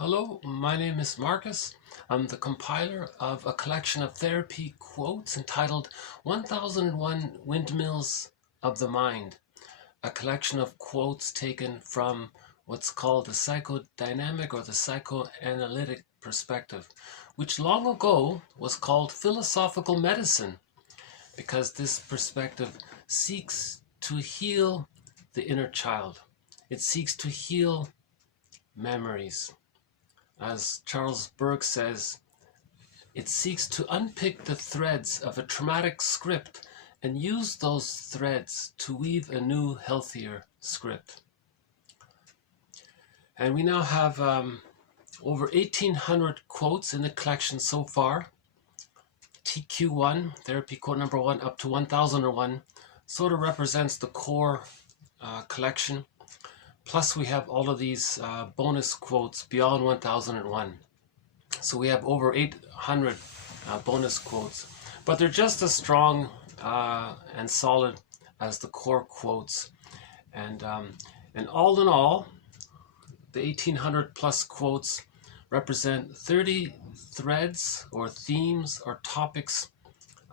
Hello, my name is Marcus. I'm the compiler of a collection of therapy quotes entitled 1001 Windmills of the Mind, a collection of quotes taken from what's called the psychodynamic or the psychoanalytic perspective, which long ago was called philosophical medicine, because this perspective seeks to heal the inner child. It seeks to heal memories. As Charles Berg says, it seeks to unpick the threads of a traumatic script and use those threads to weave a new, healthier script. And we now have over 1,800 quotes in the collection so far. TQ1, therapy quote number 1, up to 1001, sort of represents the core collection. Plus we have all of these bonus quotes beyond 1001. So we have over 800 bonus quotes. But they're just as strong and solid as the core quotes. And all in all, the 1,800 plus quotes represent 30 threads or themes or topics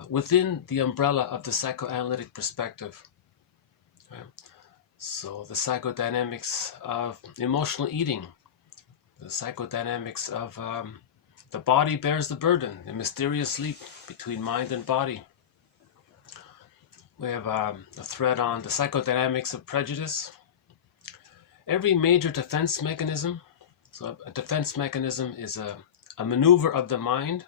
within the umbrella of the psychoanalytic perspective. Okay. So the psychodynamics of emotional eating, the psychodynamics of the body bears the burden, the mysterious leap between mind and body. We have a thread on the psychodynamics of prejudice. Every major defense mechanism, so a defense mechanism is a maneuver of the mind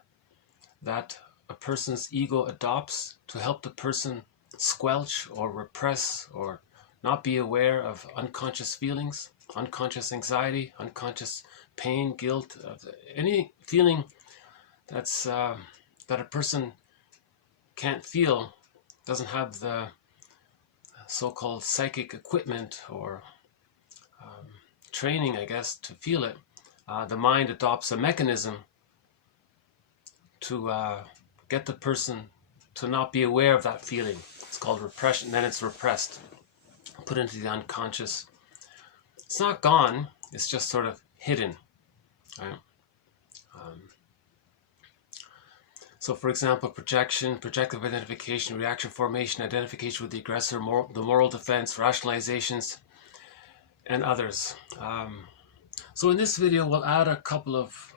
that a person's ego adopts to help the person squelch or repress or not be aware of unconscious feelings, unconscious anxiety, unconscious pain, guilt, any feeling that's that a person can't feel, doesn't have the so-called psychic equipment or training, I guess, to feel it. The mind adopts a mechanism to get the person to not be aware of that feeling. It's called repression, then it's repressed, put into the unconscious. It's not gone, it's just sort of hidden. Right? So for example, projection, projective identification, reaction formation, identification with the aggressor, the moral defense, rationalizations, and others. So in this video, we'll add a couple of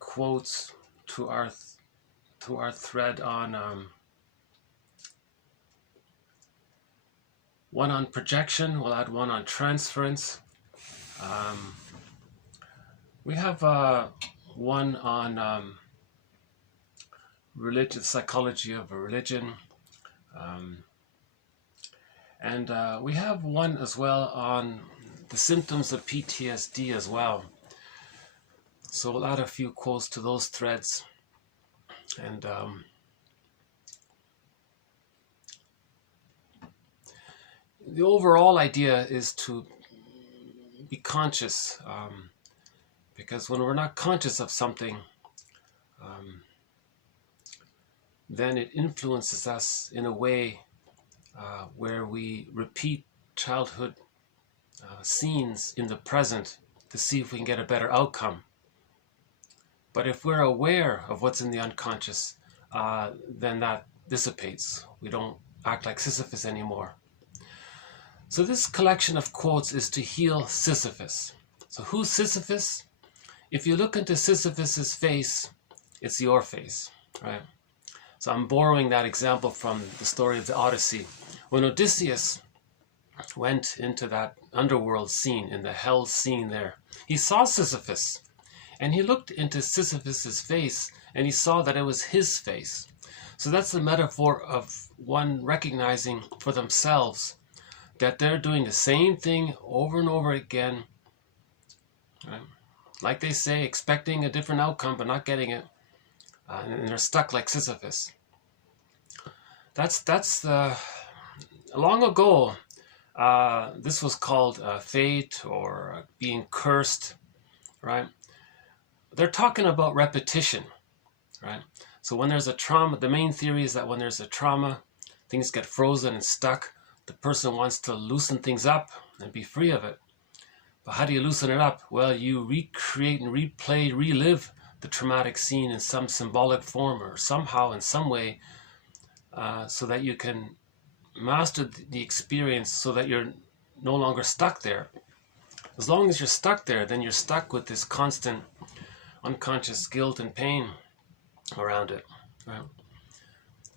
quotes to our thread on one on projection. We'll add one on transference. We have one on religion, psychology of a religion, and we have one as well on the symptoms of PTSD as well. So we'll add a few quotes to those threads, and the overall idea is to be conscious, because when we're not conscious of something, then it influences us in a way where we repeat childhood scenes in the present to see if we can get a better outcome. But if we're aware of what's in the unconscious, then that dissipates. We don't act like Sisyphus anymore. So this collection of quotes is to heal Sisyphus. So who's Sisyphus? If you look into Sisyphus's face, it's your face, right? So I'm borrowing that example from the story of the Odyssey. When Odysseus went into that underworld scene, in the hell scene there, he saw Sisyphus, and he looked into Sisyphus's face, and he saw that it was his face. So that's the metaphor of one recognizing for themselves that they're doing the same thing over and over again, right? Like they say, expecting a different outcome but not getting it, and they're stuck like Sisyphus. That's the long ago. This was called fate or being cursed, right? They're talking about repetition, right? So when there's a trauma, the main theory is that when there's a trauma, things get frozen and stuck. The person wants to loosen things up and be free of it. But how do you loosen it up? Well, you recreate and replay, relive the traumatic scene in some symbolic form or somehow in some way, so that you can master the experience so that you're no longer stuck there. As long as you're stuck there, then you're stuck with this constant unconscious guilt and pain around it. Right?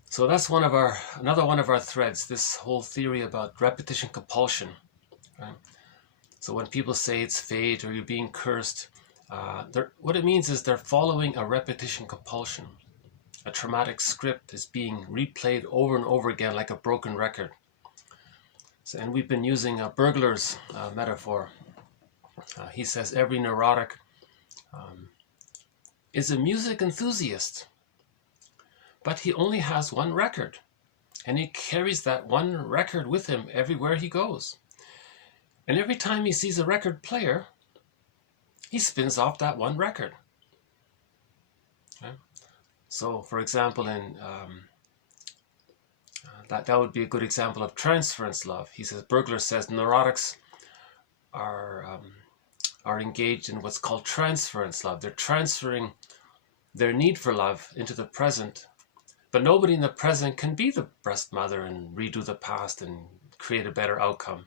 So that's another one of our threads, this whole theory about repetition compulsion. Right? So when people say it's fate or you're being cursed, what it means is they're following a repetition compulsion. A traumatic script is being replayed over and over again like a broken record. So, and we've been using a burglar's metaphor. He says every neurotic is a music enthusiast, but he only has one record, and he carries that one record with him everywhere he goes. And every time he sees a record player, he spins off that one record. Okay? So, for example, in that would be a good example of transference love. He says, Burglar says, neurotics are engaged in what's called transference love. They're transferring their need for love into the present, but nobody in the present can be the breast mother and redo the past and create a better outcome.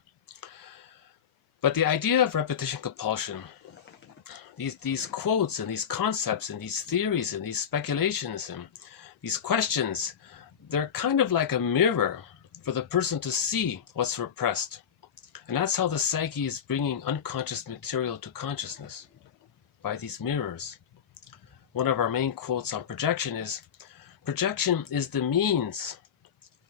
But the idea of repetition compulsion, these quotes and these concepts and these theories and these speculations and these questions, they're kind of like a mirror for the person to see what's repressed. And that's how the psyche is bringing unconscious material to consciousness, by these mirrors. One of our main quotes on projection is the means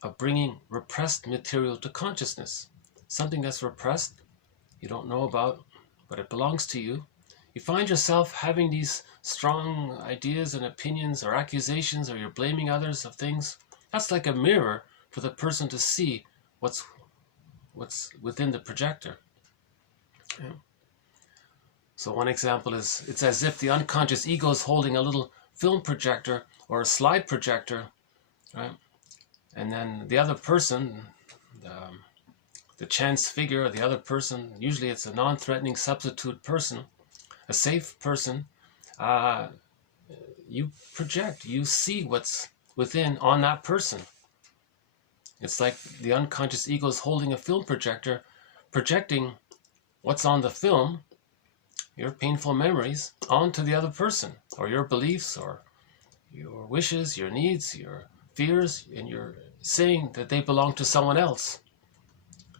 of bringing repressed material to consciousness. Something that's repressed, you don't know about, but it belongs to you. You find yourself having these strong ideas and opinions or accusations, or you're blaming others of things. That's like a mirror for the person to see what's within the projector. Yeah. So one example is, it's as if the unconscious ego is holding a little film projector or a slide projector, right? And then the other person, the chance figure, or the other person, usually it's a non-threatening substitute person, a safe person, you project, you see what's within on that person. It's like the unconscious ego is holding a film projector, projecting what's on the film, your painful memories, onto the other person, or your beliefs, or your wishes, your needs, your fears, and you're saying that they belong to someone else.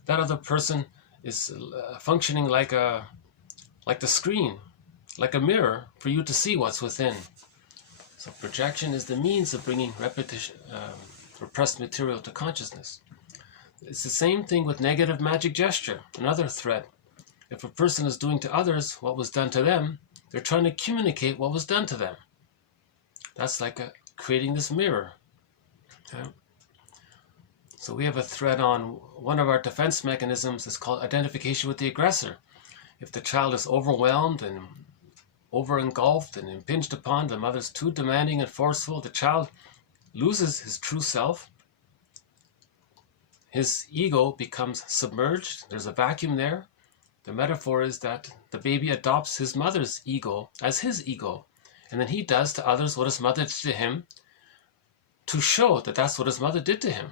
That other person is functioning like the screen, like a mirror for you to see what's within. So projection is the means of bringing repressed material to consciousness. It's the same thing with negative magic gesture, another thread. If a person is doing to others what was done to them, they're trying to communicate what was done to them. That's like creating this mirror. Okay? So we have a thread on one of our defense mechanisms is called identification with the aggressor. If the child is overwhelmed and over-engulfed and impinged upon, the mother's too demanding and forceful, the child loses his true self. His ego becomes submerged. There's a vacuum there. The metaphor is that the baby adopts his mother's ego as his ego. And then he does to others what his mother did to him to show that that's what his mother did to him.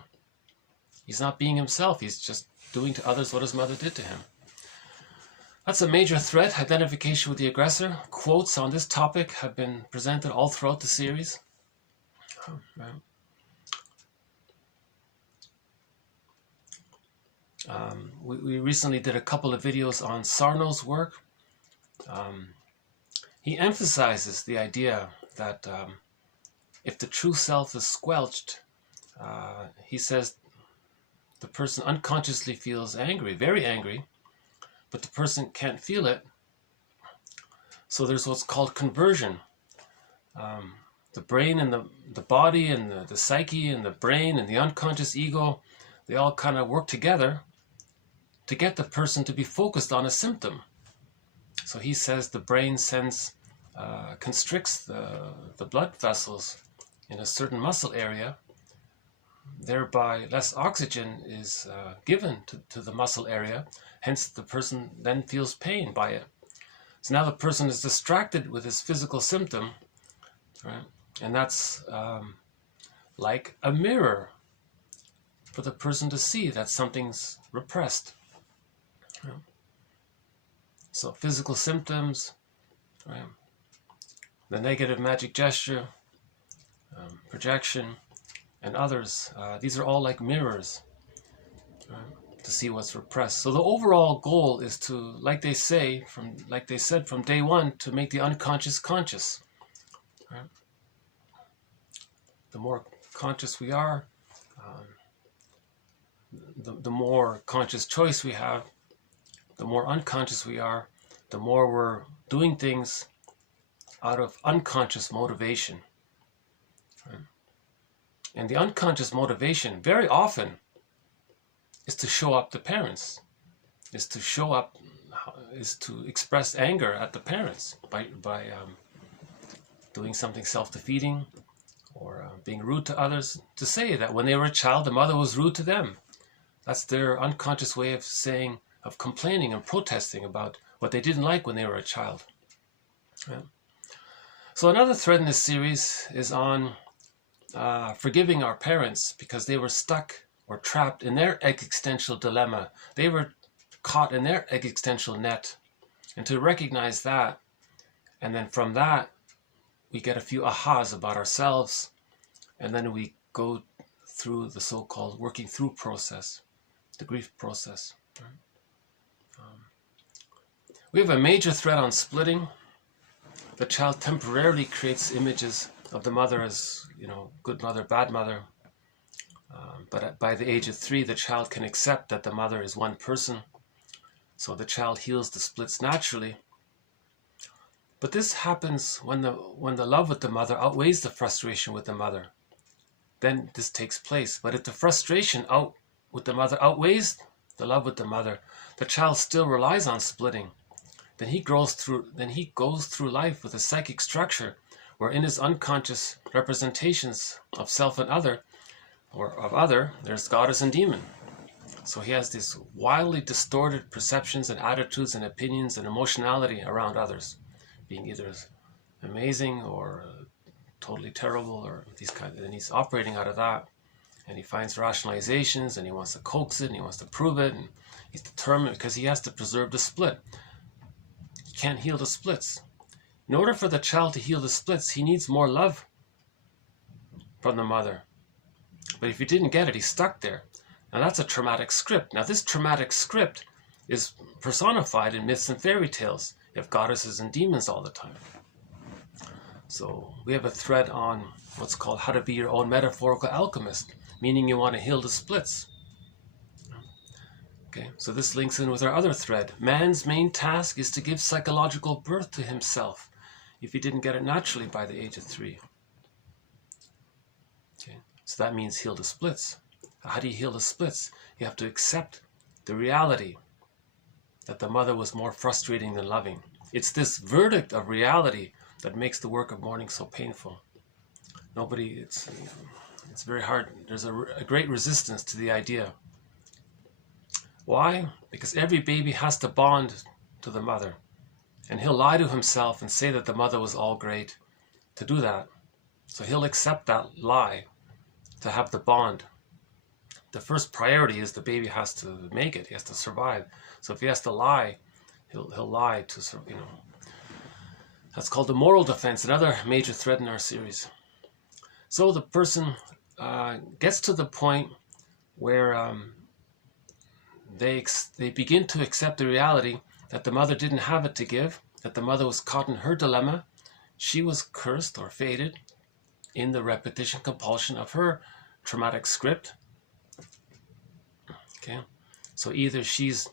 He's not being himself. He's just doing to others what his mother did to him. That's a major threat, identification with the aggressor. Quotes on this topic have been presented all throughout the series. We recently did a couple of videos on Sarno's work. He emphasizes the idea that if the true self is squelched, he says the person unconsciously feels angry, very angry, but the person can't feel it. So there's what's called conversion. The brain and the body and the psyche and the brain and the unconscious ego, they all kind of work together to get the person to be focused on a symptom. So he says the brain constricts the blood vessels in a certain muscle area, thereby less oxygen is given to the muscle area. Hence, the person then feels pain by it. So now the person is distracted with his physical symptom, right? And that's like a mirror for the person to see that something's repressed. Right? So physical symptoms, right? The negative magic gesture, projection, and others, these are all like mirrors, right, to see what's repressed. So the overall goal is to, like they said from day one, to make the unconscious conscious. Right? The more conscious we are, the more conscious choice we have. The more unconscious we are, the more we're doing things out of unconscious motivation. Right? And the unconscious motivation very often is to show up the parents, is to express anger at the parents by doing something self-defeating or being rude to others, to say that when they were a child, the mother was rude to them. That's their unconscious way of complaining and protesting about what they didn't like when they were a child. Right? So another thread in this series is on forgiving our parents because they were stuck or trapped in their existential dilemma. They were caught in their existential net. And to recognize that, and then from that, we get a few ahas about ourselves, and then we go through the so-called working through process, the grief process. Right? We have a major thread on splitting. The child temporarily creates images of the mother as, good mother, bad mother. But by the age of 3, the child can accept that the mother is one person. So the child heals the splits naturally. But this happens when the love with the mother outweighs the frustration with the mother. Then this takes place. But if the frustration with the mother outweighs the love with the mother, the child still relies on splitting. Then he goes through life with a psychic structure where in his unconscious representations of self and other, or of other, there's goddess and demon. So he has these wildly distorted perceptions and attitudes and opinions and emotionality around others, being either amazing or totally terrible, or and he's operating out of that. And he finds rationalizations, and he wants to coax it, and he wants to prove it, and he's determined because he has to preserve the split. He can't heal the splits. In order for the child to heal the splits, he needs more love from the mother. But if he didn't get it, he's stuck there. Now that's a traumatic script. Now this traumatic script is personified in myths and fairy tales. You have goddesses and demons all the time. So we have a thread on what's called how to be your own metaphorical alchemist, meaning you want to heal the splits. Okay, so this links in with our other thread. Man's main task is to give psychological birth to himself if he didn't get it naturally by the age of 3. Okay, so that means heal the splits. How do you heal the splits? You have to accept the reality that the mother was more frustrating than loving. It's this verdict of reality that makes the work of mourning so painful. It's very hard. There's a great resistance to the idea. Why? Because every baby has to bond to the mother. And he'll lie to himself and say that the mother was all great to do that. So he'll accept that lie to have the bond. The first priority is the baby has to make it. He has to survive. So if he has to lie, he'll lie to survive. That's called the moral defense, another major thread in our series. So the person gets to the point where they begin to accept the reality that the mother didn't have it to give, that the mother was caught in her dilemma. She was cursed or fated in the repetition compulsion of her traumatic script. Okay, so either she's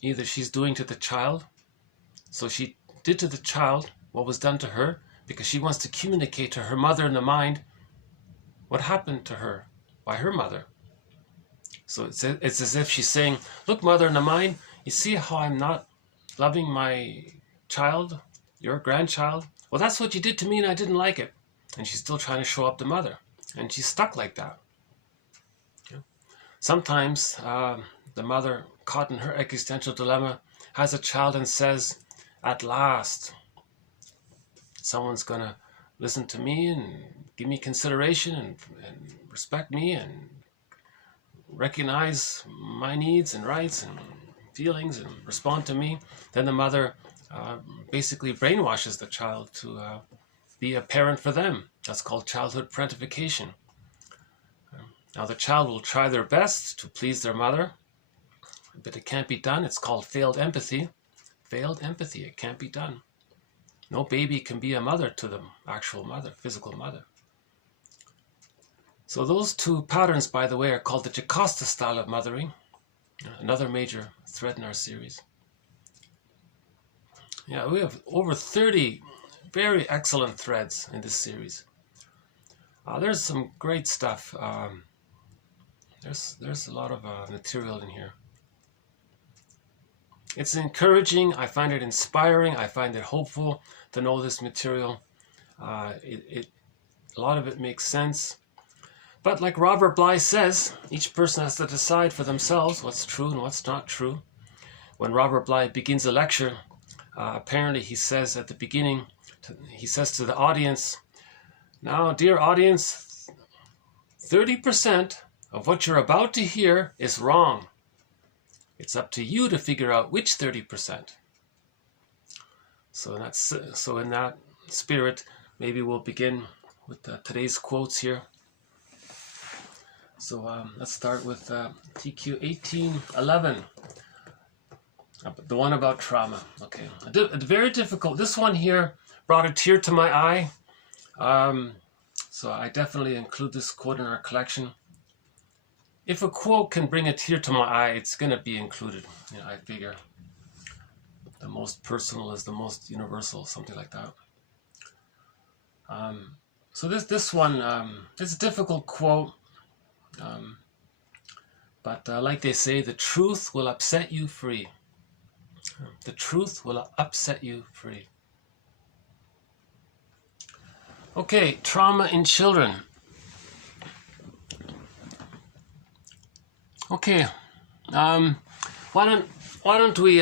doing to the child, so she did to the child what was done to her because she wants to communicate to her mother in the mind what happened to her by her mother. So it's as if she's saying, look, mother in the mind, you see how I'm not loving my child, your grandchild? Well, that's what you did to me and I didn't like it. And she's still trying to show up the mother. And she's stuck like that. Sometimes the mother, caught in her existential dilemma, has a child and says, at last, someone's going to listen to me and give me consideration and respect me and recognize my needs and rights and feelings and respond to me. Then the mother basically brainwashes the child to be a parent for them. That's called childhood parentification. Now the child will try their best to please their mother, but it can't be done. It's called failed empathy. Failed empathy, it can't be done. No baby can be a mother to the actual mother, physical mother. So those two patterns, by the way, are called the Jocasta style of mothering, another major thread in our series. Yeah, we have over 30 very excellent threads in this series. There's some great stuff. There's a lot of material in here. It's encouraging. I find it inspiring. I find it hopeful to know this material. A lot of it makes sense. But like Robert Bly says, each person has to decide for themselves what's true and what's not true. When Robert Bly begins a lecture, apparently he says at the beginning, he says to the audience, now, dear audience, 30% of what you're about to hear is wrong. It's up to you to figure out which 30%. So in that spirit, maybe we'll begin with today's quotes here. So let's start with TQ 1811, the one about trauma. Okay, very difficult. This one here brought a tear to my eye. So I definitely include this quote in our collection. If a quote can bring a tear to my eye, it's going to be included. You know, I figure the most personal is the most universal, something like that. So this one, it's a difficult quote. But like they say, the truth will upset you free. The truth will upset you free. Okay, trauma in children. Okay, why don't we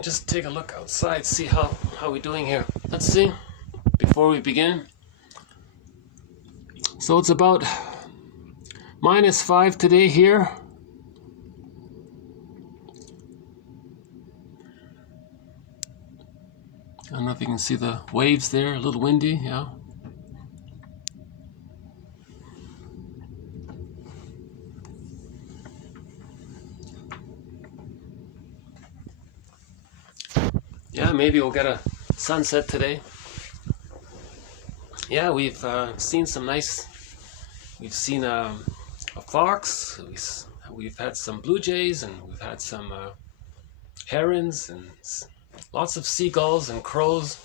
just take a look outside, see how we're doing here. Let's see before we begin. So it's about -5 today here. I don't know if you can see the waves there, a little windy, yeah. Yeah, maybe we'll get a sunset today. Yeah, we've seen some nice, we've seen a fox, we've had some blue jays, and we've had some herons, and lots of seagulls and crows.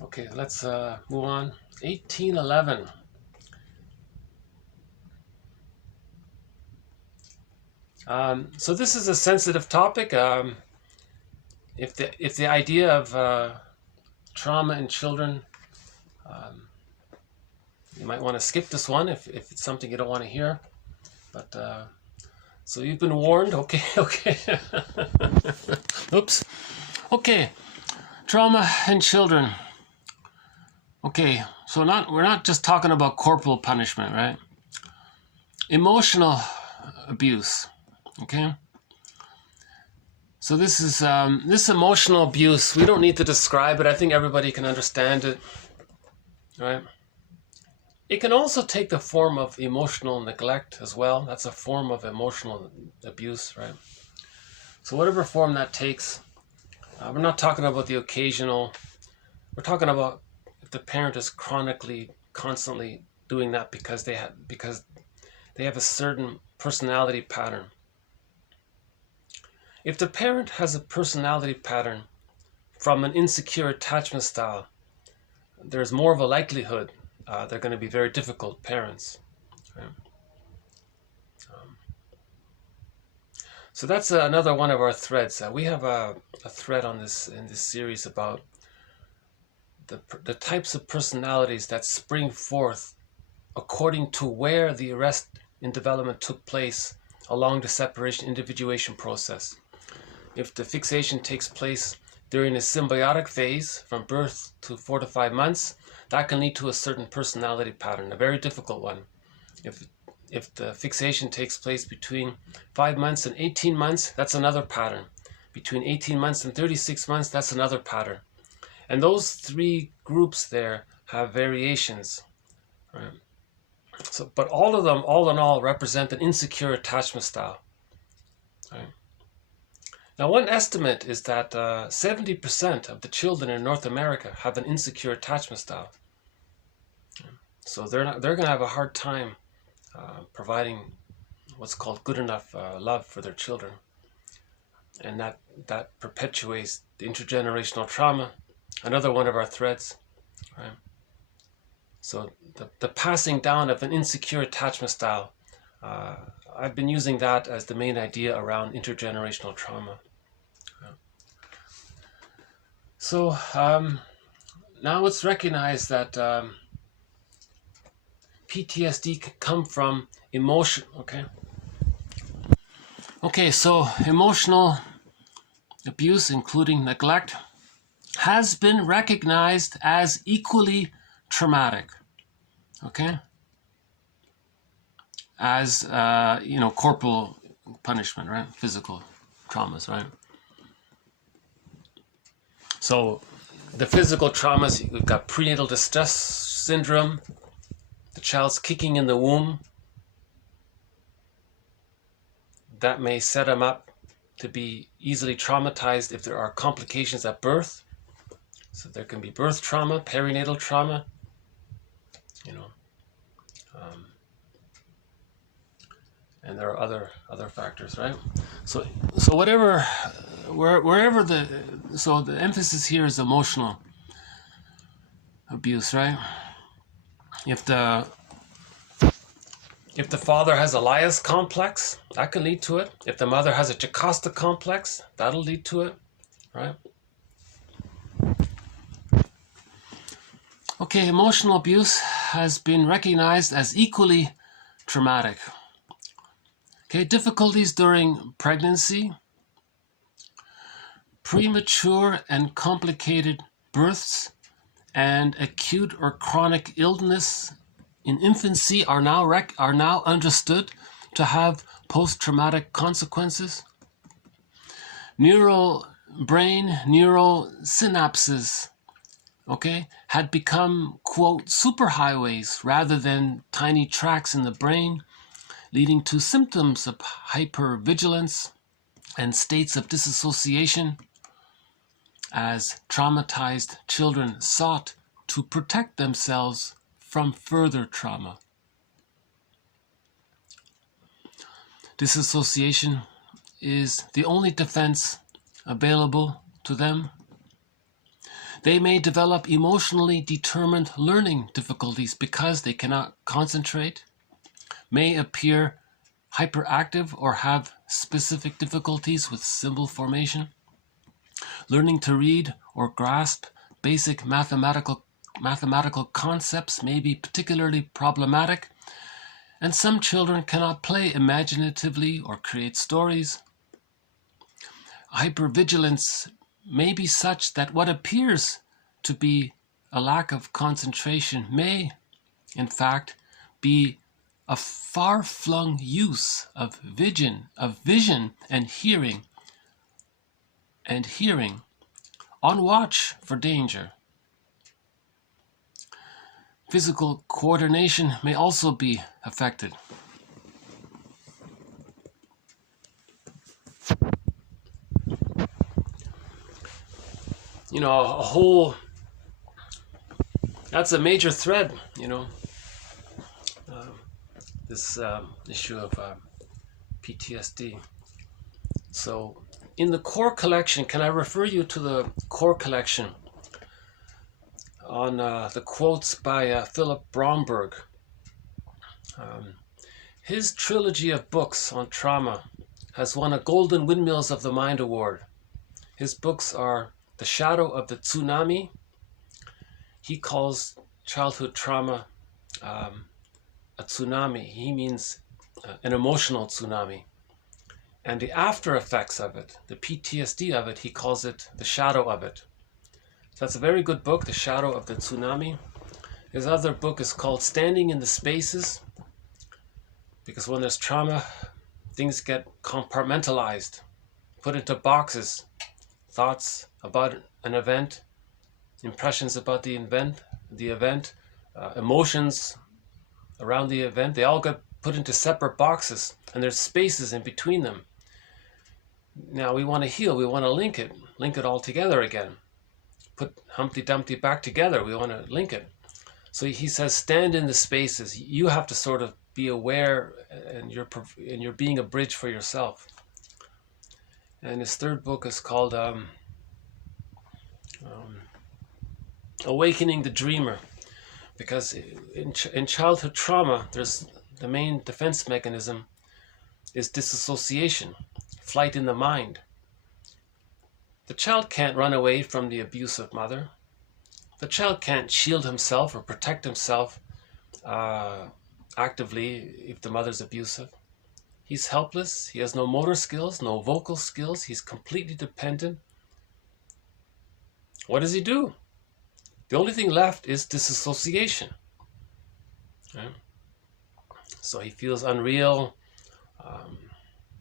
Okay, let's move on. 1811. So this is a sensitive topic. If the idea of trauma in children, you might want to skip this one if it's something you don't want to hear. But so you've been warned. Okay, okay. Oops. Okay, trauma in children. Okay, so we're not just talking about corporal punishment, right? Emotional abuse. Okay. So this is this emotional abuse. We don't need to describe it. I think everybody can understand it, right? It can also take the form of emotional neglect as well. That's a form of emotional abuse, right? So whatever form that takes, we're not talking about the occasional. We're talking about if the parent is chronically, constantly doing that because they have a certain personality pattern. If the parent has a personality pattern from an insecure attachment style, there's more of a likelihood they're going to be very difficult parents. Right? So that's another one of our threads. We have a thread on this in this series about the types of personalities that spring forth according to where the arrest in development took place along the separation individuation process. If the fixation takes place during a symbiotic phase from birth to 4 to 5 months, that can lead to a certain personality pattern, a very difficult one. If the fixation takes place between 5 months and 18 months, that's another pattern. Between 18 months and 36 months, that's another pattern. And those three groups there have variations. Right? So, but all of them, all in all, represent an insecure attachment style. Right? Now, one estimate is that 70% of the children in North America have an insecure attachment style. So they're going to have a hard time providing what's called good enough love for their children. And that perpetuates the intergenerational trauma, another one of our threads. Right? So the passing down of an insecure attachment style, I've been using that as the main idea around intergenerational trauma. So now it's recognized that PTSD can come from emotion. Okay, so emotional abuse, including neglect, has been recognized as equally traumatic. Okay, as corporal punishment, right? Physical traumas, right? So the physical traumas, we've got prenatal distress syndrome, the child's kicking in the womb. That may set them up to be easily traumatized if there are complications at birth. So there can be birth trauma, perinatal trauma, and there are other factors, right? So wherever the emphasis here is emotional abuse, right? If the father has a Elias complex, that can lead to it. If the mother has a Jocasta complex, that'll lead to it, right? Okay, emotional abuse has been recognized as equally traumatic. Okay, difficulties during pregnancy, premature and complicated births, and acute or chronic illness in infancy are now understood to have post-traumatic consequences. Neural synapses, had become, quote, superhighways rather than tiny tracks in the brain, leading to symptoms of hypervigilance and states of dissociation as traumatized children sought to protect themselves from further trauma. Dissociation is the only defense available to them. They may develop emotionally determined learning difficulties because they cannot concentrate, may appear hyperactive or have specific difficulties with symbol formation. Learning to read or grasp basic mathematical concepts may be particularly problematic, and some children cannot play imaginatively or create stories. Hypervigilance may be such that what appears to be a lack of concentration may, in fact, be a far-flung use of vision and hearing, on watch for danger. Physical coordination may also be affected. That's a major thread, this issue of PTSD. So in the core collection, can I refer you to the core collection on the quotes by Philip Bromberg? His trilogy of books on trauma has won a Golden Windmills of the Mind Award. His books are The Shadow of the Tsunami. He calls childhood trauma a tsunami. He means an emotional tsunami. And the after effects of it, the PTSD of it, he calls it the shadow of it. So that's a very good book, The Shadow of the Tsunami. His other book is called Standing in the Spaces, because when there's trauma, things get compartmentalized, put into boxes. Thoughts about an event, impressions about the event, emotions around the event, they all get put into separate boxes, and there's spaces in between them. Now we want to heal, we want to link it all together again. Put Humpty Dumpty back together, we want to link it. So he says, stand in the spaces. You have to sort of be aware, and you're being a bridge for yourself. And his third book is called Awakening the Dreamer, because in childhood trauma, there's the main defense mechanism is dissociation, flight in the mind. The child can't run away from the abusive mother. The child can't shield himself or protect himself actively if the mother's abusive. He's helpless. He has no motor skills, no vocal skills. He's completely dependent. What does he do? The only thing left is disassociation. Right? So he feels unreal.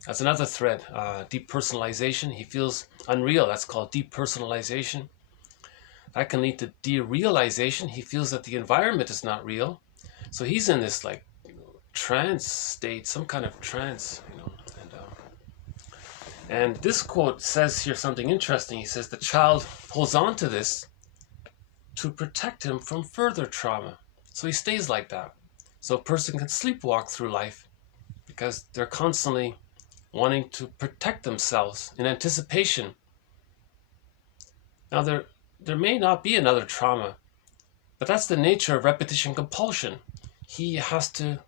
That's another thread, depersonalization. He feels unreal. That's called depersonalization. That can lead to derealization. He feels that the environment is not real. So he's in this like trance state, some kind of trance, you know. And this quote says here something interesting. He says the child holds on to this to protect him from further trauma. So he stays like that. So a person can sleepwalk through life because they're constantly wanting to protect themselves in anticipation. Now there may not be another trauma, but that's the nature of repetition compulsion. He has to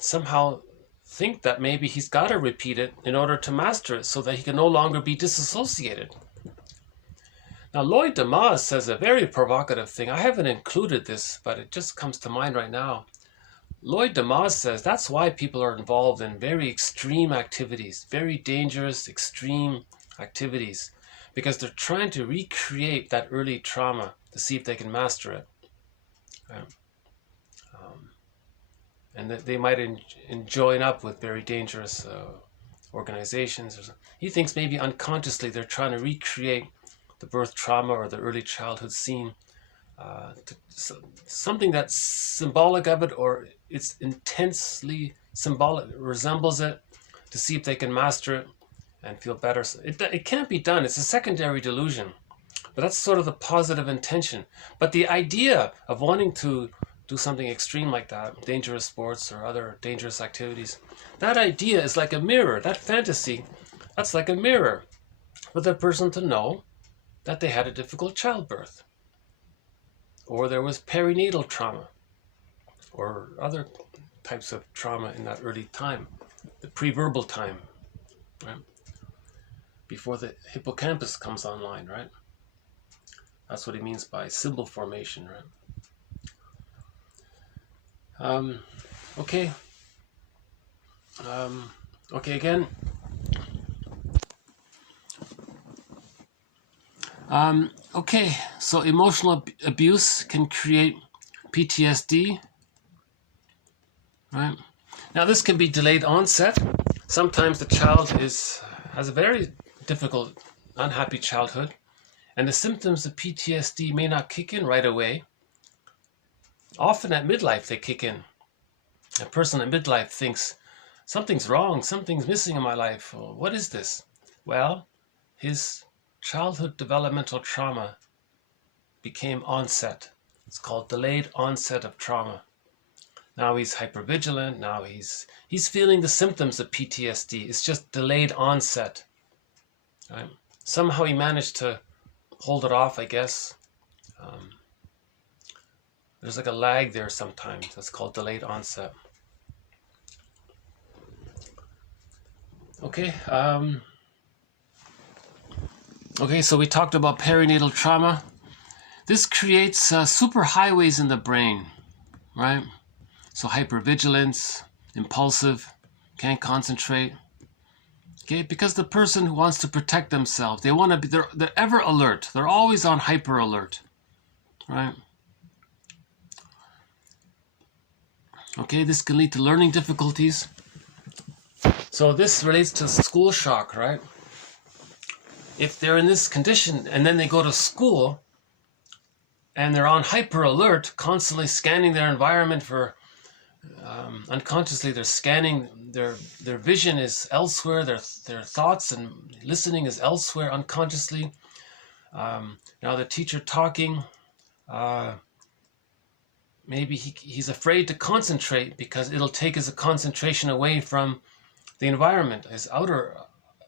somehow think that maybe he's got to repeat it in order to master it so that he can no longer be disassociated. Now, Lloyd DeMause says a very provocative thing. I haven't included this, but it just comes to mind right now. Lloyd DeMause says that's why people are involved in very extreme activities, very dangerous, extreme activities, because they're trying to recreate that early trauma to see if they can master it. And that they might join up with very dangerous organizations. He thinks maybe unconsciously they're trying to recreate the birth trauma or the early childhood scene, something that's symbolic of it, or it's intensely symbolic, resembles it, to see if they can master it and feel better. It can't be done. It's a secondary delusion, but that's sort of the positive intention. But the idea of wanting to do something extreme like that, dangerous sports or other dangerous activities, that idea is like a mirror. That fantasy, that's like a mirror for the person to know that they had a difficult childbirth, or there was perinatal trauma, or other types of trauma in that early time, the preverbal time, right? Before the hippocampus comes online, right? That's what he means by symbol formation, right? Okay, again. Okay, so emotional abuse can create PTSD, right? Now this can be delayed onset. Sometimes the child has a very difficult, unhappy childhood, and the symptoms of PTSD may not kick in right away. Often at midlife they kick in. A person at midlife thinks, something's wrong, something's missing in my life. Oh, what is this? Well, his childhood developmental trauma became onset. It's called delayed onset of trauma. Now he's hypervigilant. Now he's feeling the symptoms of PTSD. It's just delayed onset. Right? Somehow he managed to hold it off, I guess. There's like a lag there sometimes. That's called delayed onset. Okay. Okay, so we talked about perinatal trauma. This creates superhighways in the brain. right? So hypervigilance, impulsive, can't concentrate. Okay, because the person who wants to protect themselves, they want to be, they're ever alert. They're always on hyper alert, right? Okay, this can lead to learning difficulties. So this relates to school shock, right? If they're in this condition and then they go to school and they're on hyper alert, constantly scanning their environment for unconsciously they're scanning, their vision is elsewhere, their thoughts and listening is elsewhere unconsciously. Now the teacher talking, maybe he's afraid to concentrate because it'll take his concentration away from the environment,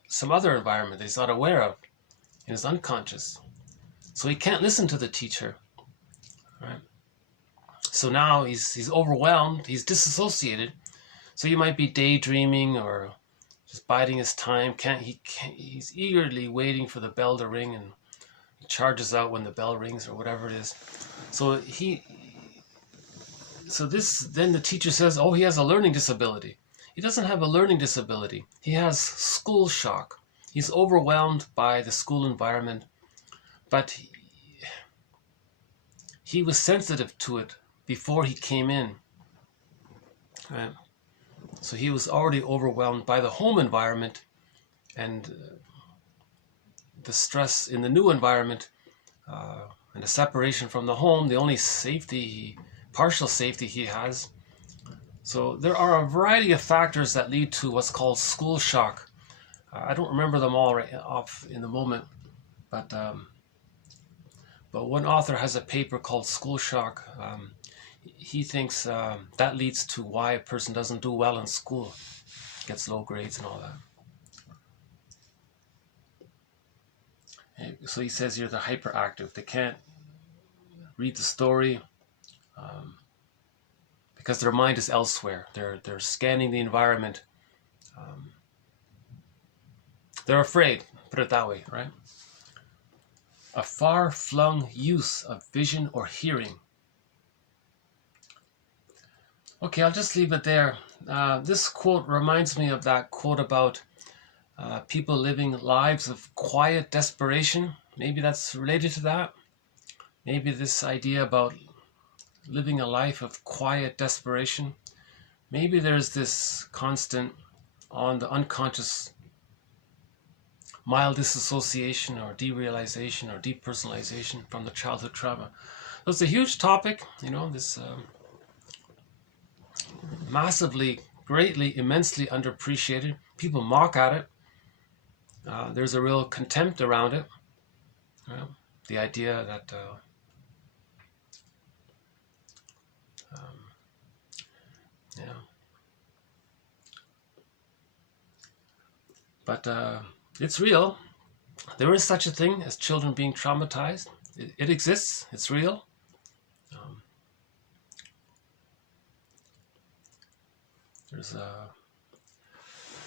some other environment that he's not aware of in his unconscious. So he can't listen to the teacher, right? So now he's overwhelmed, he's disassociated. So he might be daydreaming or just biding his time. He's eagerly waiting for the bell to ring, and he charges out when the bell rings or whatever it is. So then the teacher says, oh, he has a learning disability. He doesn't have a learning disability. He has school shock. He's overwhelmed by the school environment, but he was sensitive to it before he came in, right? So he was already overwhelmed by the home environment and the stress in the new environment and the separation from the home, the only partial safety he has. So there are a variety of factors that lead to what's called school shock. I don't remember them all right off in the moment, but one author has a paper called School Shock. He thinks that leads to why a person doesn't do well in school, gets low grades and all that. So he says here they're hyperactive. They can't read the story because their mind is elsewhere. They're scanning the environment. They're afraid, put it that way, right? A far-flung use of vision or hearing. Okay, I'll just leave it there. This quote reminds me of that quote about people living lives of quiet desperation. Maybe that's related to that. Maybe this idea about living a life of quiet desperation. Maybe there's this constant on the unconscious mild dissociation or derealization or depersonalization from the childhood trauma. So it's a huge topic, this massively, greatly, immensely underappreciated. People mock at it. There's a real contempt around it. The idea that but it's real. There is such a thing as children being traumatized. It exists. It's real. There's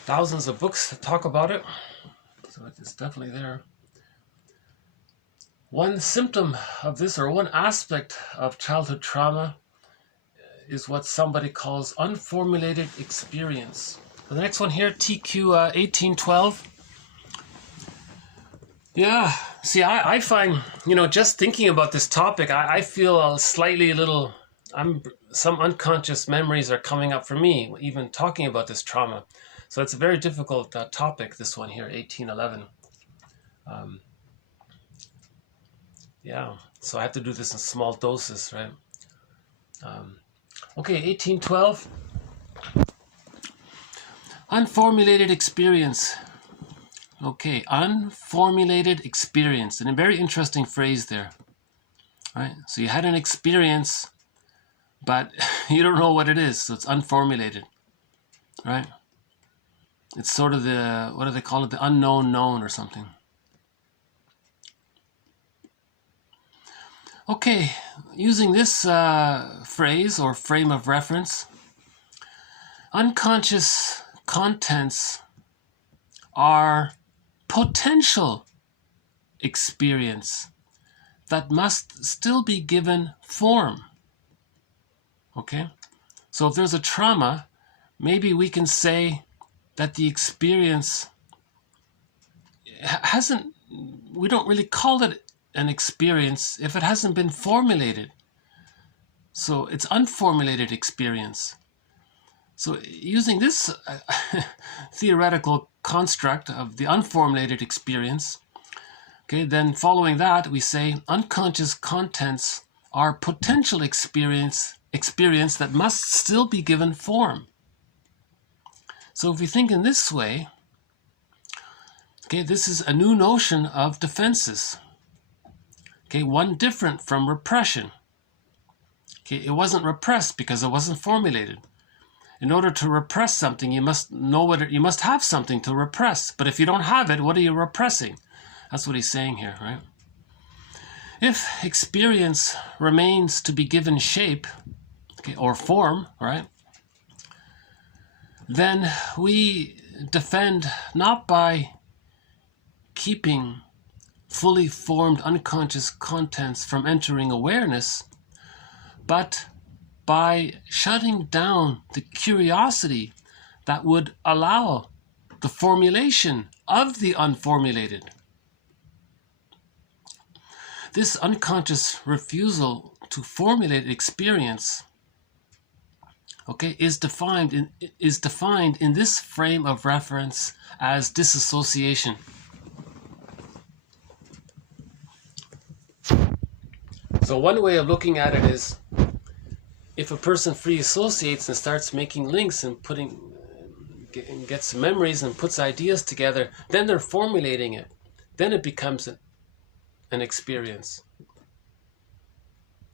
thousands of books that talk about it, so it's definitely there. One symptom of this, or one aspect of childhood trauma, is what somebody calls unformulated experience. The next one here, TQ 1812. Yeah, see, I find, just thinking about this topic, I feel slightly some unconscious memories are coming up for me, even talking about this trauma. So it's a very difficult topic, this one here, 1811. Yeah, so I have to do this in small doses, right? Okay, 1812. Unformulated experience. Okay, unformulated experience. And a very interesting phrase there. Right? So you had an experience, but you don't know what it is, so it's unformulated. Right? It's sort of what do they call it? The unknown known or something. Okay, using this phrase or frame of reference, unconscious contents are potential experience that must still be given form. Okay? So if there's a trauma, maybe we can say that the experience we don't really call it an experience if it hasn't been formulated. So it's unformulated experience. So using this theoretical construct of the unformulated experience, okay, then following that we say unconscious contents are potential experience that must still be given form. So if we think in this way, okay, this is a new notion of defenses. Okay, one different from repression. Okay, it wasn't repressed because it wasn't formulated. In order to repress something, you must have something to repress. But if you don't have it, what are you repressing? That's what he's saying here, right? If experience remains to be given shape, okay, or form, right, then we defend not by keeping fully formed unconscious contents from entering awareness, but by shutting down the curiosity that would allow the formulation of the unformulated. This unconscious refusal to formulate experience, okay, is defined in this frame of reference as dissociation. So one way of looking at it is, if a person free associates and starts making links and gets memories and puts ideas together, then they're formulating it. Then it becomes an experience.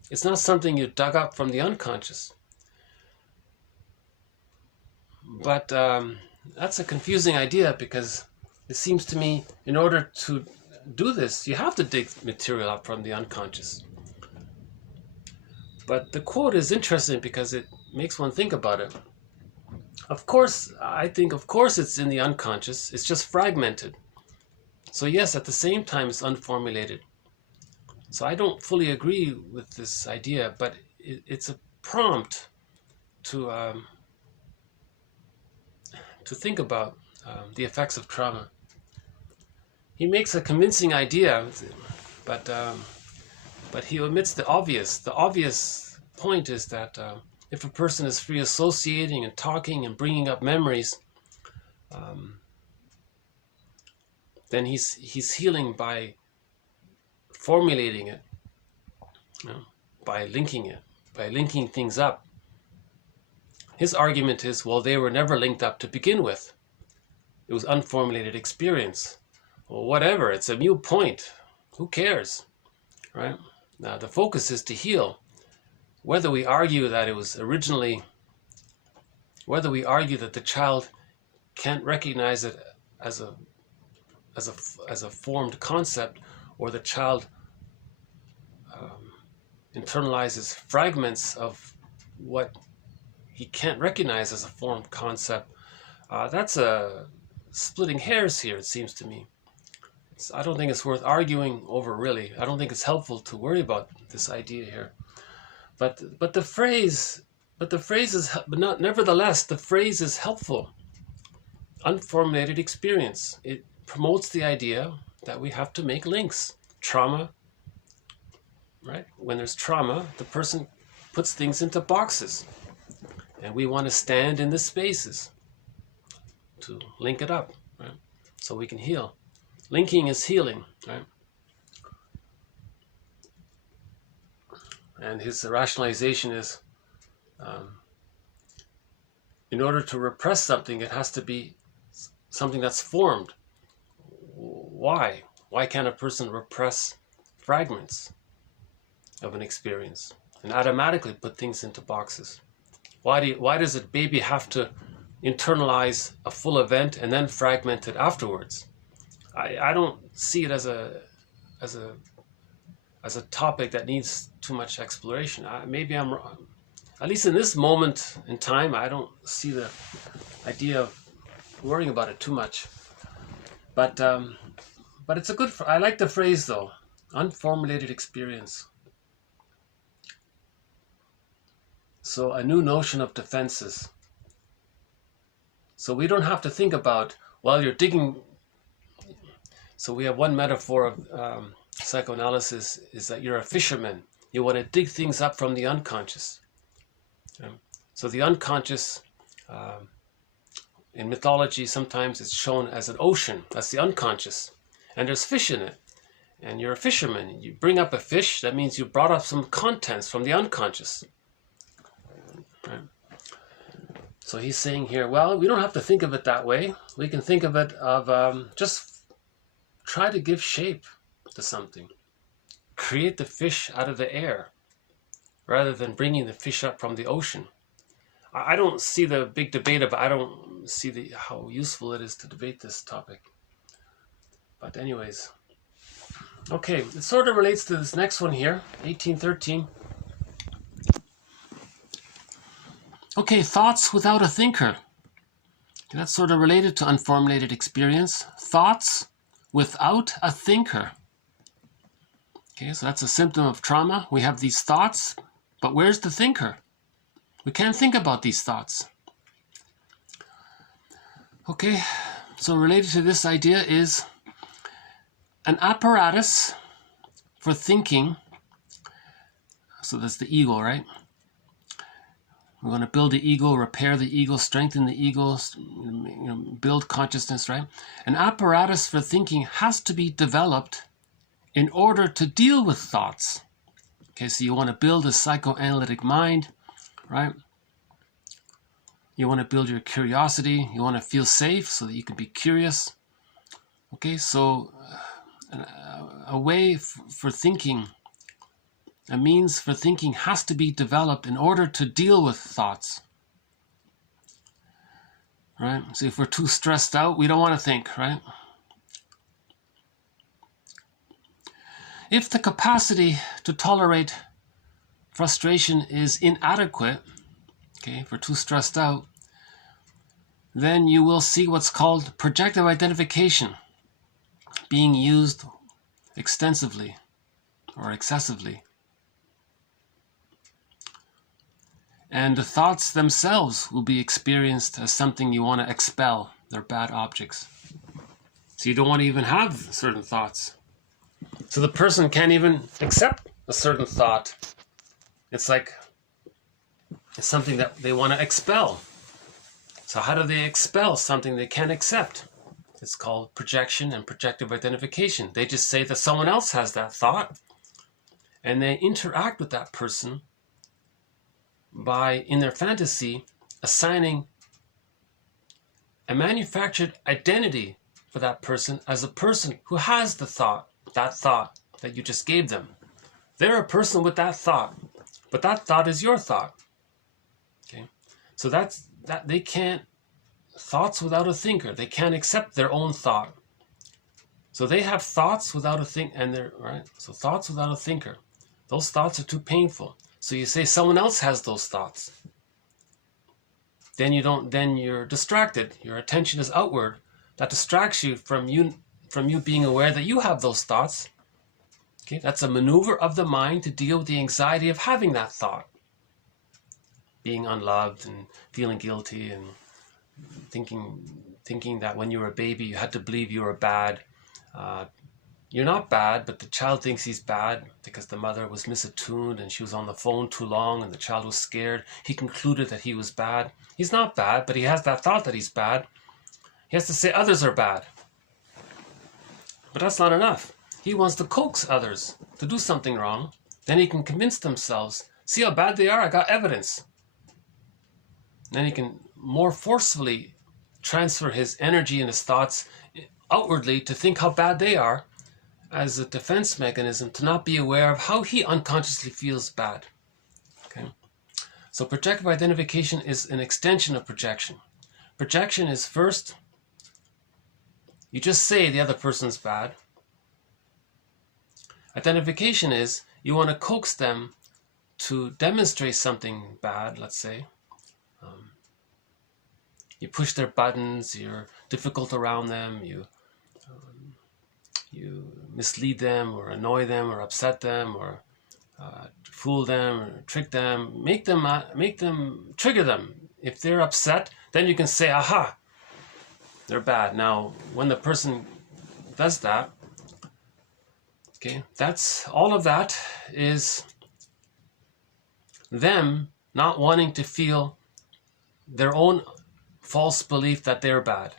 It's not something you dug up from the unconscious. But that's a confusing idea, because it seems to me in order to do this, you have to dig material up from the unconscious. But the quote is interesting because it makes one think about it. Of course, I think, of course, it's in the unconscious. It's just fragmented. So yes, at the same time, it's unformulated. So I don't fully agree with this idea, but it's a prompt to think about the effects of trauma. He makes a convincing idea, but he omits the obvious. The obvious point is that if a person is free associating and talking and bringing up memories, then he's healing by formulating it, by linking things up. His argument is, well, they were never linked up to begin with. It was unformulated experience. Well, whatever, it's a moot point. Who cares, right? Now, the focus is to heal. Whether we argue that it was originally, whether we argue that the child can't recognize it as a formed concept, or the child internalizes fragments of what he can't recognize as a formed concept, that's a splitting hairs here, it seems to me. I don't think it's worth arguing over, really. I don't think it's helpful to worry about this idea here. But the phrase is, nevertheless, the phrase is helpful. Unformulated experience. It promotes the idea that we have to make links. Trauma, right? When there's trauma, the person puts things into boxes, and we want to stand in the spaces to link it up, right? So we can heal. Linking is healing, right? And his rationalization is, in order to repress something, it has to be something that's formed. Why? Why can't a person repress fragments of an experience and automatically put things into boxes? Why does a baby have to internalize a full event and then fragment it afterwards? I don't see it as a topic that needs too much exploration. Maybe I'm wrong. At least in this moment in time, I don't see the idea of worrying about it too much. But it's a good. I like the phrase though. Unformulated experience. So a new notion of defenses. So we don't have to think about, while you're digging. So we have one metaphor of psychoanalysis is that you're a fisherman. You want to dig things up from the unconscious. So the unconscious, in mythology, sometimes it's shown as an ocean. That's the unconscious. And there's fish in it. And you're a fisherman. You bring up a fish, that means you brought up some contents from the unconscious. Right? So he's saying here, well, we don't have to think of it that way. We can think of it of just try to give shape to something. Create the fish out of the air rather than bringing the fish up from the ocean. I don't see the big debate about, I don't see how useful it is to debate this topic. But anyways, okay, it sort of relates to this next one here, 1813. Okay, thoughts without a thinker. That's sort of related to unformulated experience. Thoughts without a thinker. Okay, so that's a symptom of trauma. We have these thoughts, but where's the thinker? We can't think about these thoughts. Okay, so related to this idea is an apparatus for thinking. So that's the ego, right? We're going to build the ego, repair the ego, strengthen the ego, build consciousness, right? An apparatus for thinking has to be developed in order to deal with thoughts. Okay, so you want to build a psychoanalytic mind, right? You want to build your curiosity. You want to feel safe so that you can be curious. Okay, so a way for thinking, a means for thinking has to be developed in order to deal with thoughts. Right? So if we're too stressed out, we don't want to think, right? If the capacity to tolerate frustration is inadequate, okay, if we're too stressed out, then you will see what's called projective identification being used extensively or excessively. And the thoughts themselves will be experienced as something you want to expel. They're bad objects. So you don't want to even have certain thoughts. So the person can't even accept a certain thought. It's like it's something that they want to expel. So how do they expel something they can't accept? It's called projection and projective identification. They just say that someone else has that thought, and they interact with that person by, in their fantasy, assigning a manufactured identity for that person as a person who has the thought, that you just gave them. They're a person with that thought, but that thought is your thought. Okay, so that they can't, thoughts without a thinker, they can't accept their own thought. So they have thoughts without a think, and they're right. So thoughts without a thinker, those thoughts are too painful. So you say someone else has those thoughts. Then you're distracted. Your attention is outward. That distracts you from you being aware that you have those thoughts. Okay, that's a maneuver of the mind to deal with the anxiety of having that thought. Being unloved and feeling guilty and thinking that when you were a baby you had to believe you were bad. You're not bad, but the child thinks he's bad because the mother was misattuned and she was on the phone too long and the child was scared. He concluded that he was bad. He's not bad, but he has that thought that he's bad. He has to say others are bad. But that's not enough. He wants to coax others to do something wrong. Then he can convince themselves, see how bad they are? I got evidence. Then he can more forcefully transfer his energy and his thoughts outwardly to think how bad they are, as a defense mechanism to not be aware of how he unconsciously feels bad. Okay, so projective identification is an extension of projection. Projection is first, you just say the other person's bad. Identification is you want to coax them to demonstrate something bad, let's say. You push their buttons, you're difficult around them, you mislead them or annoy them or upset them or fool them, trick them, make them, trigger them. If they're upset, then you can say, aha, they're bad. Now, when the person does that, okay, that's all of that is them not wanting to feel their own false belief that they're bad,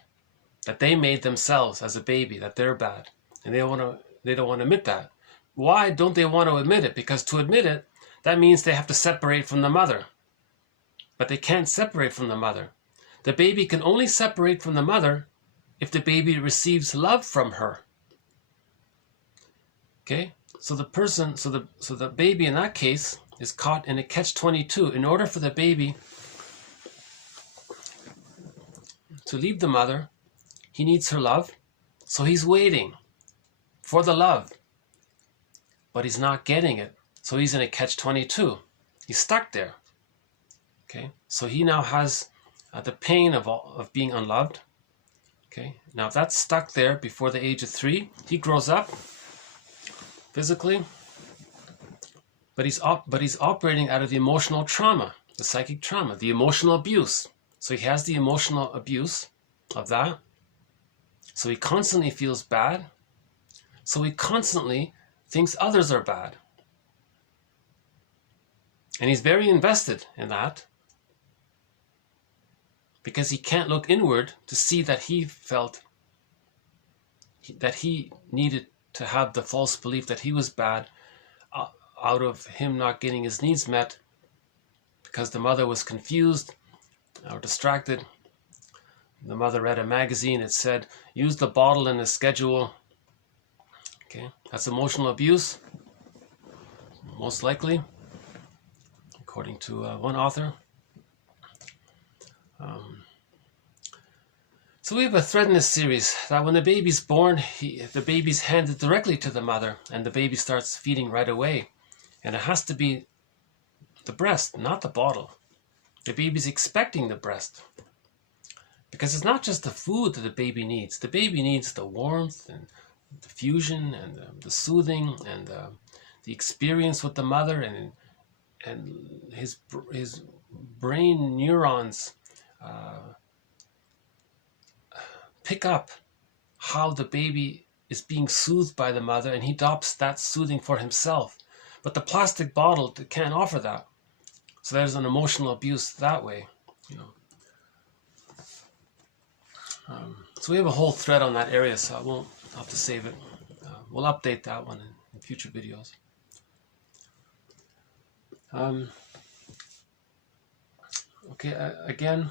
that they made themselves as a baby, that they're bad, and they don't want to admit that. Why don't they want to admit it? Because to admit it, that means they have to separate from the mother. But they can't separate from the mother. The baby can only separate from the mother if the baby receives love from her. Okay? So the baby in that case is caught in a catch-22. In order for the baby to leave the mother, he needs her love. So he's waiting for the love. But he's not getting it. So he's in a catch-22. He's stuck there. Okay? So he now has the pain of being unloved. Okay? Now if that's stuck there before the age of 3, he grows up physically, but he's operating out of the emotional trauma, the psychic trauma, the emotional abuse. So he has the emotional abuse of that. So he constantly feels bad. So he constantly thinks others are bad. And he's very invested in that because he can't look inward to see that he felt that he needed to have the false belief that he was bad out of him not getting his needs met because the mother was confused or distracted. The mother read a magazine. It said, use the bottle in the schedule. Okay, that's emotional abuse, most likely, according to one author. So we have a thread in this series that when the baby's born, the baby's handed directly to the mother and the baby starts feeding right away. And it has to be the breast, not the bottle. The baby's expecting the breast. Because it's not just the food that the baby needs. The baby needs the warmth and the fusion and the soothing and the experience with the mother and his brain neurons pick up how the baby is being soothed by the mother, and he adopts that soothing for himself. But the plastic bottle can't offer that. So there's an emotional abuse that way, you know. So we have a whole thread on that area, so I won't have to save it. We'll update that one in future videos. Okay, again.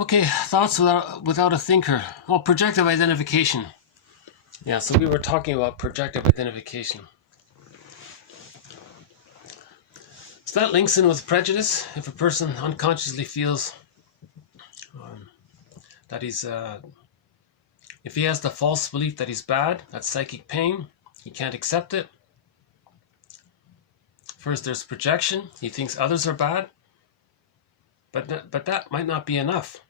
Okay, thoughts without a thinker. Oh, projective identification. Yeah, so we were talking about projective identification. So that links in with prejudice. If a person unconsciously feels that he's, if he has the false belief that he's bad, that's psychic pain, he can't accept it. First, there's projection. He thinks others are bad, but that might not be enough.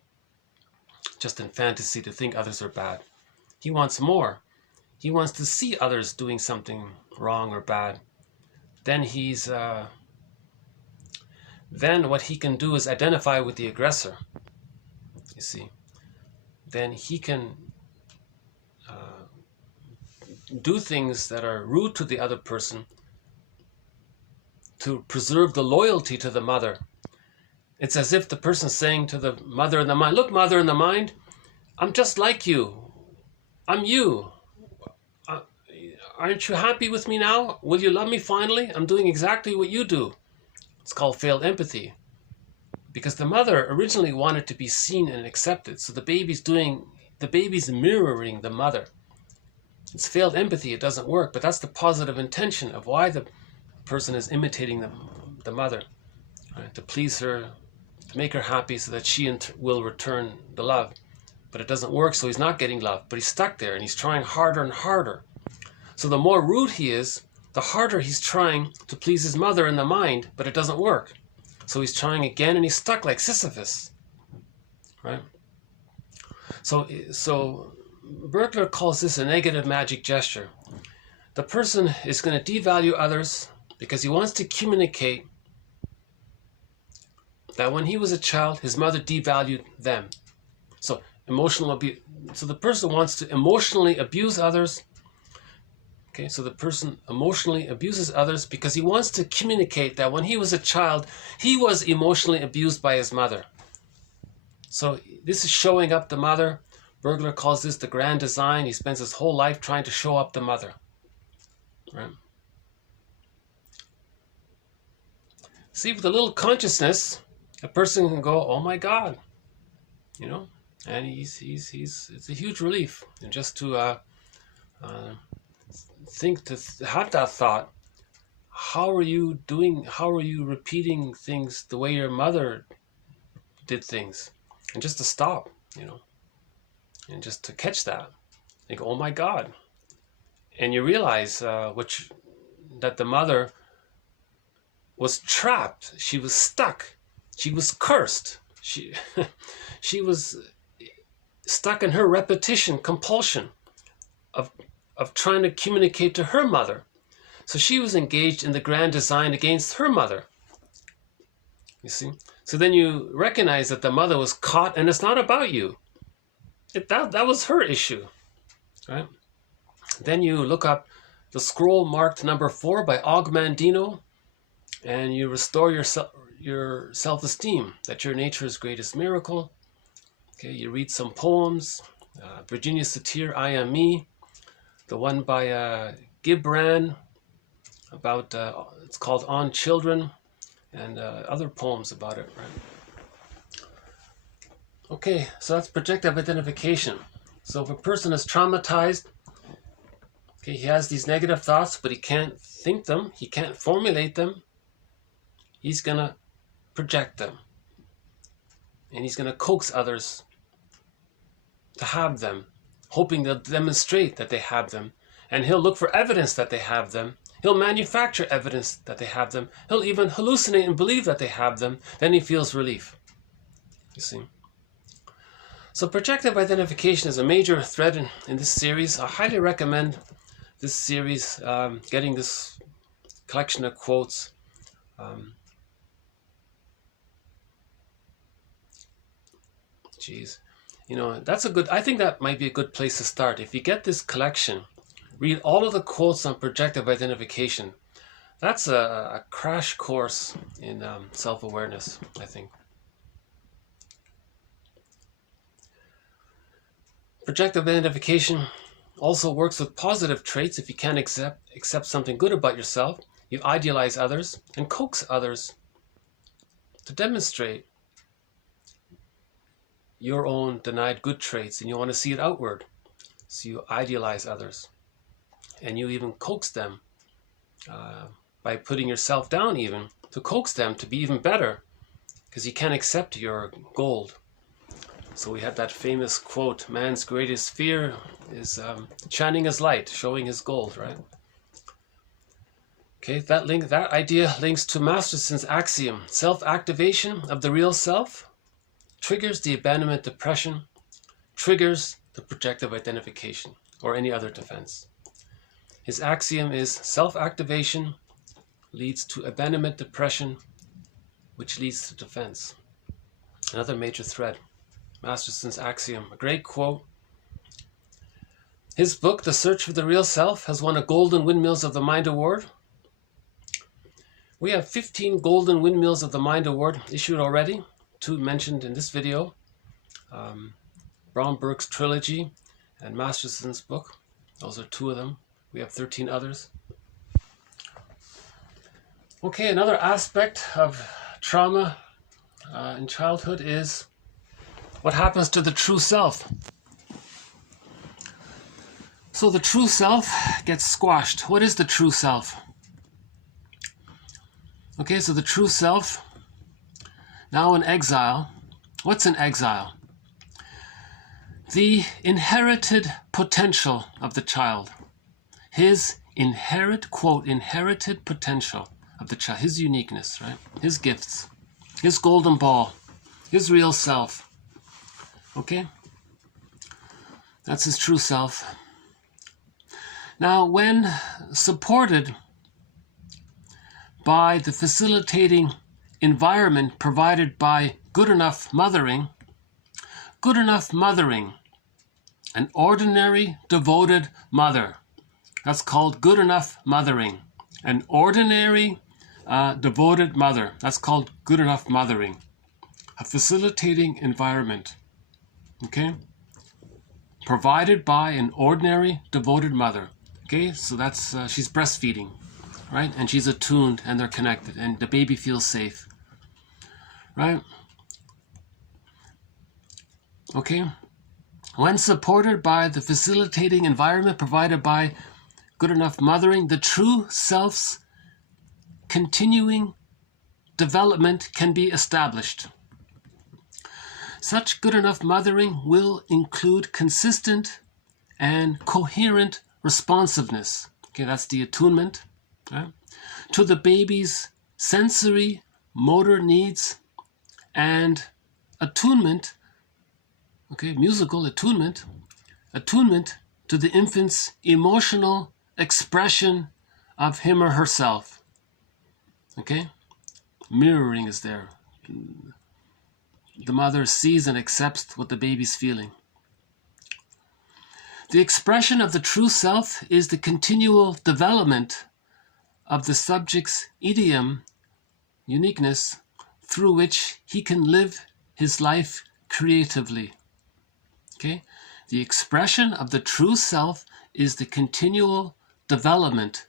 Just in fantasy to think others are bad. He wants more. He wants to see others doing something wrong or bad. Then then what he can do is identify with the aggressor. You see, then he can do things that are rude to the other person to preserve the loyalty to the mother. It's as if the person's saying to the mother in the mind, look, mother in the mind, I'm just like you. I'm you. Aren't you happy with me now? Will you love me finally? I'm doing exactly what you do. It's called failed empathy. Because the mother originally wanted to be seen and accepted. So the baby's mirroring the mother. It's failed empathy. It doesn't work. But that's the positive intention of why the person is imitating the mother. Right? To please her, to make her happy so that she will return the love. But it doesn't work, so he's not getting love. But he's stuck there and he's trying harder and harder. So the more rude he is, the harder he's trying to please his mother in the mind, but it doesn't work. So he's trying again and he's stuck like Sisyphus. Right? So Berkler calls this a negative magic gesture. the person is going to devalue others because he wants to communicate that when he was a child, his mother devalued them. So emotional abuse. So the person wants to emotionally abuse others. Okay, so the person emotionally abuses others because he wants to communicate that when he was a child, he was emotionally abused by his mother. So this is showing up the mother. Burglar calls this the grand design. He spends his whole life trying to show up the mother. Right? See, with a little consciousness, a person can go, "Oh my God," you know, and it's a huge relief. And just to have that thought, how are you repeating things the way your mother did things? And just to stop, you know, and just to catch that, like, "Oh my God," and you realize that the mother was trapped. She was stuck. She was cursed. She was stuck in her repetition, compulsion of trying to communicate to her mother. So she was engaged in the grand design against her mother. You see? So then you recognize that the mother was caught, and it's not about you. That was her issue, right? Then you look up the scroll marked number 4 by Og Mandino, and you restore your self-esteem, that your nature's greatest miracle. Okay, you read some poems, Virginia Satir, I Am Me, the one by Gibran about, it's called On Children, and other poems about it, right? Okay, so that's projective identification. So if a person is traumatized, okay, he has these negative thoughts, but he can't think them, he can't formulate them, he's going to project them. And he's going to coax others to have them, hoping they'll demonstrate that they have them. And he'll look for evidence that they have them. He'll manufacture evidence that they have them. He'll even hallucinate and believe that they have them. Then he feels relief. You see? So projective identification is a major thread in this series. I highly recommend this series, getting this collection of quotes. You know, I think that might be a good place to start. If you get this collection, read all of the quotes on projective identification. That's a crash course in self-awareness, I think. Projective identification also works with positive traits. If you can't accept something good about yourself, you idealize others and coax others to demonstrate your own denied good traits, and you want to see it outward. So you idealize others, and you even coax them by putting yourself down, even to coax them to be even better, because you can't accept your gold. So we have that famous quote, "Man's greatest fear is shining his light, showing his gold," right? Okay, that idea links to Masterson's axiom: self-activation of the real self triggers the abandonment depression, triggers the projective identification, or any other defense. His axiom is self-activation leads to abandonment depression, which leads to defense. Another major thread. Masterson's axiom, a great quote. His book, The Search for the Real Self, has won a Golden Windmills of the Mind Award. We have 15 Golden Windmills of the Mind Award issued already, 2 mentioned in this video. Bromberg's trilogy and Masterson's book. Those are 2 of them. We have 13 others. Okay, another aspect of trauma in childhood is what happens to the true self. So the true self gets squashed. What is the true self? Okay, so the true self, now in exile. What's in exile? The inherited potential of the child. His inherited potential of the child. His uniqueness, right? His gifts. His golden ball. His real self. Okay? That's his true self. Now, when supported by the facilitating environment provided by good enough mothering, an ordinary devoted mother, that's called good enough mothering. An ordinary devoted mother, that's called good enough mothering. A facilitating environment, okay, provided by an ordinary devoted mother. Okay, so that's she's breastfeeding, right? And she's attuned and they're connected and the baby feels safe, right? Okay, when supported by the facilitating environment provided by good enough mothering, the true self's continuing development can be established. Such good enough mothering will include consistent and coherent responsiveness. Okay, that's the attunement, right, to the baby's sensory motor needs, and attunement, okay, musical attunement to the infant's emotional expression of him or herself. Okay, mirroring is there. The mother sees and accepts what the baby's feeling. The expression of the true self is the continual development of the subject's idiom, uniqueness, through which he can live his life creatively. Okay? The expression of the true self is the continual development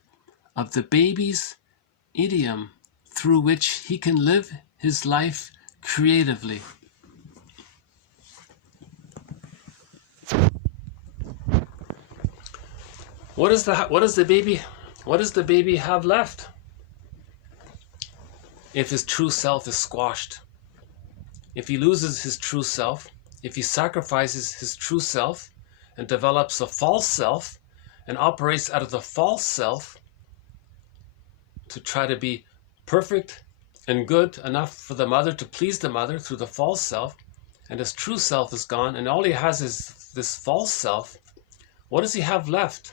of the baby's idiom, through which he can live his life creatively. What does the baby have left if his true self is squashed? If he loses his true self, if he sacrifices his true self and develops a false self and operates out of the false self to try to be perfect and good enough for the mother, to please the mother through the false self, and his true self is gone and all he has is this false self, what does he have left?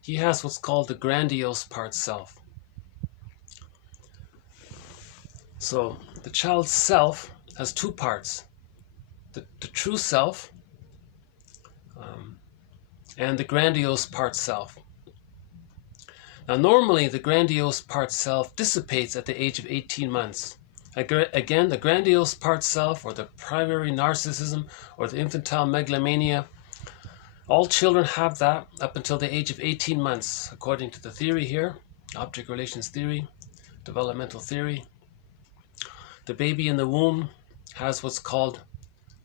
He has what's called the grandiose part self. So the child's self has two parts, the true self and the grandiose part self. Now normally the grandiose part self dissipates at the age of 18 months. Again, the grandiose part self, or the primary narcissism, or the infantile megalomania, all children have that up until the age of 18 months, according to the theory here, object relations theory, developmental theory. The baby in the womb has what's called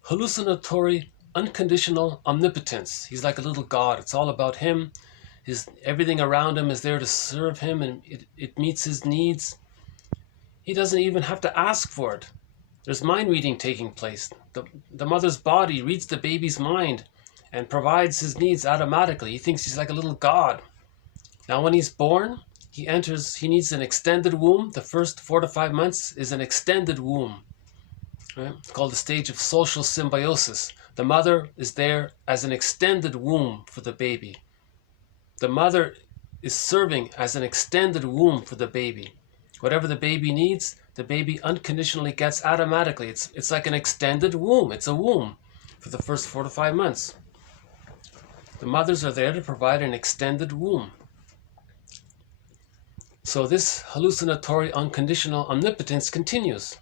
hallucinatory unconditional omnipotence. He's like a little god. It's all about him. Everything around him is there to serve him, and it meets his needs. He doesn't even have to ask for it. There's mind reading taking place. The mother's body reads the baby's mind and provides his needs automatically. He thinks he's like a little god. Now when he's born, he needs an extended womb. The first 4 to 5 months is an extended womb. Right? It's called the stage of social symbiosis. The mother is there as an extended womb for the baby. The mother is serving as an extended womb for the baby. Whatever the baby needs, the baby unconditionally gets automatically. It's like an extended womb. It's a womb for the first 4 to 5 months. The mothers are there to provide an extended womb. So this hallucinatory unconditional omnipotence continues.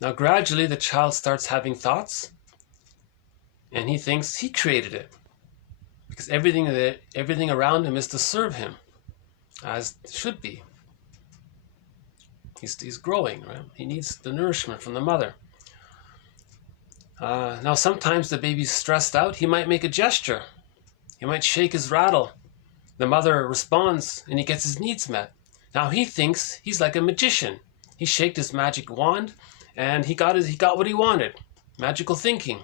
Now gradually the child starts having thoughts, and he thinks he created it, because everything around him is to serve him, as it should be. He's growing, right? He needs the nourishment from the mother. Now sometimes the baby's stressed out. He might make a gesture. He might shake his rattle. The mother responds and he gets his needs met. Now he thinks he's like a magician. He shaked his magic wand and he got what he wanted. Magical thinking.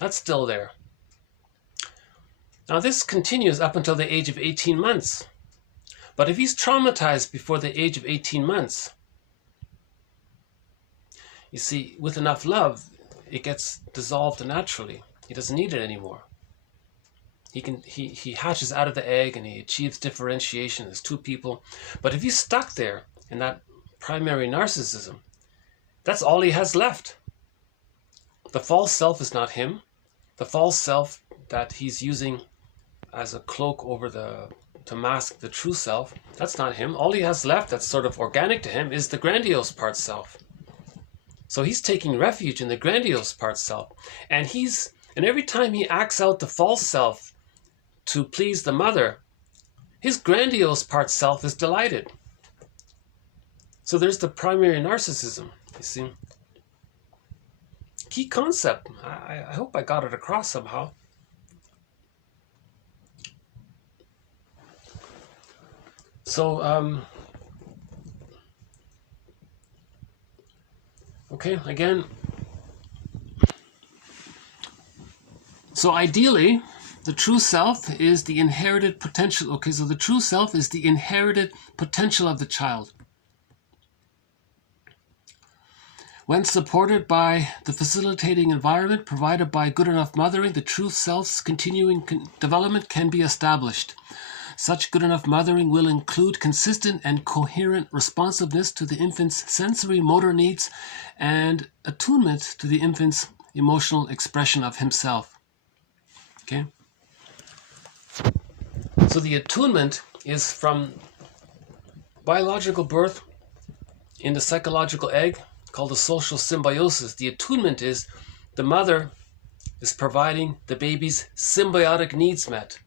That's still there. Now this continues up until the age of 18 months. But if he's traumatized before the age of 18 months, you see, with enough love, it gets dissolved naturally. He doesn't need it anymore. he hatches out of the egg and he achieves differentiation. There's two people. But if he's stuck there in that primary narcissism, that's all he has left. The false self is not him. The false self that he's using as a cloak over to mask the true self, that's not him. All he has left that's sort of organic to him is the grandiose part self. So he's taking refuge in the grandiose part self. And every time he acts out the false self to please the mother, his grandiose part self is delighted. So there's the primary narcissism, you see. Key concept. I hope I got it across somehow. So, okay, again. So ideally, the true self is the inherited potential. Okay, so the true self is the inherited potential of the child. When supported by the facilitating environment provided by good enough mothering, the true self's continuing development can be established. Such good enough mothering will include consistent and coherent responsiveness to the infant's sensory motor needs and attunement to the infant's emotional expression of himself. Okay? So the attunement is from biological birth in the psychological egg, called the social symbiosis. The attunement is the mother is providing the baby's symbiotic needs met.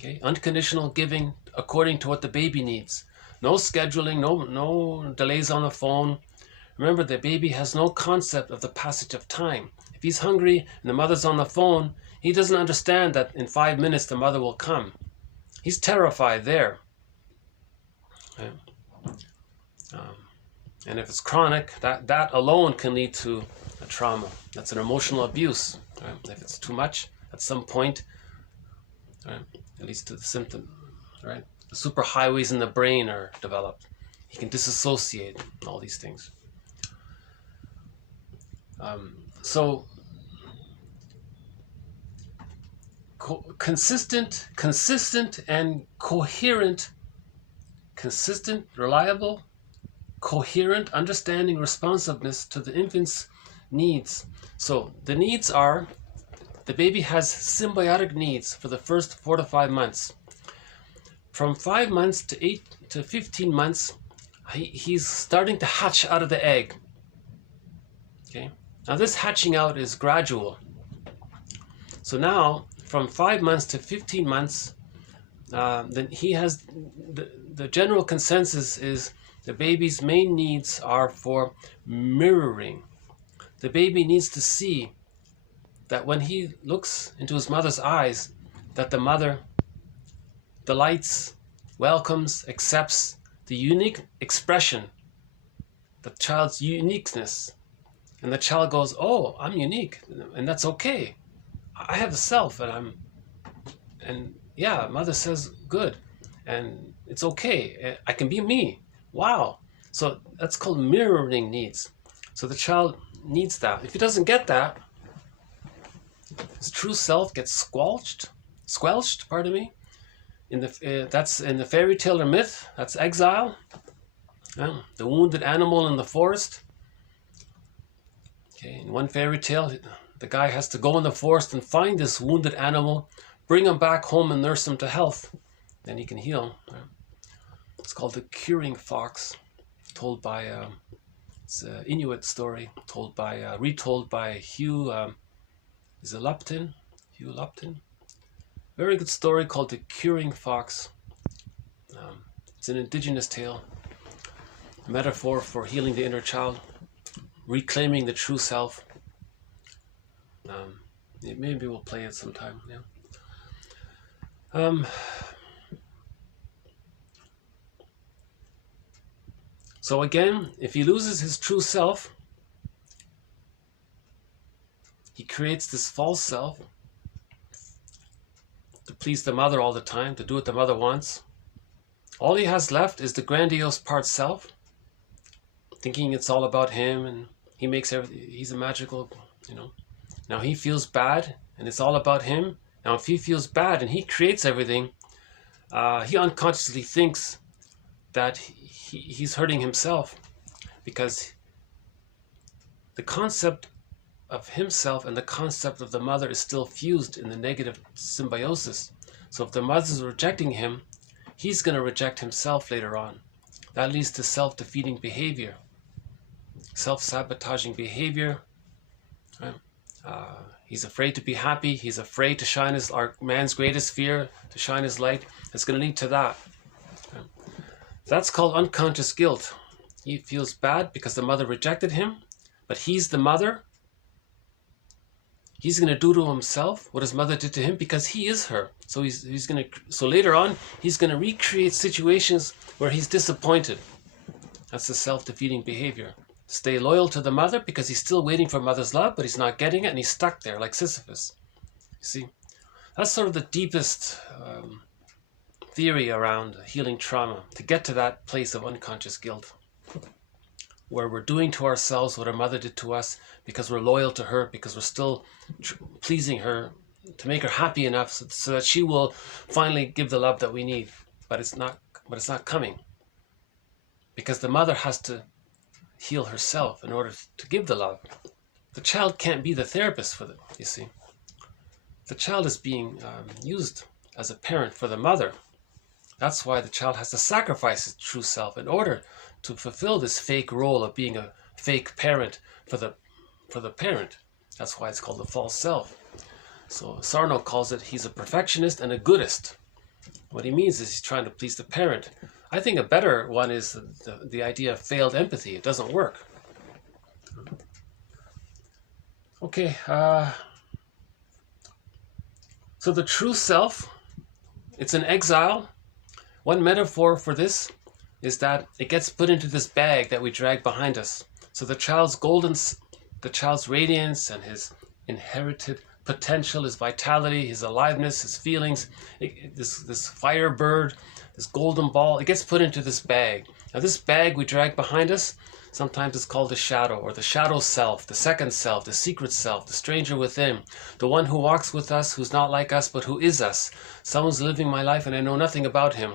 Okay, unconditional giving according to what the baby needs. No scheduling, no delays on the phone. Remember, the baby has no concept of the passage of time. If he's hungry and the mother's on the phone, he doesn't understand that in 5 minutes the mother will come. He's terrified there. Okay. And if it's chronic, that alone can lead to a trauma. That's an emotional abuse. Right? If it's too much, at some point, right, it leads to the symptom. Right? The superhighways in the brain are developed. He can disassociate, all these things. So consistent and coherent, consistent, reliable, coherent understanding, responsiveness to the infant's needs. So the needs are, the baby has symbiotic needs for the first 4 to 5 months. From 5 months to 8 to 15 months, he's starting to hatch out of the egg. Okay. Now this hatching out is gradual. So now, from 5 months to 15 months, then he has the general consensus is the baby's main needs are for mirroring. The baby needs to see that when he looks into his mother's eyes, that the mother delights, welcomes, accepts the unique expression, the child's uniqueness. And the child goes, oh, I'm unique, and that's okay. I have a self, and yeah, mother says, good, and it's okay. I can be me. Wow. So that's called mirroring needs. So the child needs that. If he doesn't get that, his true self gets squelched, pardon me. That's in the fairy tale or myth. That's exile. The wounded animal in the forest. Okay, in one fairy tale, the guy has to go in the forest and find this wounded animal, bring him back home and nurse him to health. Then he can heal. It's called the curing fox, told by it's an Inuit story, retold by Hugh Lupton. Very good story called the curing fox. It's an indigenous tale, a metaphor for healing the inner child, reclaiming the true self. Maybe we'll play it sometime. Yeah. So again, if he loses his true self, he creates this false self to please the mother all the time, to do what the mother wants. All he has left is the grandiose part self, thinking it's all about him and he's a magical, Now he feels bad and it's all about him Now, if he feels bad and he creates everything, he unconsciously thinks that he's hurting himself, because the concept of himself and the concept of the mother is still fused in the negative symbiosis. So if the mother's rejecting him, he's going to reject himself later on. That leads to self-defeating behavior, self-sabotaging behavior. Right? He's afraid to be happy. He's afraid to shine our man's greatest fear, to shine his light. It's going to lead to that. Right? That's called unconscious guilt. He feels bad because the mother rejected him, but he's the mother. He's going to do to himself what his mother did to him because he is her. So so later on, he's going to recreate situations where he's disappointed. That's the self-defeating behavior. Stay loyal to the mother because he's still waiting for mother's love, but he's not getting it, and he's stuck there like Sisyphus. You see, that's sort of the deepest theory around healing trauma, to get to that place of unconscious guilt, where we're doing to ourselves what our mother did to us because we're loyal to her, because we're still pleasing her to make her happy enough so that she will finally give the love that we need. But it's not coming, because the mother has to heal herself in order to give the love. The child can't be the therapist for them, you see. The child is being used as a parent for the mother. That's why the child has to sacrifice his true self in order to fulfill this fake role of being a fake parent for the parent. That's why it's called the false self. So Sarno calls it, he's a perfectionist and a goodist. What he means is he's trying to please the parent. I think a better one is the idea of failed empathy. It doesn't work. Okay, so the true self, it's an exile. One metaphor for this is that it gets put into this bag that we drag behind us. So the child's radiance and his inherited potential, his vitality, his aliveness, his feelings, this firebird, this golden ball, it gets put into this bag. Now this bag we drag behind us, sometimes it's called the shadow, or the shadow self, the second self, the secret self, the stranger within, the one who walks with us, who's not like us, but who is us. Someone's living my life and I know nothing about him.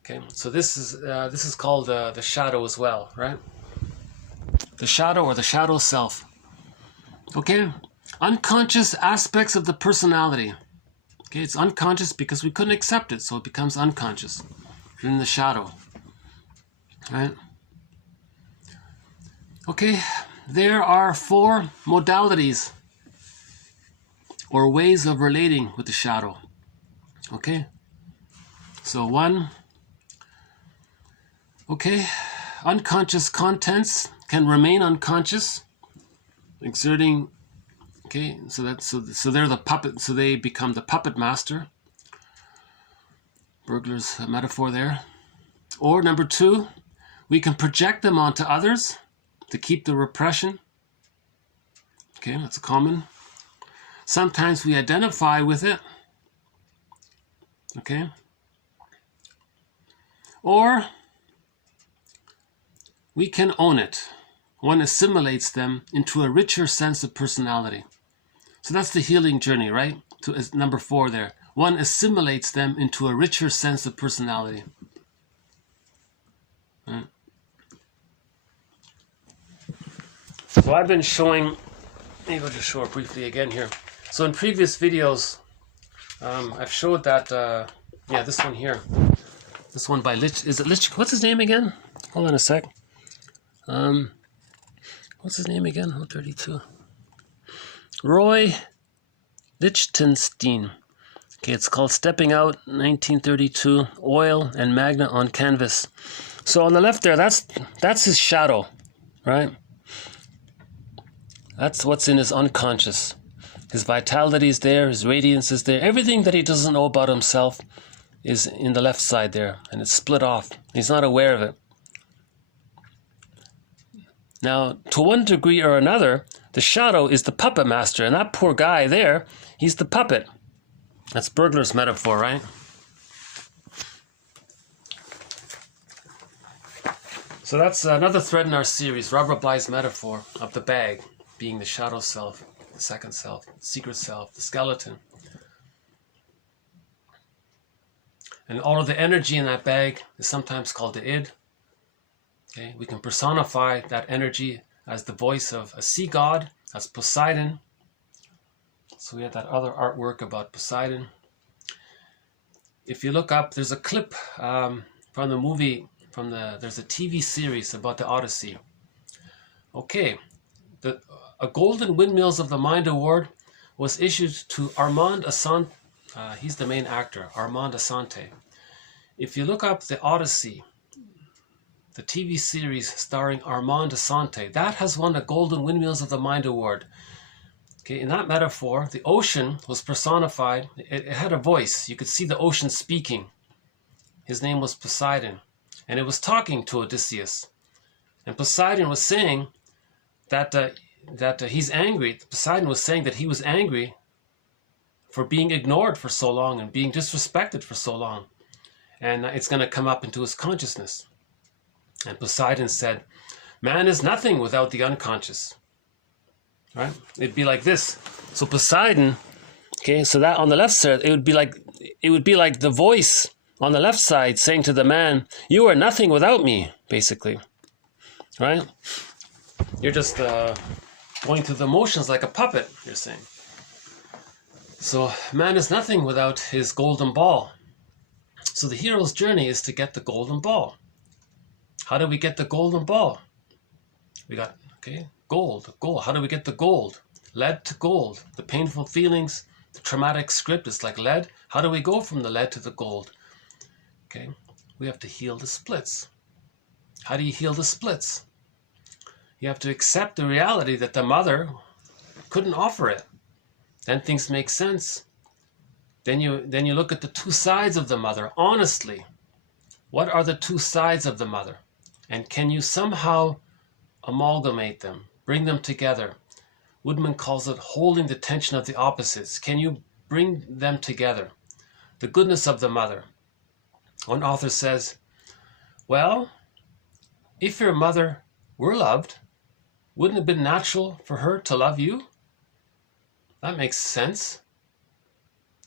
Okay, so this is called the shadow as well, right? The shadow, or the shadow self. Okay, unconscious aspects of the personality. Okay, it's unconscious because we couldn't accept it, so it becomes unconscious. You're in the shadow, right? Okay, there are 4 modalities or ways of relating with the shadow. Okay, so 1. Okay, unconscious contents can remain unconscious, exerting. Okay, so they're the puppet. So they become the puppet master. Burglar's metaphor there. Or number 2, we can project them onto others to keep the repression. Okay, that's common. Sometimes we identify with it. Okay. Or we can own it. One assimilates them into a richer sense of personality. So that's the healing journey, right? To number 4 there. One assimilates them into a richer sense of personality. Right. So I've been showing, maybe I'll just show it briefly again here. So in previous videos, I've showed that, this one here. This one by Lich, is it Lich? What's his name again? Hold on a sec. What's his name again? 132. Roy Lichtenstein. Okay, it's called Stepping Out, 1932, Oil and Magna on Canvas. So on the left there, that's his shadow, right? That's what's in his unconscious. His vitality is there, his radiance is there. Everything that he doesn't know about himself is in the left side there, and it's split off. He's not aware of it. Now, to one degree or another, the shadow is the puppet master, and that poor guy there, he's the puppet. That's Burglar's metaphor, right? So that's another thread in our series, Robert Bly's metaphor of the bag being the shadow self, the second self, the secret self, the skeleton. And all of the energy in that bag is sometimes called the id. Okay? We can personify that energy as the voice of a sea god, as Poseidon. So we have that other artwork about Poseidon. If you look up, there's a clip from the movie, there's a TV series about the Odyssey. Okay, a Golden Windmills of the Mind Award was issued to Armand Assante. He's the main actor, Armand Assante. If you look up the Odyssey, the TV series starring Armand Assante, that has won a Golden Windmills of the Mind Award. Okay, in that metaphor, the ocean was personified. It had a voice. You could see the ocean speaking. His name was Poseidon, and it was talking to Odysseus. And Poseidon was saying that he's angry. Poseidon was saying that he was angry for being ignored for so long and being disrespected for so long. And it's going to come up into his consciousness. And Poseidon said, man is nothing without the unconscious. Right? It'd be like this. So Poseidon, okay, so that on the left side, it would be like the voice on the left side saying to the man, you are nothing without me, basically. Right? You're just going through the motions like a puppet, you're saying. So man is nothing without his golden ball. So the hero's journey is to get the golden ball. How do we get the golden ball? We got, okay, gold. How do we get the gold? Lead to gold. The painful feelings, the traumatic script is like lead. How do we go from the lead to the gold? Okay, we have to heal the splits. How do you heal the splits? You have to accept the reality that the mother couldn't offer it. Then things make sense. Then you look at the two sides of the mother, honestly. What are the two sides of the mother? And can you somehow amalgamate them, bring them together? Woodman calls it holding the tension of the opposites. Can you bring them together? The goodness of the mother. One author says, well, if your mother were loved, wouldn't it have been natural for her to love you? That makes sense.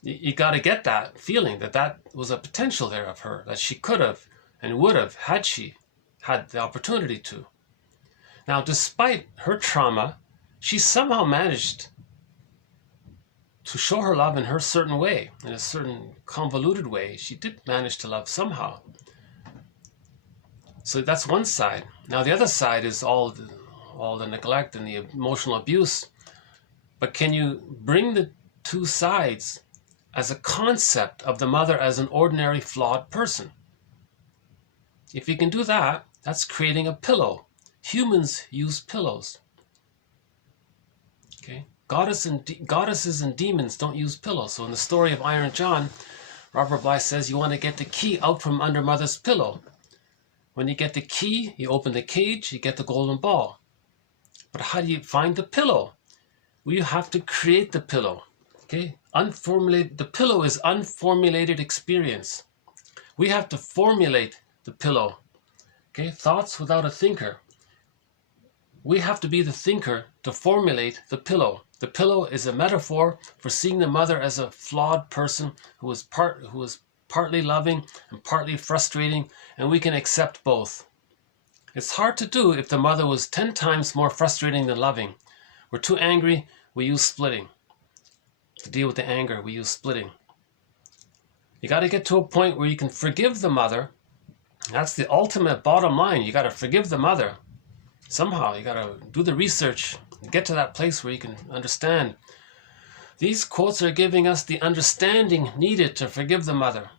You got to get that feeling that was a potential there of her, that she could have and would have had she had the opportunity to. Now, despite her trauma, she somehow managed to show her love in her certain way, in a certain convoluted way. She did manage to love somehow. So that's one side. Now, the other side is all the neglect and the emotional abuse. But can you bring the two sides as a concept of the mother as an ordinary flawed person? If you can do that, that's creating a pillow. Humans use pillows. Okay? Goddesses and demons don't use pillows. So in the story of Iron John, Robert Bly says you want to get the key out from under mother's pillow. When you get the key, you open the cage, you get the golden ball. But how do you find the pillow? Well, you have to create the pillow. Okay? The pillow is unformulated experience. We have to formulate the pillow. Okay? Thoughts without a thinker. We have to be the thinker to formulate the pillow. The pillow is a metaphor for seeing the mother as a flawed person who is partly loving and partly frustrating, and we can accept both. It's hard to do if the mother was 10 times more frustrating than loving. We're too angry, we use splitting. To deal with the anger, we use splitting. You got to get to a point where you can forgive the mother. That's the ultimate bottom line. You got to forgive the mother. Somehow, you got to do the research and get to that place where you can understand. These quotes are giving us the understanding needed to forgive the mother.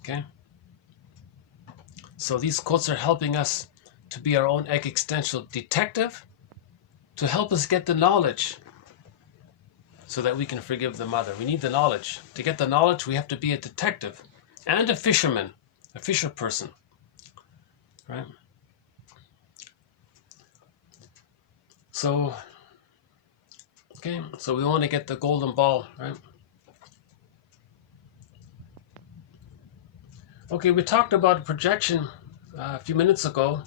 Okay? So these quotes are helping us to be our own existential detective, to help us get the knowledge so that we can forgive the mother. We need the knowledge. To get the knowledge, we have to be a detective and a fisherman, a fisher person. Right? So, okay, so we want to get the golden ball, right? Okay, we talked about projection a few minutes ago,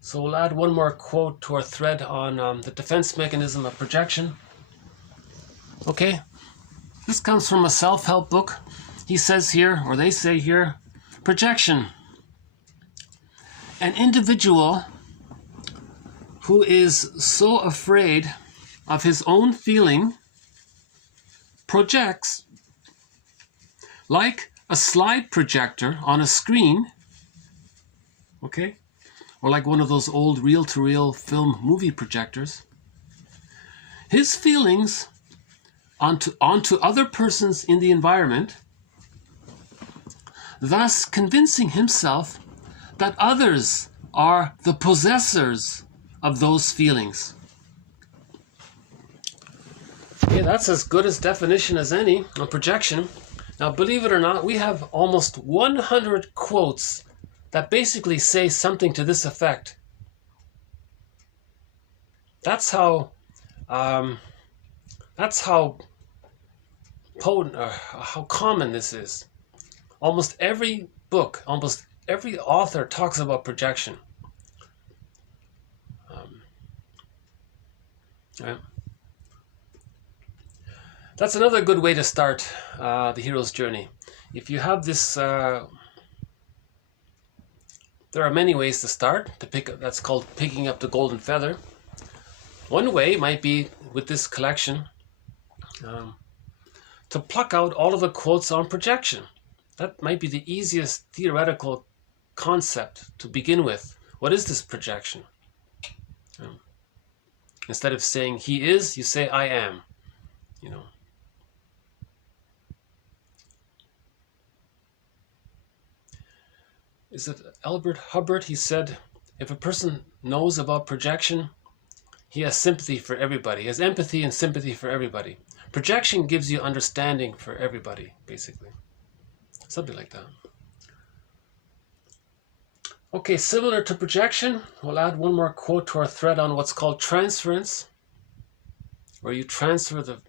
so we'll add one more quote to our thread on the defense mechanism of projection. Okay, this comes from a self-help book. he says here, or they say here, projection. An individual who is so afraid of his own feeling projects like a slide projector on a screen, okay, or like one of those old reel-to-reel film movie projectors, his feelings onto other persons in the environment, thus convincing himself that others are the possessors of those feelings. Okay, that's as good a definition as any on projection. Now, believe it or not, we have almost 100 quotes that basically say something to this effect. That's how potent, how common this is. Almost every book, almost every author talks about projection. Right. That's another good way to start the hero's journey. If you have this, there are many ways to start. That's called picking up the golden feather. One way might be with this collection to pluck out all of the quotes on projection. That might be the easiest theoretical concept to begin with. What is this projection? Instead of saying he is, you say I am. You know. Is it Albert Hubbard? He said, if a person knows about projection, he has sympathy for everybody. He has empathy and sympathy for everybody. Projection gives you understanding for everybody, basically. Something like that. Okay, similar to projection, we'll add one more quote to our thread on what's called transference, where you transfer the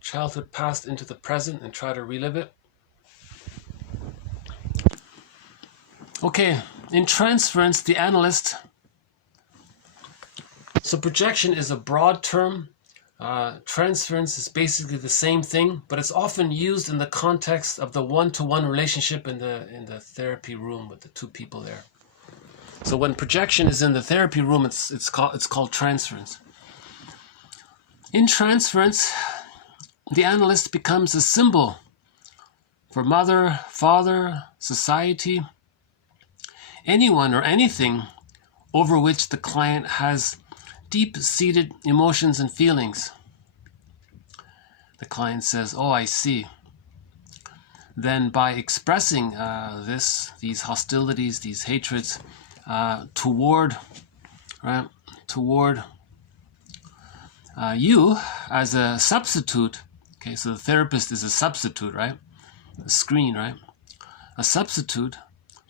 childhood past into the present and try to relive it. Okay, in transference, the analyst, so projection is a broad term. Transference is basically the same thing, but it's often used in the context of the one-to-one relationship in the therapy room with the two people there. So when projection is in the therapy room, it's called transference. In transference, the analyst becomes a symbol for mother, father, society, anyone or anything over which the client has deep-seated emotions and feelings. The client says, oh, I see. Then by expressing these hostilities, these hatreds toward you as a substitute, okay, so the therapist is a substitute, right? A screen, right? A substitute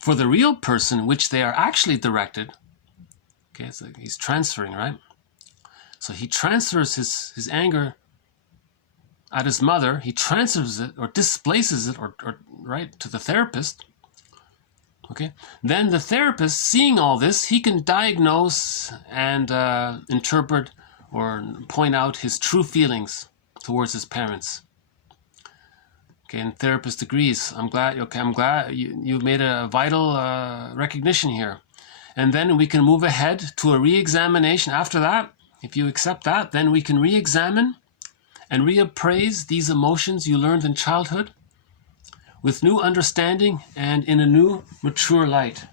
for the real person which they are actually directed. Okay, so he's transferring, right? So he transfers his anger at his mother. He transfers it or displaces it or right to the therapist. Okay, then the therapist, seeing all this, he can diagnose and interpret or point out his true feelings towards his parents. Okay, and therapist agrees. I'm glad you made a vital recognition here. And then we can move ahead to a re-examination. After that, if you accept that, then we can re-examine and reappraise these emotions you learned in childhood with new understanding and in a new, mature light.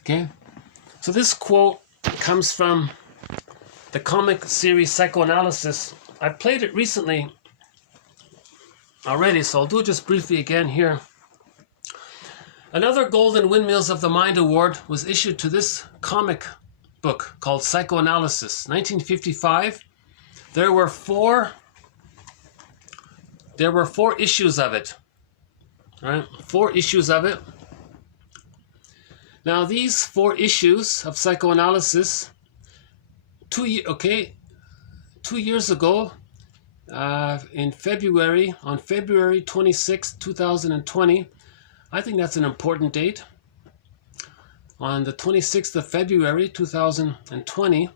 Okay? So this quote comes from the comic series Psychoanalysis. I played it recently already, so I'll do it just briefly again here. Another Golden Windmills of the Mind Award was issued to this comic book called Psychoanalysis, 1955. There were four issues of it, right? 4 issues of it. Now these 4 issues of Psychoanalysis, 2 years ago, on February 26, 2020, I think that's an important date. On the 26th of February 2020,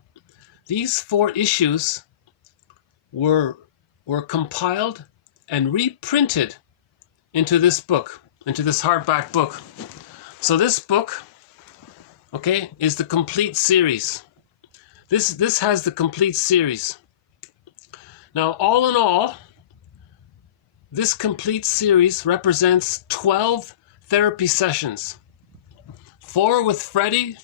these 4 issues were were compiled and reprinted into this book, into this hardback book. So this book, okay, is the complete series. This has the complete series. Now, all in all, this complete series represents 12 therapy sessions. 4 with Freddie.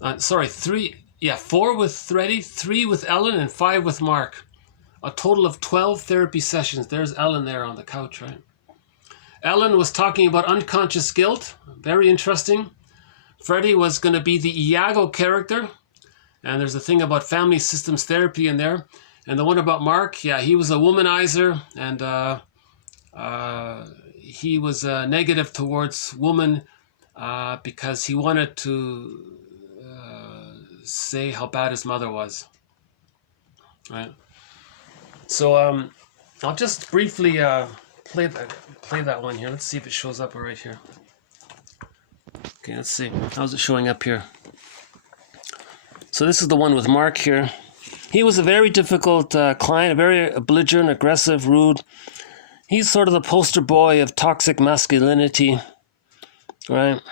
4 with Freddie, 3 with Ellen, and 5 with Mark. A total of 12 therapy sessions. There's Ellen there on the couch, right? Ellen was talking about unconscious guilt. Very interesting. Freddie was going to be the Iago character. And there's a thing about family systems therapy in there. And the one about Mark, yeah, he was a womanizer. And he was negative towards women because he wanted to say how bad his mother was. Right? So I'll just briefly play that one here. Let's see if it shows up right here. Okay, let's see. How's it showing up here? So this is the one with Mark here. He was a very difficult client, very belligerent, aggressive, rude. He's sort of the poster boy of toxic masculinity, right?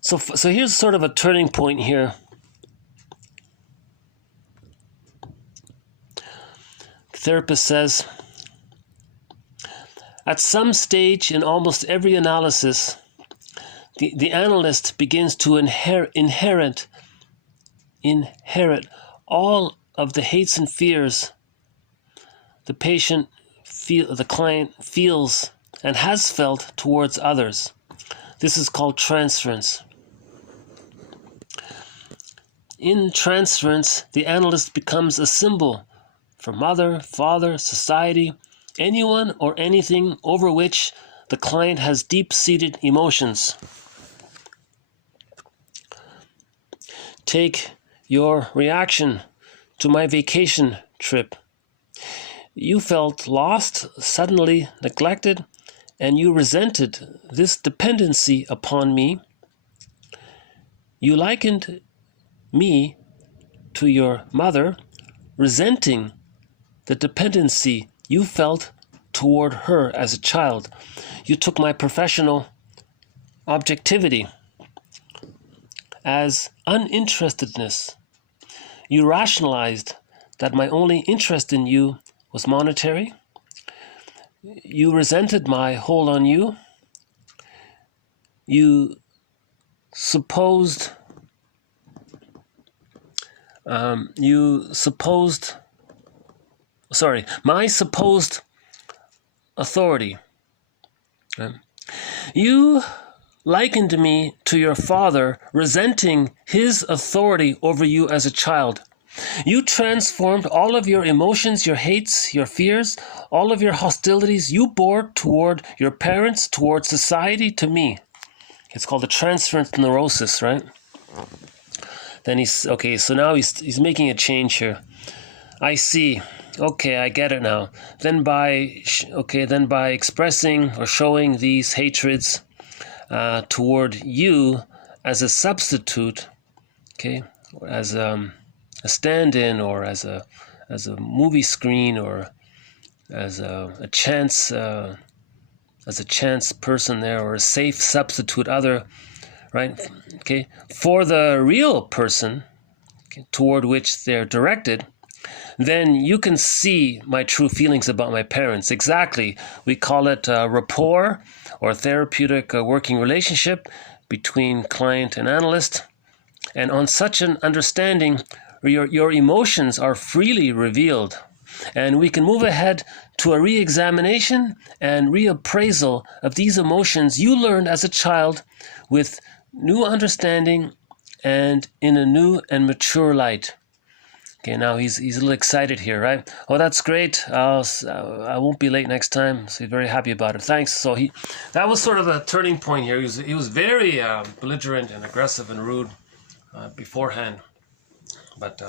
So here's sort of a turning point here. The therapist says, at some stage in almost every analysis, the analyst begins to inherit all of the hates and fears the client feels and has felt towards others. This is called transference. In transference, the analyst becomes a symbol for mother, father, society, anyone or anything over which the client has deep-seated emotions. Take your reaction to my vacation trip. You felt lost, suddenly neglected, and you resented this dependency upon me. You likened me to your mother, resenting the dependency you felt toward her as a child. You took my professional objectivity as uninterestedness. You rationalized that my only interest in you was monetary. You resented my hold on you. You supposed my supposed authority. You likened me to your father, resenting his authority over you as a child. You transformed all of your emotions, your hates, your fears, all of your hostilities you bore toward your parents, toward society, to me. It's called a transference neurosis, right? Then so now he's making a change here. I see. Okay, I get it now. Then by expressing or showing these hatreds toward you as a substitute, okay, as a stand-in, or as a movie screen, or as a chance person there, or a safe substitute other, right? Okay, for the real person, okay, toward which they're directed, then you can see my true feelings about my parents. Exactly. We call it rapport, or therapeutic working relationship between client and analyst. And on such an understanding, your emotions are freely revealed. And we can move ahead to a re-examination and reappraisal of these emotions you learned as a child with new understanding and in a new and mature light. Okay, now he's a little excited here, right? Oh, that's great. I won't be late next time, so he's very happy about it. Thanks. So that was sort of a turning point here. He was very belligerent and aggressive and rude beforehand. But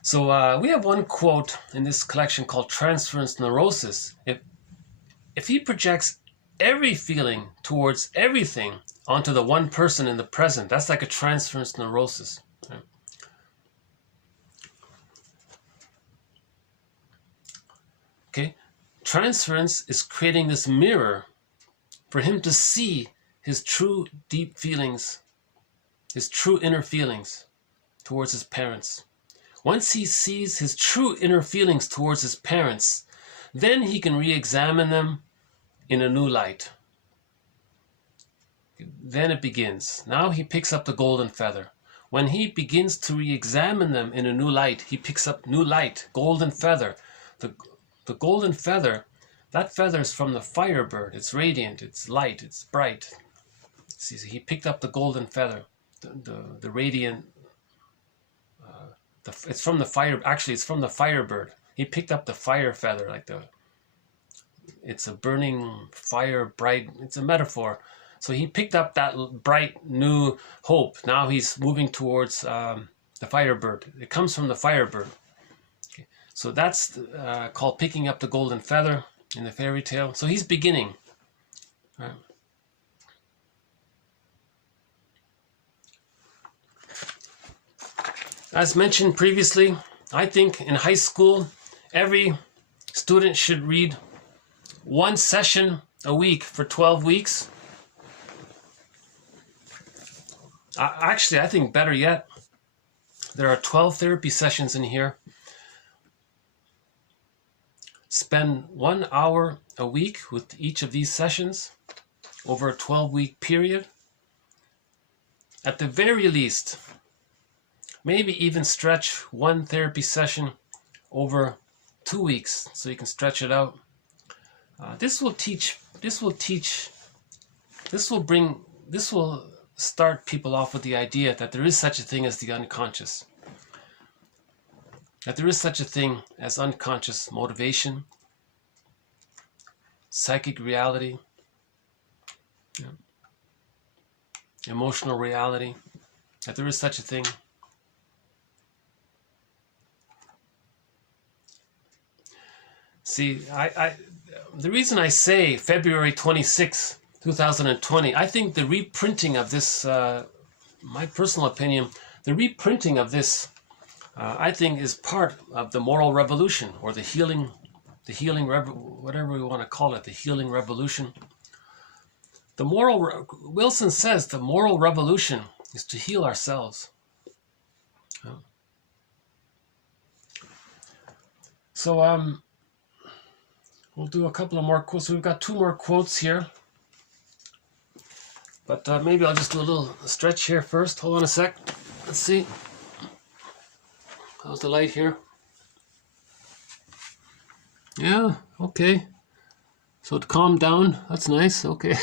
so we have one quote in this collection called Transference Neurosis. If he projects every feeling towards everything onto the one person in the present, that's like a transference neurosis. Right? transference is creating this mirror for him to see his true deep feelings, his true inner feelings towards his parents. Once he sees his true inner feelings towards his parents, then he can re-examine them in a new light. Then it begins. Now he picks up the golden feather. When he begins to re-examine them in a new light, he picks up new light, golden feather. The golden feather, that feather is from the firebird. It's radiant, it's light, it's bright. See, so he picked up the golden feather, the radiant. It's from the fire. Actually, it's from the firebird. He picked up the fire feather, like it's a burning fire, bright. It's a metaphor. So he picked up that bright new hope. Now he's moving towards the firebird. It comes from the firebird. Okay. So that's called picking up the golden feather in the fairy tale. So he's beginning. Right. As mentioned previously, I think in high school, every student should read one session a week for 12 weeks. Actually, I think better yet, there are 12 therapy sessions in here. Spend 1 hour a week with each of these sessions over a 12-week period. At the very least, maybe even stretch one therapy session over 2 weeks so you can stretch it out. This will start people off with the idea that there is such a thing as the unconscious. That there is such a thing as unconscious motivation, psychic reality, emotional reality, that there is such a thing. See, the reason I say February 26, 2020, I think the reprinting of this, my personal opinion, the reprinting of this, I think is part of the moral revolution, or the healing, whatever we want to call it, the healing revolution. Wilson says the moral revolution is to heal ourselves. So, we'll do a couple of more quotes. We've got 2 more quotes here. But maybe I'll just do a little stretch here first. Hold on a sec. Let's see. How's the light here? Yeah, okay. So it calmed down. That's nice. Okay.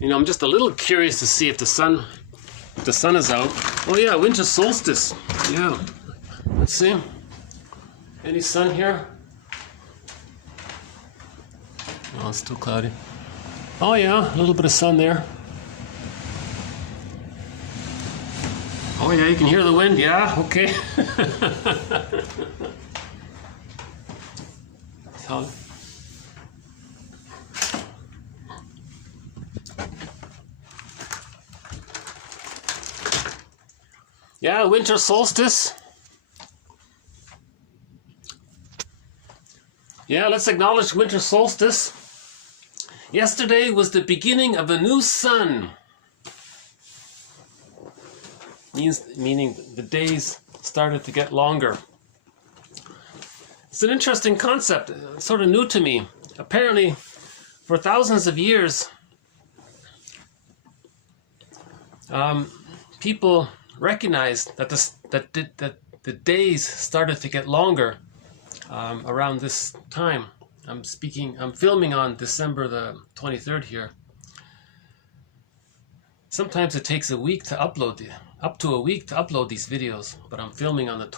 You know, I'm just a little curious to see if the sun is out. Oh yeah, winter solstice. Yeah. Let's see. Any sun here? Oh, it's too cloudy. Oh yeah, a little bit of sun there. Oh yeah, you can hear the wind. Yeah, okay. So, yeah, winter solstice. Yeah, let's acknowledge winter solstice. Yesterday was the beginning of a new sun. Meaning the days started to get longer. It's an interesting concept, sort of new to me. Apparently, for thousands of years, people recognized that the days started to get longer around this time. I'm filming on December the 23rd here. Sometimes it takes up to a week to upload these videos, but I'm filming on the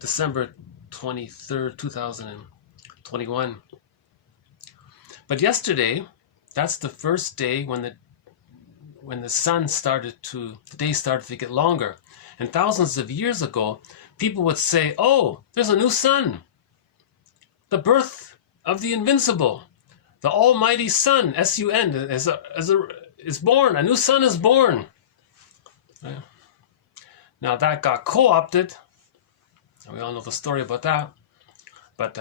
December 23rd, 2021. But yesterday, that's the first day when the day started to get longer. And thousands of years ago, people would say, oh, there's a new sun. The birth of the invincible. The almighty sun, S-U-N, is born. A new sun is born. Now that got co-opted. We all know the story about that. But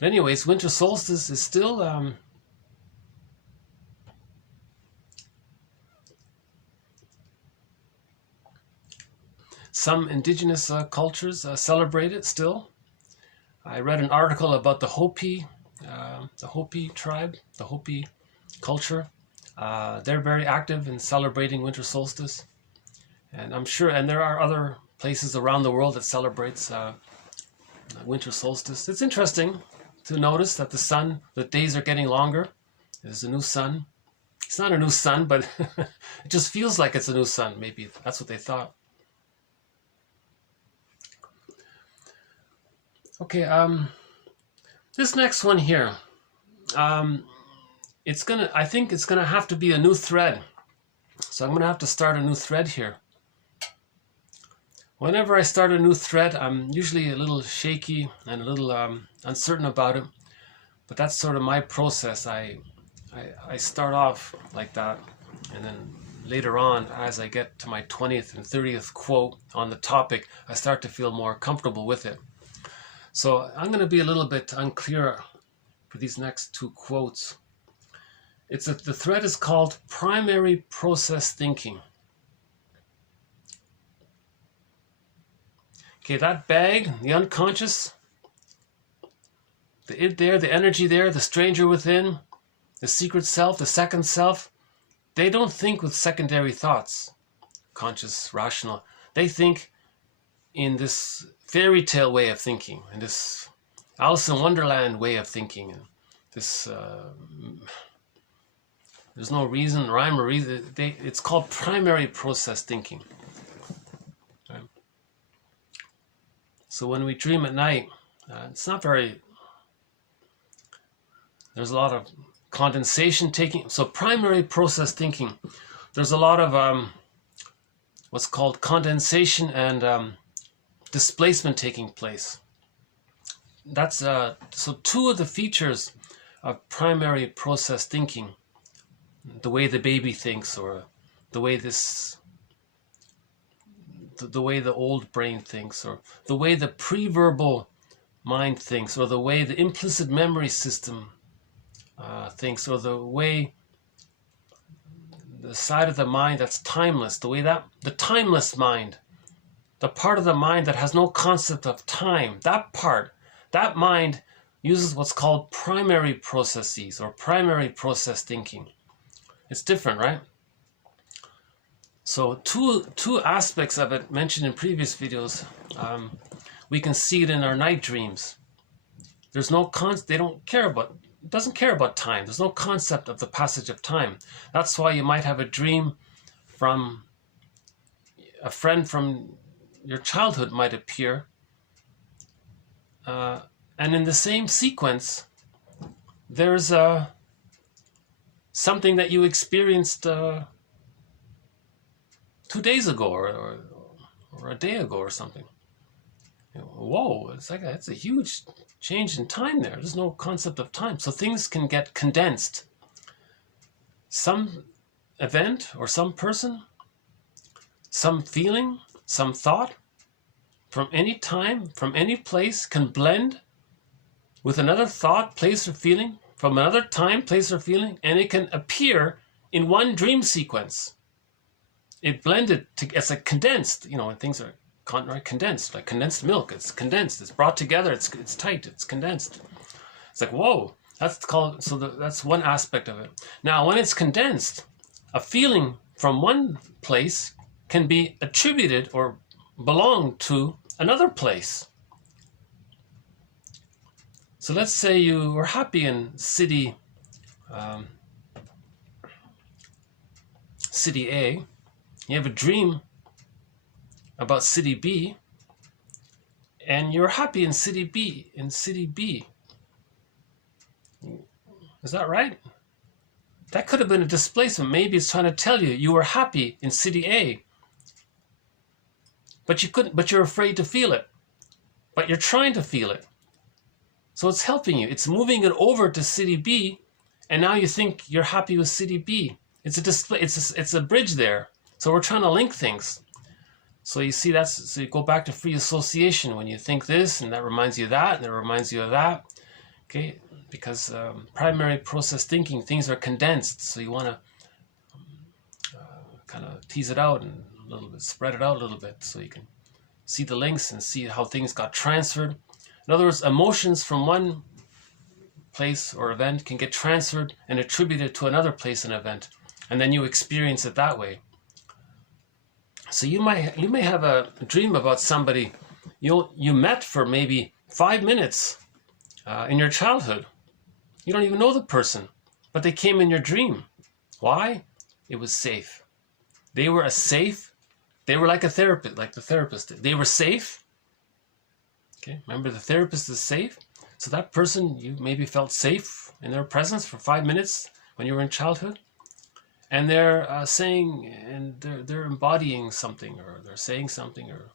anyways, winter solstice is still some indigenous cultures celebrate it still. I read an article about the Hopi tribe, the Hopi culture. They're very active in celebrating winter solstice. And I'm sure, and there are other places around the world that celebrates winter solstice. It's interesting to notice that the days are getting longer. There's a new sun. It's not a new sun, but it just feels like it's a new sun. Maybe that's what they thought. Okay, this next one here, I think it's gonna have to be a new thread. So I'm gonna have to start a new thread here. Whenever I start a new thread, I'm usually a little shaky and a little uncertain about it, but that's sort of my process. I start off like that, and then later on, as I get to my 20th and 30th quote on the topic, I start to feel more comfortable with it. So I'm going to be a little bit unclear for these next two quotes. The thread is called primary process thinking. Okay, that bag, the unconscious, the id there, the energy there, the stranger within, the secret self, the second self, they don't think with secondary thoughts, conscious, rational. They think in this fairy tale way of thinking, and this Alice in Wonderland way of thinking, and this there's no reason, rhyme or reason. It's called primary process thinking. Right? So when we dream at night, it's not very. There's a lot of condensation taking. So primary process thinking, there's a lot of what's called condensation and displacement taking place. That's so two of the features of primary process thinking, the way the baby thinks, or the way the way the old brain thinks, or the way the pre-verbal mind thinks, or the way the implicit memory system thinks, or the way the side of the mind that's timeless, the way that the timeless mind, the part of the mind that has no concept of time, that mind uses what's called primary processes or primary process thinking. It's different, right? So two aspects of it mentioned in previous videos. We can see it in our night dreams. There's no they don't care about, it doesn't care about time. There's no concept of the passage of time. That's why you might have a dream from a friend from your childhood might appear, and in the same sequence there's something that you experienced 2 days ago or a day ago or something. Whoa, it's a huge change in time there. There's no concept of time. So things can get condensed. Some event or some person, some feeling, some thought from any time, from any place can blend with another thought, place, or feeling from another time, place, or feeling, and it can appear in one dream sequence. It blended, it's like condensed, when things are condensed, like condensed milk. It's condensed, it's brought together, it's tight, it's condensed. It's like, whoa, that's called, so that's one aspect of it. Now, when it's condensed, a feeling from one place can be attributed or belong to another place. So let's say you were happy in city A. You have a dream about city B, and you're happy in city B. Is that right? That could have been a displacement. Maybe it's trying to tell you you were happy in city A. but you couldn't, but you're afraid to feel it, but you're trying to feel it. So it's helping you. It's moving it over to city B, and now you think you're happy with city B. It's a display. It's a bridge there. So we're trying to link things. So you see, so you go back to free association when you think this, and that reminds you of that, and that reminds you of that. Okay, because primary process thinking, things are condensed, so you want to kind of tease it out and a little bit, spread it out a little bit, so you can see the links and see how things got transferred. In other words, emotions from one place or event can get transferred and attributed to another place and event, and then you experience it that way. So you may have a dream about somebody you met for maybe 5 minutes in your childhood. You don't even know the person, but they came in your dream. Why? It was safe. They were they were like a therapist, like the therapist. They were safe. Okay, remember the therapist is safe. So that person, you maybe felt safe in their presence for 5 minutes when you were in childhood. And they're saying, and they're embodying something, or they're saying something, or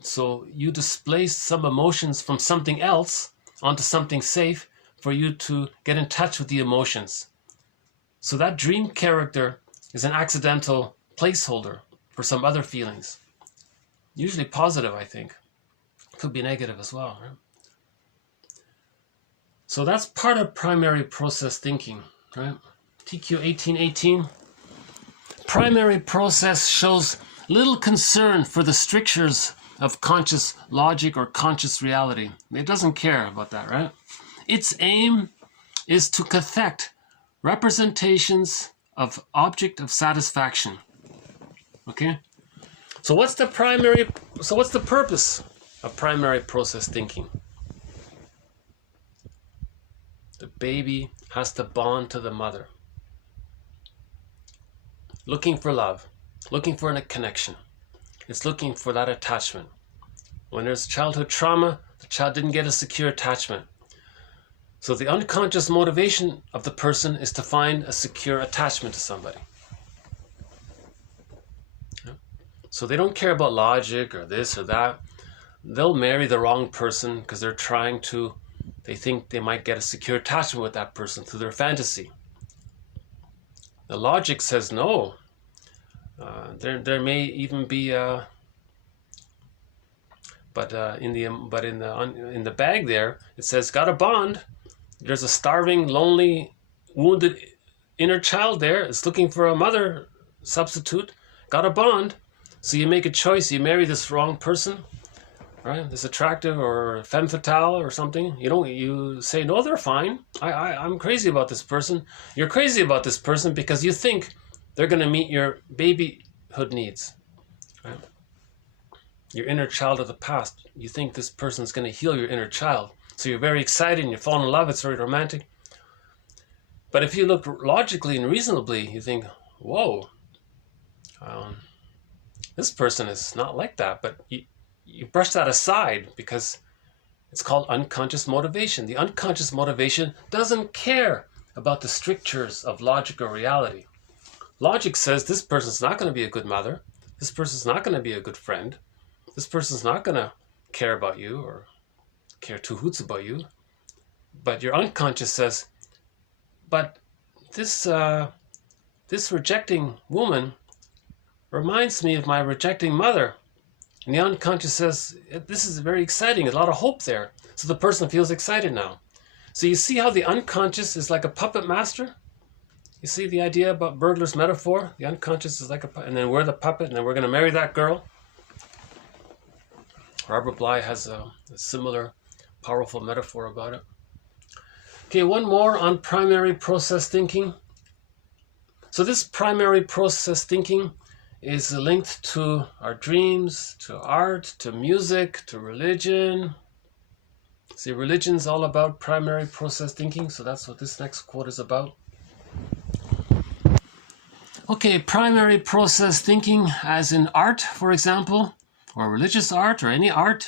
so you displaced some emotions from something else onto something safe for you to get in touch with the emotions. So that dream character is an accidental placeholder for some other feelings. Usually positive, I think. Could be negative as well, right? So that's part of primary process thinking, right? TQ 1818. Primary process shows little concern for the strictures of conscious logic or conscious reality. It doesn't care about that, right? Its aim is to cathect representations of object of satisfaction. Okay? So what's the purpose of primary process thinking? The baby has to bond to the mother. Looking for love, looking for a connection. It's looking for that attachment. When there's childhood trauma, the child didn't get a secure attachment. So the unconscious motivation of the person is to find a secure attachment to somebody. So they don't care about logic or this or that. They'll marry the wrong person because they think they might get a secure attachment with that person through their fantasy. The logic says no. There may even be, in the bag there it says got a bond. There's a starving, lonely, wounded inner child there. It's looking for a mother substitute. Got a bond. So you make a choice. You marry this wrong person, right? This attractive or femme fatale or something. You say, no, they're fine. I'm crazy about this person. You're crazy about this person because you think they're going to meet your babyhood needs, right? Your inner child of the past. You think this person's going to heal your inner child. So you're very excited and you fall in love. It's very romantic. But if you look logically and reasonably, you think, whoa, this person is not like that. But you brush that aside because it's called unconscious motivation. The unconscious motivation doesn't care about the strictures of logic or reality. Logic says this person's not going to be a good mother. This person's not going to be a good friend. This person's not going to care about you or care two hoots about you. But your unconscious says, but this rejecting woman reminds me of my rejecting mother. And the unconscious says, this is very exciting, a lot of hope there. So the person feels excited now. So you see how the unconscious is like a puppet master? You see the idea about Burglar's metaphor? The unconscious is like and then we're the puppet, and then we're going to marry that girl. Robert Bly has a similar powerful metaphor about it. Okay, one more on primary process thinking. So this primary process thinking is linked to our dreams, to art, to music, to religion. See, religion's all about primary process thinking, so that's what this next quote is about. Okay, primary process thinking as in art, for example, or religious art, or any art.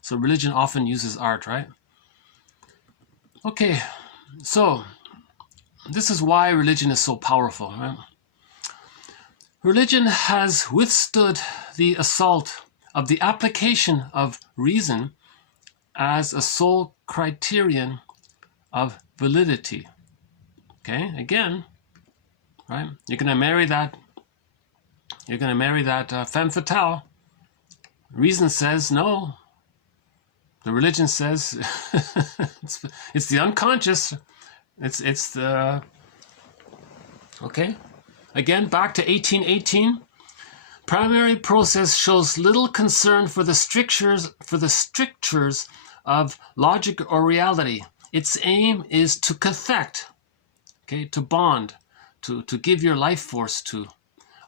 So religion often uses art, right? Okay, so this is why religion is so powerful, right? Religion has withstood the assault of the application of reason as a sole criterion of validity. Okay, again, right? You're going to marry that femme fatale. Reason says no. The religion says it's the unconscious. It's the okay. Again, back to 1818. Primary process shows little concern for the strictures of logic or reality. Its aim is to cathect, okay, to bond, to give your life force to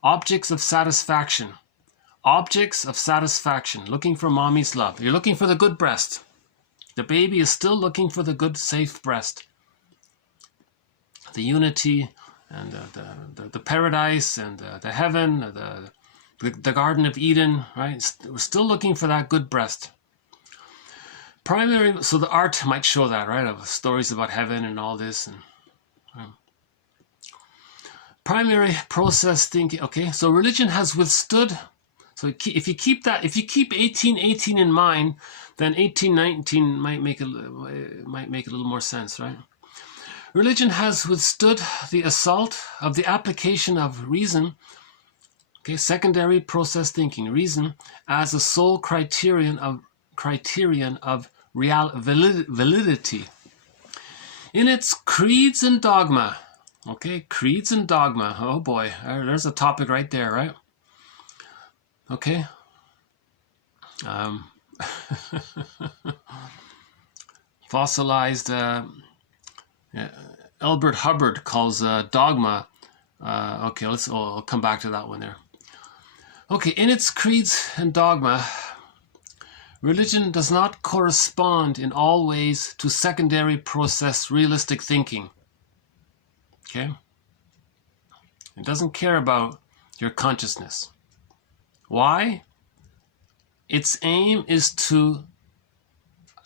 objects of satisfaction. Objects of satisfaction, looking for mommy's love. You're looking for the good breast. The baby is still looking for the good, safe breast. The unity and the paradise and the heaven, the Garden of Eden, right? We're still looking for that good breast. Primary, so the art might show that, right? Of stories about heaven and all this. And primary process thinking. Okay, so religion has withstood. So if you keep 1818 in mind, then 1819 might make a little more sense, right? Religion has withstood the assault of the application of reason, okay, secondary process thinking, reason, as a sole criterion of real validity. In its creeds and dogma, okay, creeds and dogma, oh boy, there's a topic right there, right? Okay. Fossilized Albert Hubbard calls dogma. Okay, I'll come back to that one there. Okay, in its creeds and dogma, religion does not correspond in all ways to secondary process realistic thinking. Okay? It doesn't care about your consciousness. Why? Its aim is to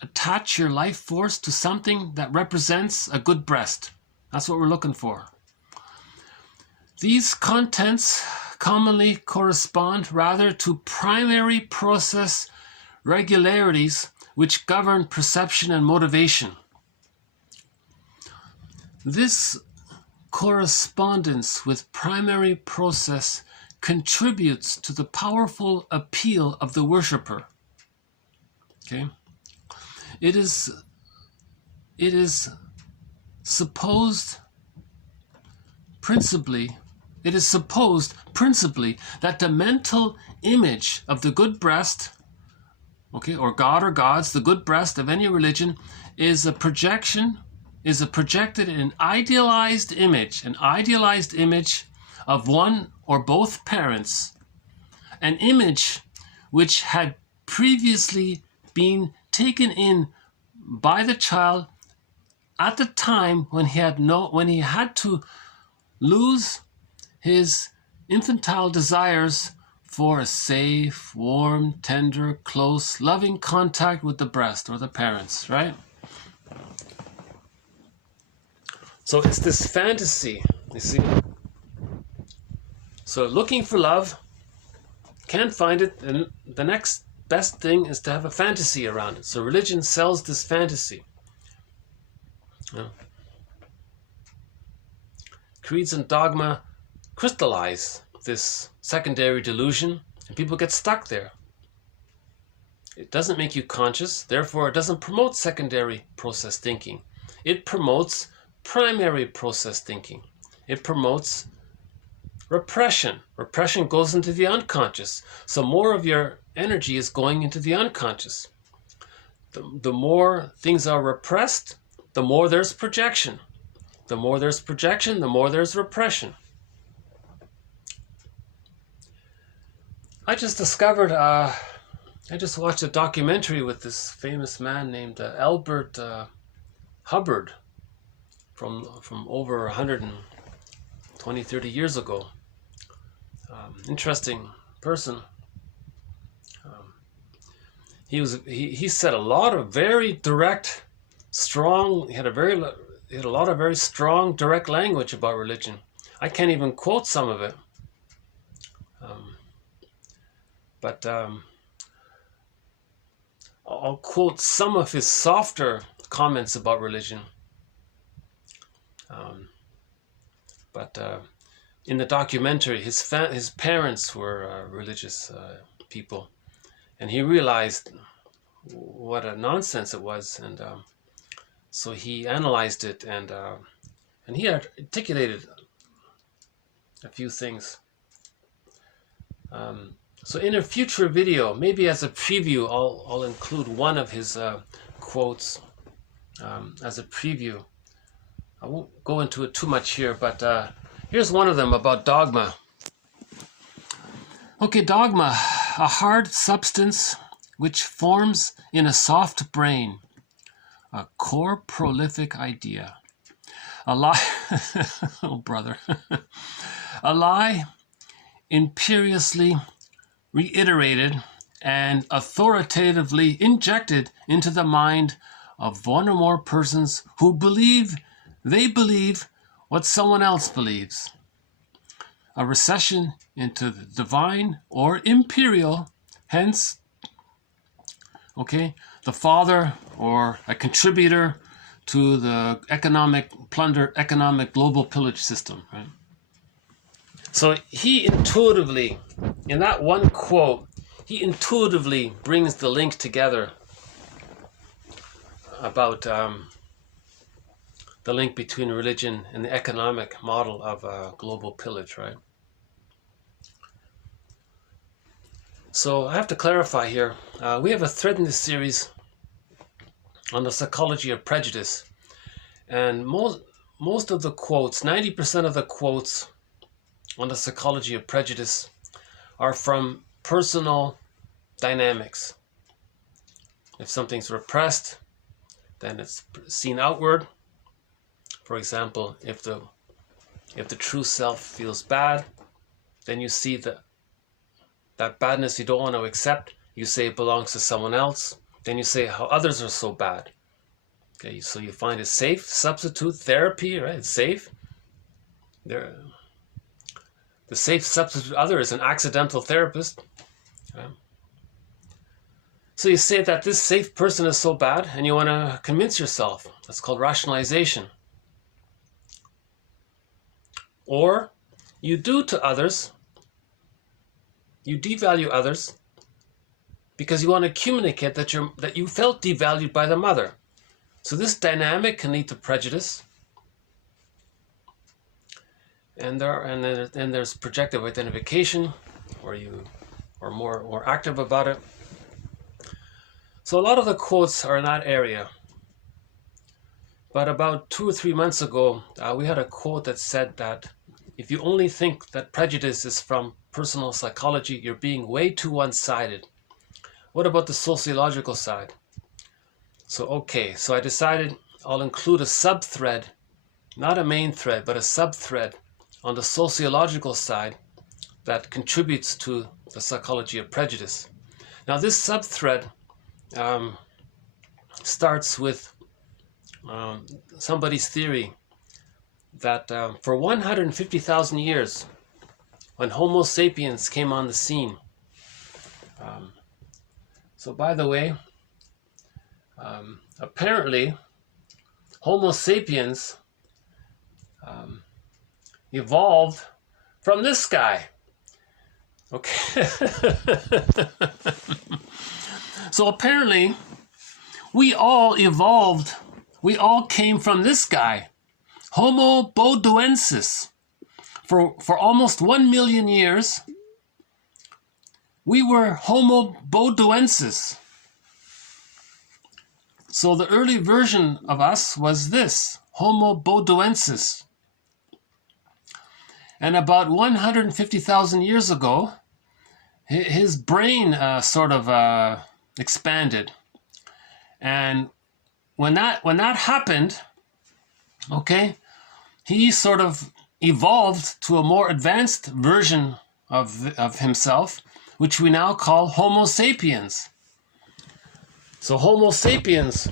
attach your life force to something that represents a good breast. That's what we're looking for. These contents commonly correspond rather to primary process regularities which govern perception and motivation. This correspondence with primary process contributes to the powerful appeal of the worshipper. Okay? It is supposed principally that the mental image of the good breast, okay, or God or gods, the good breast of any religion, is a projected and idealized image of one or both parents, an image which had previously been taken in by the child at the time when he had to lose his infantile desires for a safe, warm, tender, close, loving contact with the breast or the parents, right? So it's this fantasy, you see. So looking for love, can't find it, and the next best thing is to have a fantasy around it. So religion sells this fantasy. Yeah. Creeds and dogma crystallize this secondary delusion, and people get stuck there. It doesn't make you conscious, therefore it doesn't promote secondary process thinking. It promotes primary process thinking. It promotes repression. Repression goes into the unconscious. So more of your energy is going into the unconscious. The more things are repressed, the more there's projection. The more there's projection, the more there's repression. I just discovered, I just watched a documentary with this famous man named Albert Hubbard from over 120, 30 years ago. Interesting person. He said a lot of very direct, strong. He had a lot of very strong, direct language about religion. I can't even quote some of it. But I'll quote some of his softer comments about religion. But in the documentary, his parents were religious people, and he realized what a nonsense it was, and so he analyzed it, and he articulated a few things. So in a future video, maybe as a preview, I'll include one of his quotes as a preview. I won't go into it too much here, but here's one of them about dogma. Okay, dogma, a hard substance which forms in a soft brain, a core prolific idea. A lie, oh brother, a lie imperiously reiterated and authoritatively injected into the mind of one or more persons who believe they believe what someone else believes. A recession into the divine or imperial, hence, okay, the father or a contributor to the economic plunder, economic global pillage system, right? So he intuitively, in that one quote, he intuitively brings the link together about the link between religion and the economic model of global pillage, right? So I have to clarify here. We have a thread in this series on the psychology of prejudice, and most of the quotes, 90% of the quotes on the psychology of prejudice are from personal dynamics. If something's repressed, then it's seen outward. For example, if the true self feels bad, then you see that badness you don't want to accept. You say it belongs to someone else. Then you say how others are so bad. Okay, so you find a safe substitute therapy, right? It's safe. The safe substitute other is an accidental therapist. Okay. So you say that this safe person is so bad, and you want to convince yourself. That's called rationalization. Or you do to others, you devalue others because you want to communicate that you felt devalued by the mother. So this dynamic can lead to prejudice. And then there's projective identification, where you are more active about it. So a lot of the quotes are in that area. But about 2 or 3 months ago, we had a quote that said that if you only think that prejudice is from personal psychology, you're being way too one-sided. What about the sociological side? So I decided I'll include a sub-thread, not a main thread, but a sub-thread on the sociological side that contributes to the psychology of prejudice. Now this sub-thread starts with somebody's theory that for 150,000 years, when Homo sapiens came on the scene, so by the way, apparently Homo sapiens evolved from this guy. Okay. So apparently we all evolved, we all came from this guy, Homo bodoensis. For almost 1 million years, we were Homo bodoensis. So the early version of us was this, Homo bodoensis. And about 150,000 years ago, his brain sort of expanded. And when that happened, okay, he sort of evolved to a more advanced version of himself, which we now call Homo sapiens. So Homo sapiens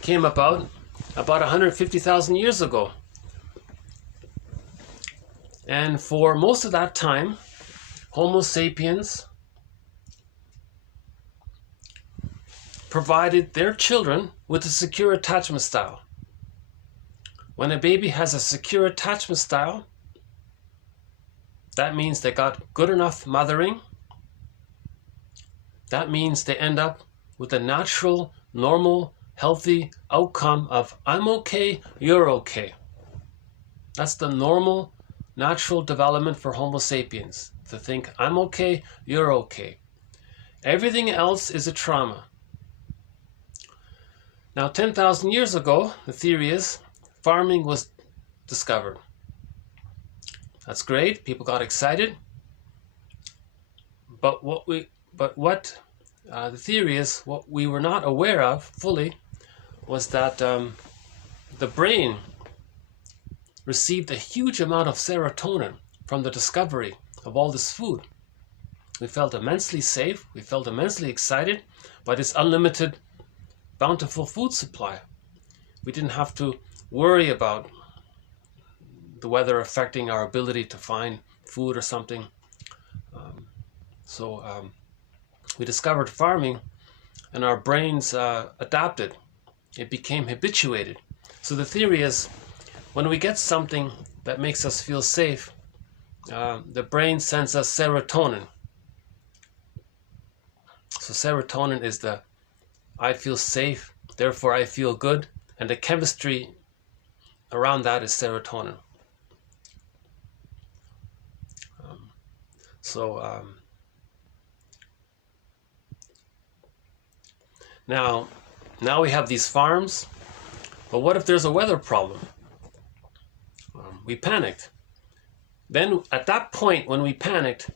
came about 150,000 years ago. And for most of that time, Homo sapiens provided their children with a secure attachment style. When a baby has a secure attachment style, that means they got good enough mothering. That means they end up with a natural, normal, healthy outcome of I'm okay, you're okay. That's the normal, natural development for Homo sapiens. To think I'm okay, you're okay. Everything else is a trauma. Now 10,000 years ago, the theory is, farming was discovered. That's great, people got excited. But the theory is, what we were not aware of fully was that the brain received a huge amount of serotonin from the discovery of all this food. We felt immensely safe, we felt immensely excited by this unlimited, bountiful food supply. We didn't have to worry about the weather affecting our ability to find food or something. We discovered farming, and our brains adapted. It became habituated. So the theory is, when we get something that makes us feel safe, the brain sends us serotonin. So serotonin is the I feel safe, therefore I feel good, and the chemistry around that is serotonin. Now we have these farms, but what if there's a weather problem? We panicked. Then at that point when we panicked,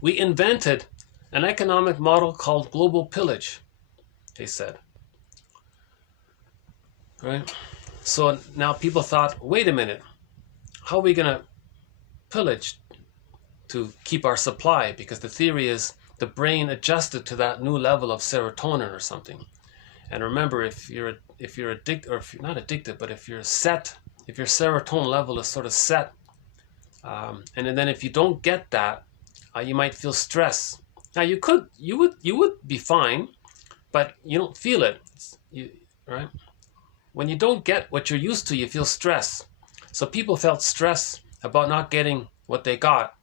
we invented an economic model called global pillage, they said. Right? So now people thought, wait a minute, how are we going to pillage to keep our supply? Because the theory is the brain adjusted to that new level of serotonin or something. And remember, if you're addicted, or if you're not addicted, but if your serotonin level is sort of set, and then if you don't get that, you might feel stress. Now you would be fine, but you don't feel it, right? When you don't get what you're used to, you feel stress. So people felt stress about not getting what they got,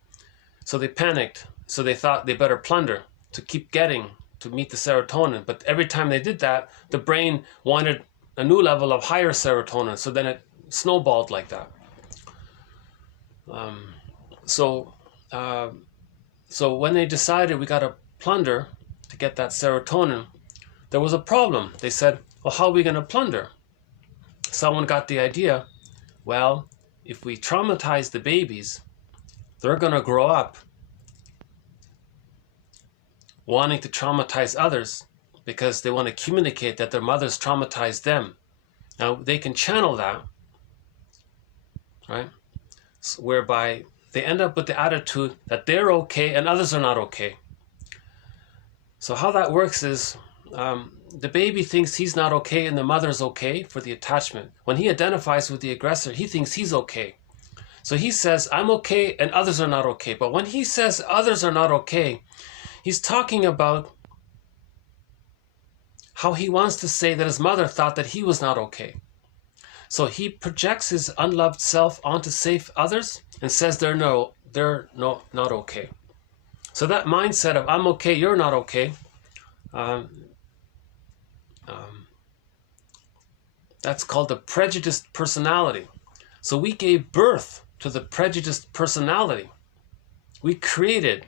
so they panicked. So they thought they better plunder to keep getting, to meet the serotonin. But every time they did that, the brain wanted a new level of higher serotonin. So then it snowballed like that. So when they decided we got to plunder to get that serotonin, there was a problem. They said, well, how are we going to plunder? Someone got the idea, well, if we traumatize the babies, they're going to grow up wanting to traumatize others because they want to communicate that their mothers traumatized them. Now, they can channel that, right? So, whereby they end up with the attitude that they're okay and others are not okay. So how that works is the baby thinks he's not okay and the mother's okay for the attachment. When he identifies with the aggressor, he thinks he's okay. So he says, I'm okay and others are not okay. But when he says others are not okay, he's talking about how he wants to say that his mother thought that he was not okay. So he projects his unloved self onto safe others and says they're not okay. So that mindset of I'm okay, you're not okay, that's called the prejudiced personality. So we gave birth to the prejudiced personality. We created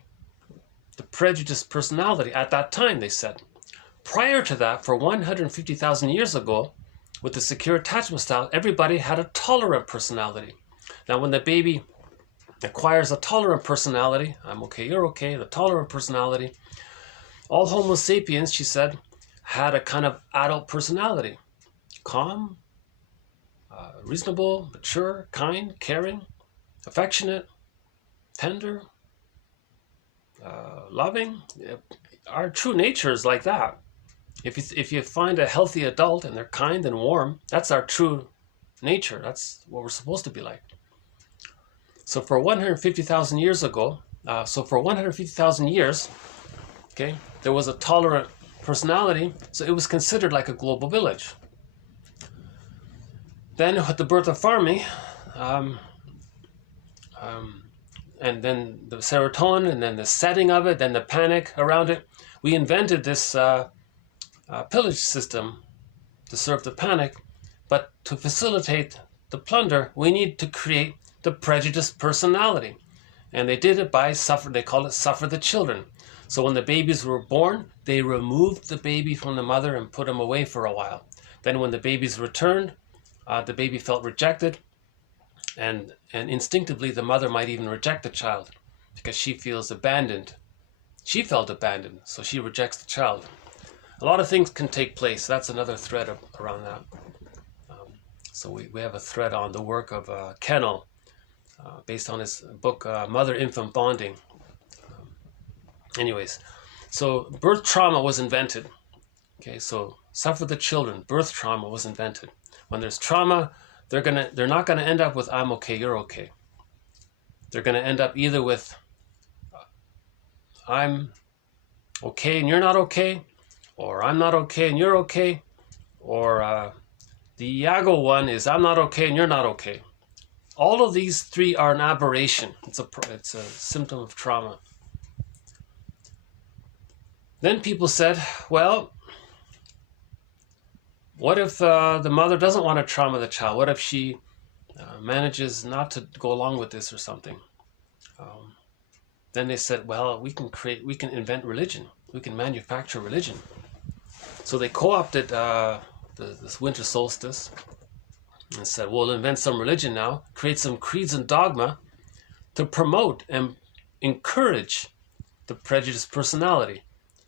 the prejudiced personality at that time, they said. Prior to that, for 150,000 years ago, with the secure attachment style, everybody had a tolerant personality. Now, when the baby acquires a tolerant personality, I'm okay, you're okay, the tolerant personality, all Homo sapiens, she said, had a kind of adult personality. Calm, reasonable, mature, kind, caring, affectionate, tender, loving. Our true nature is like that. If you find a healthy adult and they're kind and warm, that's our true nature. That's what we're supposed to be like. So for 150,000 years ago, okay, there was a tolerant personality, so it was considered like a global village. Then with the birth of Fermi, and then the serotonin, and then the setting of it, then the panic around it, we invented this pillage system to serve the panic. But to facilitate the plunder, we need to create the prejudiced personality. And they did it by they call it suffer the children. So when the babies were born, they removed the baby from the mother and put him away for a while. Then when the babies returned, the baby felt rejected, and instinctively the mother might even reject the child because she feels abandoned. She felt abandoned, so she rejects the child. A lot of things can take place. That's another thread around that. So we have a thread on the work of Kennel, based on his book, Mother-Infant Bonding. Anyways, so birth trauma was invented. Okay, so suffer the children, birth trauma was invented. When there's trauma, they're not gonna end up with I'm okay, you're okay. They're gonna end up either with I'm okay and you're not okay, or I'm not okay and you're okay, or the Iago one is I'm not okay and you're not okay. All of these three are an aberration. It's a symptom of trauma. Then people said, well, what if the mother doesn't want to trauma the child? What if she manages not to go along with this or something? Then they said, well, we can invent religion. We can manufacture religion. So they co-opted this winter solstice and said, we'll invent some religion now, create some creeds and dogma to promote and encourage the prejudiced personality.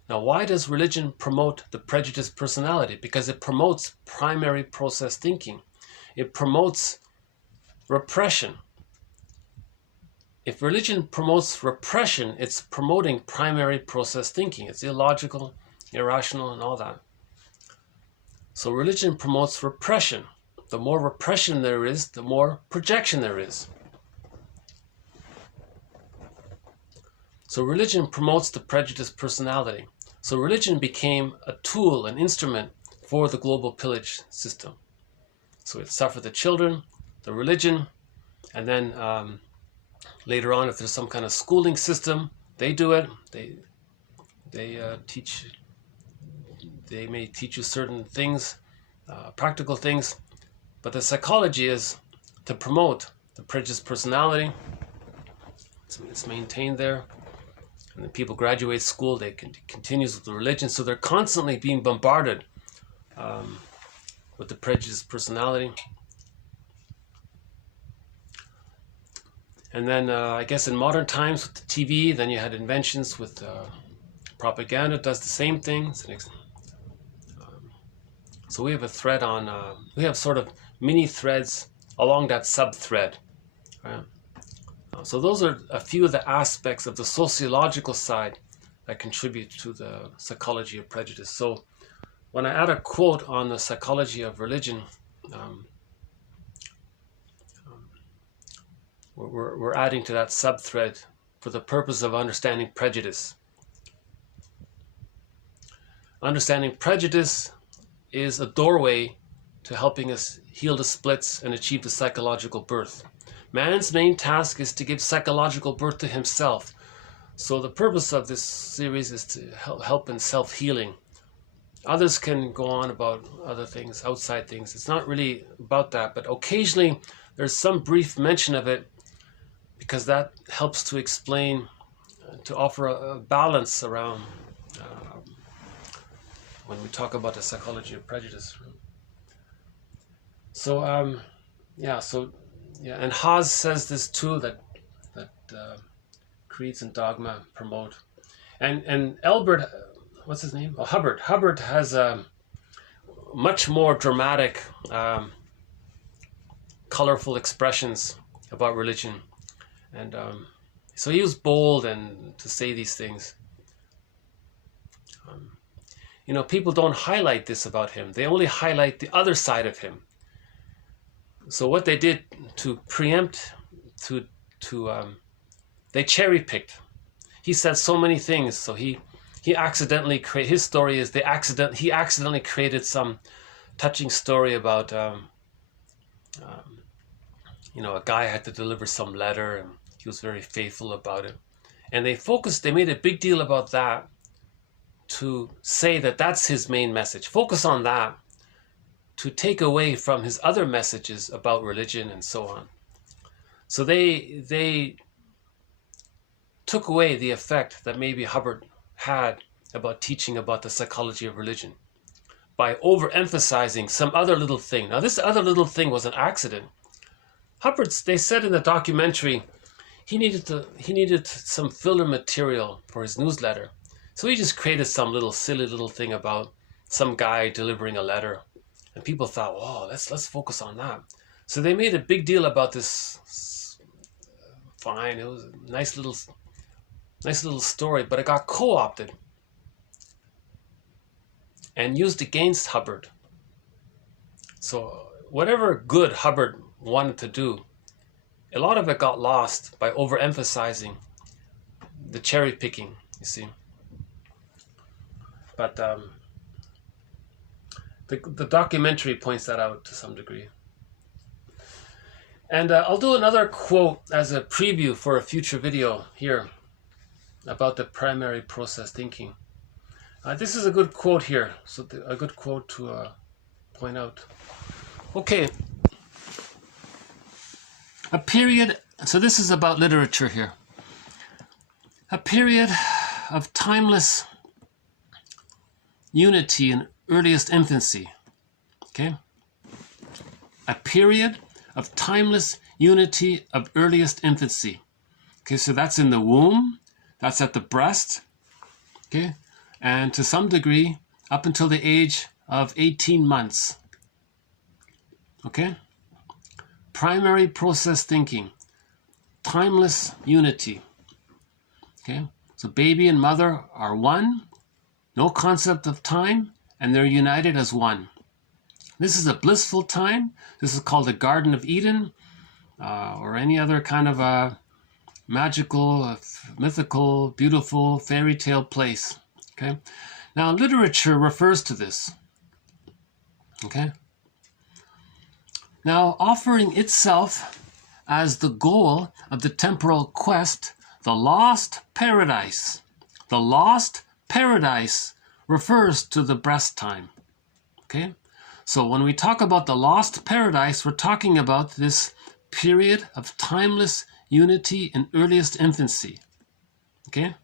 Now, why does religion promote the prejudiced personality? Because it promotes primary process thinking. It promotes repression. If religion promotes repression, it's promoting primary process thinking. It's illogical, irrational, and all that. So religion promotes repression. The more repression there is, the more projection there is. So religion promotes the prejudiced personality. So religion became a tool, an instrument for the global pillage system. So it suffered the children, the religion, and then later on, if there's some kind of schooling system, they do it. They may teach you certain things, practical things, but the psychology is to promote the prejudiced personality. It's maintained there. And then people graduate school, they continues with the religion, so they're constantly being bombarded with the prejudiced personality. And then I guess in modern times with the TV, then you had inventions with propaganda, does the same thing. So we have a thread on, we have sort of mini threads along that sub-thread. Right? So those are a few of the aspects of the sociological side that contribute to the psychology of prejudice. So when I add a quote on the psychology of religion, we're adding to that sub-thread for the purpose of understanding prejudice. Understanding prejudice is a doorway to helping us heal the splits and achieve the psychological birth. Man's main task is to give psychological birth to himself. So the purpose of this series is to help in self-healing. Others can go on about other things, outside things. It's not really about that, but occasionally there's some brief mention of it because that helps to explain, to offer a balance around when we talk about the psychology of prejudice. So, and Haas says this too, that creeds and dogma promote. And Albert, what's his name? Oh, Hubbard. Hubbard has a much more dramatic, colorful expressions about religion. And so he was bold and to say these things. People don't highlight this about him. They only highlight the other side of him. So what they did to preempt, they cherry-picked. He said so many things, so he he accidentally created, his story is he accidentally created some touching story about you know, a guy had to deliver some letter and he was very faithful about it. And they made a big deal about that to say that that's his main message. Focus on that to take away from his other messages about religion and so on. So they took away the effect that maybe Hubbard had about teaching about the psychology of religion by overemphasizing some other little thing. Now, this other little thing was an accident. Hubbard, they said in the documentary, he needed some filler material for his newsletter. So he just created some silly little thing about some guy delivering a letter. And people thought, oh, let's focus on that. So they made a big deal about this. Fine, it was a nice little story, but it got co-opted and used against Hubbard. So whatever good Hubbard wanted to do, a lot of it got lost by overemphasizing the cherry picking, you see. But the documentary points that out to some degree. And I'll do another quote as a preview for a future video here about the primary process thinking. This is a good quote here, so a good quote to point out. Okay. A period, so this is about literature here. A period of timeless unity in earliest infancy. Okay? A period of timeless unity of earliest infancy. Okay, so that's in the womb, that's at the breast, okay, and to some degree up until the age of 18 months. Okay? Primary process thinking, timeless unity. Okay? So baby and mother are one, no concept of time, and they're united as one. This is a blissful time. This is called the Garden of Eden, or any other kind of a magical, mythical, beautiful fairy tale place. Okay? Now, literature refers to this. Okay? Now, offering itself as the goal of the temporal quest, the lost paradise. The lost paradise refers to the breast time. Okay? So when we talk about the lost paradise, we're talking about this period of timeless unity in earliest infancy. Okay?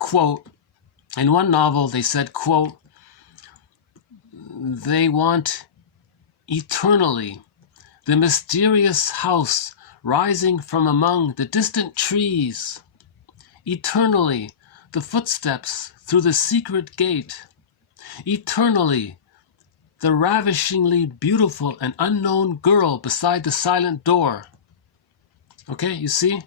Quote, in one novel they said, quote, they want eternally the mysterious house rising from among the distant trees, eternally the footsteps through the secret gate, eternally the ravishingly beautiful and unknown girl beside the silent door. Okay, you see?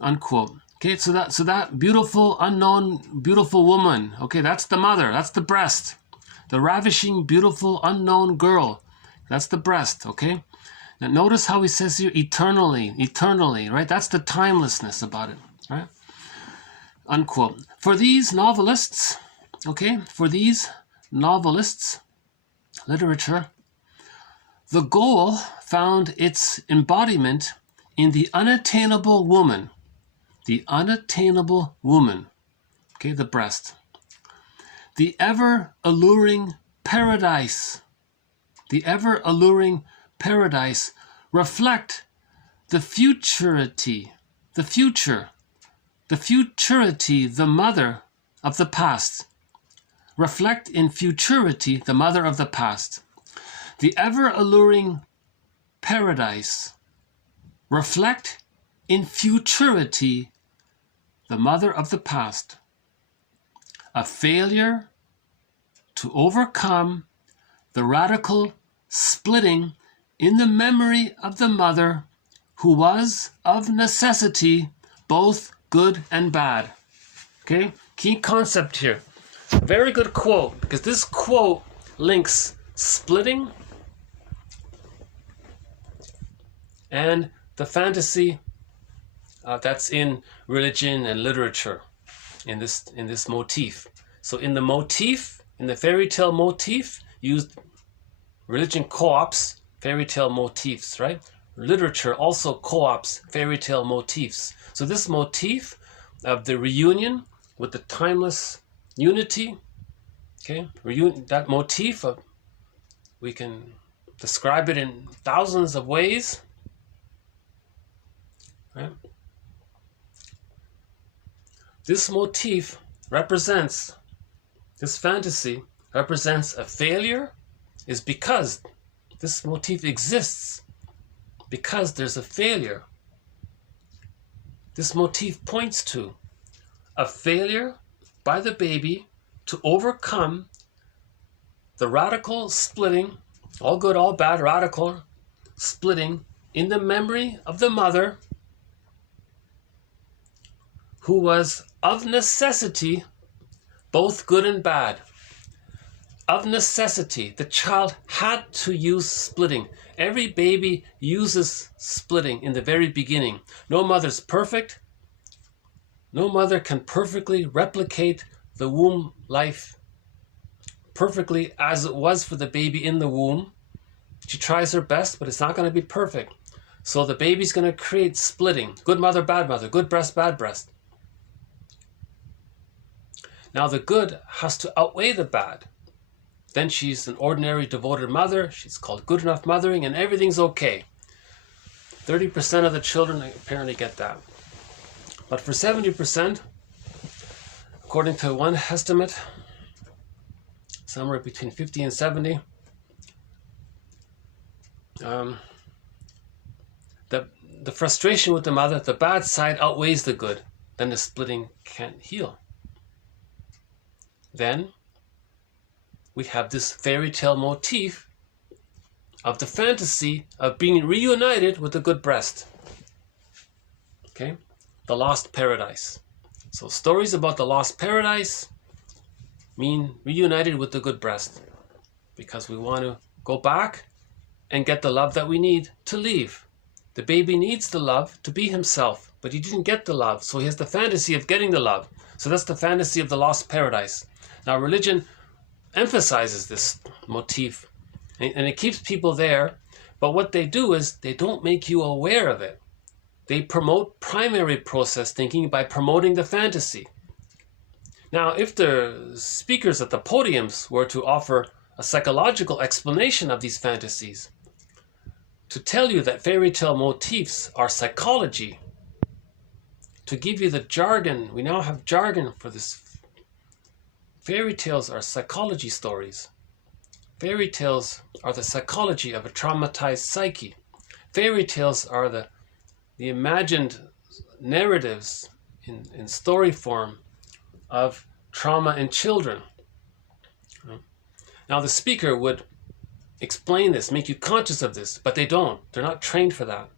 Unquote. Okay, so that beautiful, unknown, beautiful woman, okay, that's the mother, that's the breast. The ravishing, beautiful, unknown girl, that's the breast, okay? Now notice how he says here, eternally, eternally, right? That's the timelessness about it, right? Unquote. For these novelists, okay, literature, the goal found its embodiment in the unattainable woman. The unattainable woman, okay, the breast. The ever-alluring paradise. The ever-alluring paradise reflect the futurity, the futurity, the mother of the past. Reflect in futurity the mother of the past. The ever-alluring paradise. Reflect in futurity the mother of the past. A failure to overcome the radical splitting in the memory of the mother who was of necessity both good and bad. Okay, key concept here. Very good quote, because this quote links splitting and the fantasy that's in religion and literature. in this motif. So in the motif, in the fairy tale motif, religion co-ops fairy tale motifs, right? Literature also co-ops fairy tale motifs. So this motif of the reunion with the timeless unity, okay, that motif of, we can describe it in thousands of ways, right? This motif represents, this fantasy represents a failure, is because this motif exists because there's a failure. This motif points to a failure by the baby to overcome the radical splitting, all good, all bad, radical splitting in the memory of the mother, who was of necessity both good and bad. Of necessity, the child had to use splitting. Every baby uses splitting in the very beginning. No mother's perfect. No mother can perfectly replicate the womb life perfectly as it was for the baby in the womb. She tries her best, but it's not going to be perfect. So the baby's going to create splitting. Good mother, bad mother. Good breast, bad breast. Now the good has to outweigh the bad. Then she's an ordinary devoted mother. She's called good enough mothering, and everything's okay. 30% of the children apparently get that. But for 70%, according to one estimate, somewhere between 50 and 70, the frustration with the mother, the bad side outweighs the good. Then the splitting can't heal. Then we have this fairy tale motif of the fantasy of being reunited with the good breast. Okay? The lost paradise. So stories about the lost paradise mean reunited with the good breast, because we want to go back and get the love that we need to leave. The baby needs the love to be himself, but he didn't get the love, so he has the fantasy of getting the love. So that's the fantasy of the lost paradise. Now religion emphasizes this motif, and it keeps people there, but what they do is they don't make you aware of it. They promote primary process thinking by promoting the fantasy. Now, if the speakers at the podiums were to offer a psychological explanation of these fantasies, to tell you that fairy tale motifs are psychology, to give you the jargon, we now have jargon for this. Fairy tales are psychology stories. Fairy tales are the psychology of a traumatized psyche. Fairy tales are the imagined narratives in story form of trauma in children. Now the speaker would explain this, make you conscious of this, but they don't. They're not trained for that.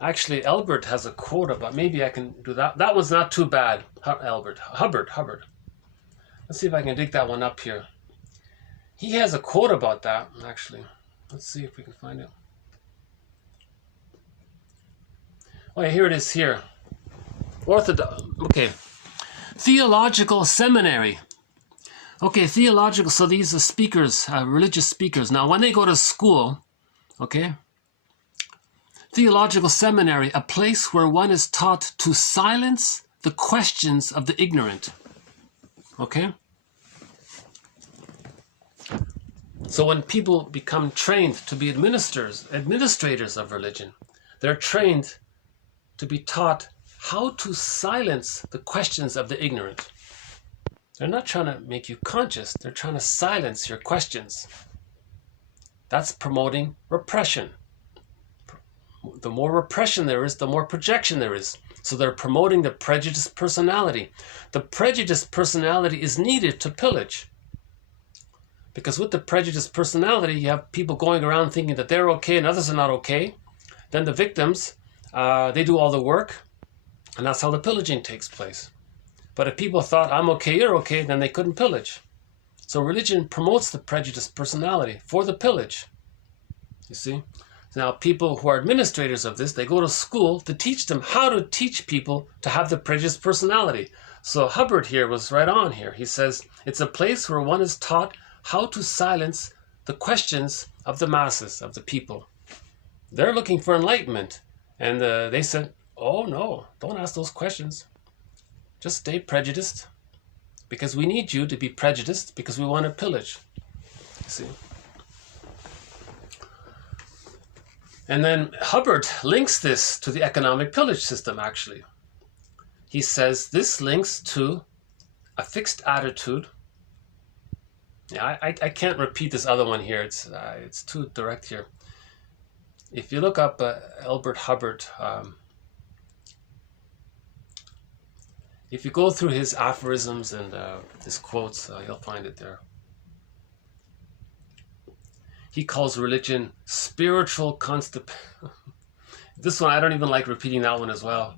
Actually, Albert has a quote about, maybe I can do that. That one's not too bad. Hubbard. Let's see if I can dig that one up here. He has a quote about that, actually. Let's see if we can find it. Oh, yeah, here it is here. Okay. Theological seminary. Okay, theological, so these are speakers, religious speakers. Now, when they go to school, okay, theological seminary, a place where one is taught to silence the questions of the ignorant. Okay? So when people become trained to be administrators of religion, they're trained to be taught how to silence the questions of the ignorant. They're not trying to make you conscious, they're trying to silence your questions. That's promoting repression. The more repression there is, the more projection there is. So they're promoting the prejudiced personality. The prejudiced personality is needed to pillage. Because with the prejudiced personality, you have people going around thinking that they're okay and others are not okay. Then the victims, they do all the work, and that's how the pillaging takes place. But if people thought, I'm okay, you're okay, then they couldn't pillage. So religion promotes the prejudiced personality for the pillage. You see? Now, people who are administrators of this, they go to school to teach them how to teach people to have the prejudiced personality. So Hubbard here was right on here. He says, it's a place where one is taught how to silence the questions of the masses, of the people. They're looking for enlightenment. And they said, oh no, don't ask those questions. Just stay prejudiced. Because we need you to be prejudiced because we want to pillage. See? And then Hubbard links this to the economic pillage system, actually. He says this links to a fixed attitude. Yeah, I can't repeat this other one here. It's too direct here. If you look up Albert Hubbard, if you go through his aphorisms and his quotes, you'll find it there. He calls religion spiritual constipation. This one, I don't even like repeating that one as well.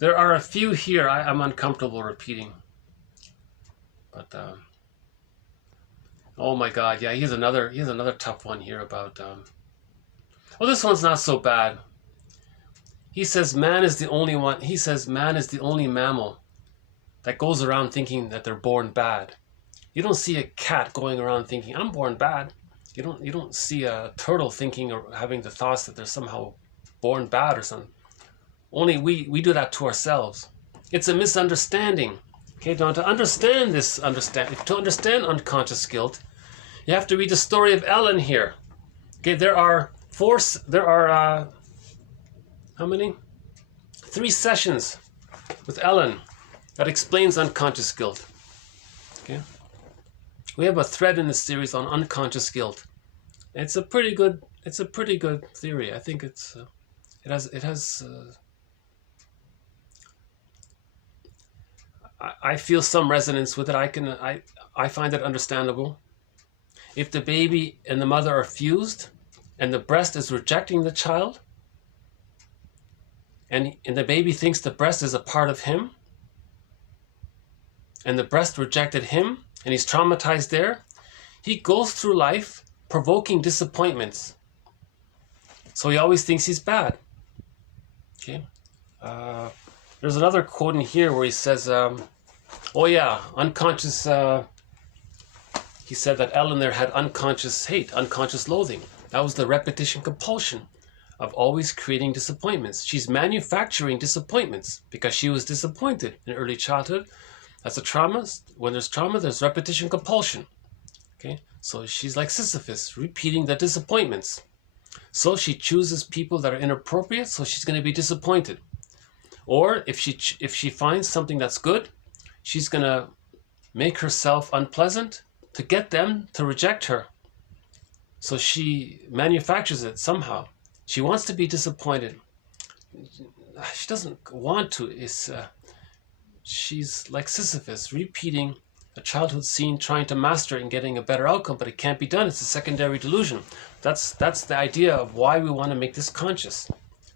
There are a few here I'm uncomfortable repeating. But, oh my God, yeah, here's another tough one here about, well, this one's not so bad. He says man is the only mammal that goes around thinking that they're born bad. You don't see a cat going around thinking, I'm born bad. You don't see a turtle thinking or having the thoughts that they're somehow born bad or something. Only we do that to ourselves. It's a misunderstanding. Okay, now to understand to understand unconscious guilt, you have to read the story of Ellen here. Okay, there are how many? 3 sessions with Ellen that explains unconscious guilt. Okay, we have a thread in the series on unconscious guilt. It's a pretty good theory. I think it has. I feel some resonance with it. I find it understandable. If the baby and the mother are fused, and the breast is rejecting the child, and the baby thinks the breast is a part of him, and the breast rejected him, and he's traumatized there, he goes through life provoking disappointments. So he always thinks he's bad. Okay. There's another quote in here where he says, oh yeah, unconscious, he said that Ellen there had unconscious hate, unconscious loathing. That was the repetition compulsion of always creating disappointments. She's manufacturing disappointments because she was disappointed in early childhood. That's a trauma. When there's trauma, there's repetition compulsion. Okay, so she's like Sisyphus, repeating the disappointments. So she chooses people that are inappropriate, so she's going to be disappointed. Or if she finds something that's good, she's going to make herself unpleasant to get them to reject her. So she manufactures it somehow. She wants to be disappointed. She doesn't want to. She's like Sisyphus, repeating a childhood scene, trying to master it and getting a better outcome, but it can't be done. It's a secondary delusion. That's the idea of why we want to make this conscious,